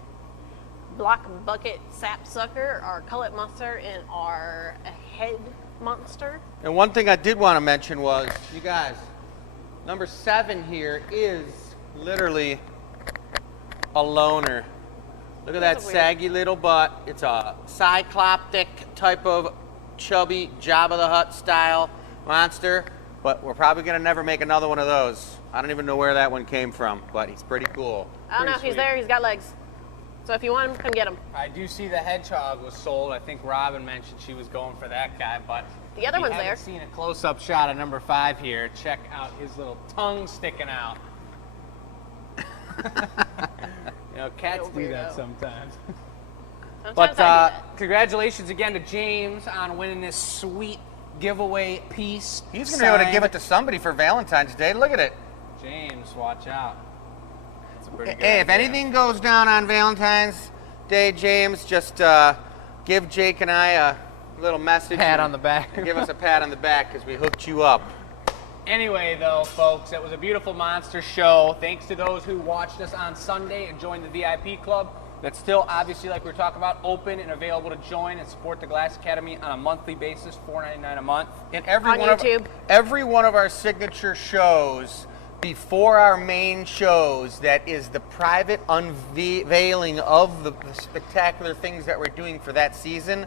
block bucket sapsucker, our cullet monster, and our head monster. And one thing I did want to mention was, you guys, number 7 here is literally a loner. Look at that That's weird. saggy little butt. It's a cycloptic type of chubby Jabba the Hutt style monster, but we're probably going to never make another one of those. I don't even know where that one came from, but he's pretty cool. I don't know if Pretty he's sweet. there. He's got legs. So if you want him, come get him. I do see the hedgehog was sold. I think Robin mentioned she was going for that guy, but The other if one's you there. haven't seen a close-up shot of number 5 here. Check out his little tongue sticking out. You know, cats Little do that weirdo. sometimes. Sometimes But I do that. congratulations again to James on winning this sweet giveaway piece. He's going to be able to give signed. it to somebody for Valentine's Day. Look at it. James, watch out. That's a pretty good Hey, if idea. anything goes down on Valentine's Day, James, just give Jake and I a little message. Pat and- on the back. and give us a pat on the back because we hooked you up. Anyway, though, folks, it was a beautiful monster show. Thanks to those who watched us on Sunday and joined the VIP club. That's still, obviously, like we were talking about, open and available to join and support the Glass Academy on a monthly basis, $4.99 a month. In every On one YouTube. of every one of our signature shows, before our main shows, that is the private unveiling of the spectacular things that we're doing for that season.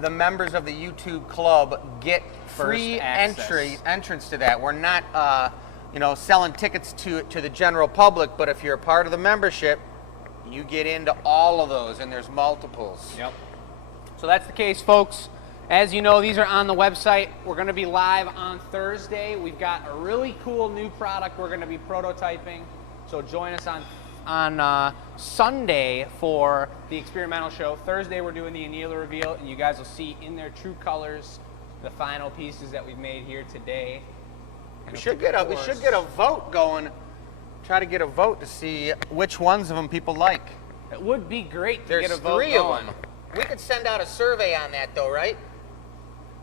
The members of the YouTube club get free access. entrance to that. We're not, selling tickets to the general public, but if you're a part of the membership, you get into all of those, and there's multiples. Yep. So that's the case, folks. As you know, these are on the website. We're going to be live on Thursday. We've got a really cool new product we're going to be prototyping. So join us on Sunday for the experimental show. Thursday we're doing the Anila reveal, and you guys will see in their true colors the final pieces that we've made here today. And We of should get a vote going. Try to get a vote to see which ones of them people like. It would be great to There's get a vote 3 of going. them. We could send out a survey on that, though, right?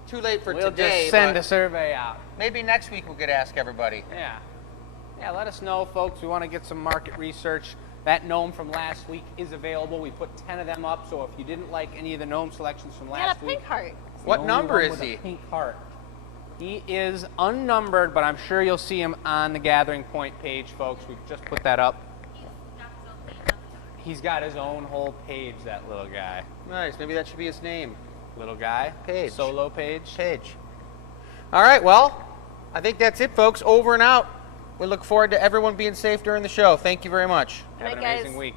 Too late for We'll today. just send but a survey out. maybe next week we could ask everybody. Yeah. Yeah, let us know, folks. We want to get some market research. That gnome from last week is available. We put 10 of them up, so if you didn't like any of the gnome selections from He had a last week, pink heart. it's the What only number one is with a he? Pink heart. He is unnumbered, but I'm sure you'll see him on the Gathering Point page, folks. We've just put that up. He's got his own whole page, that little guy. Nice. Maybe that should be his name. Little guy. Page. Solo page. Page. All right. Well, I think that's it, folks. Over and out. We look forward to everyone being safe during the show. Thank you very much. Have an Good night, guys. amazing week.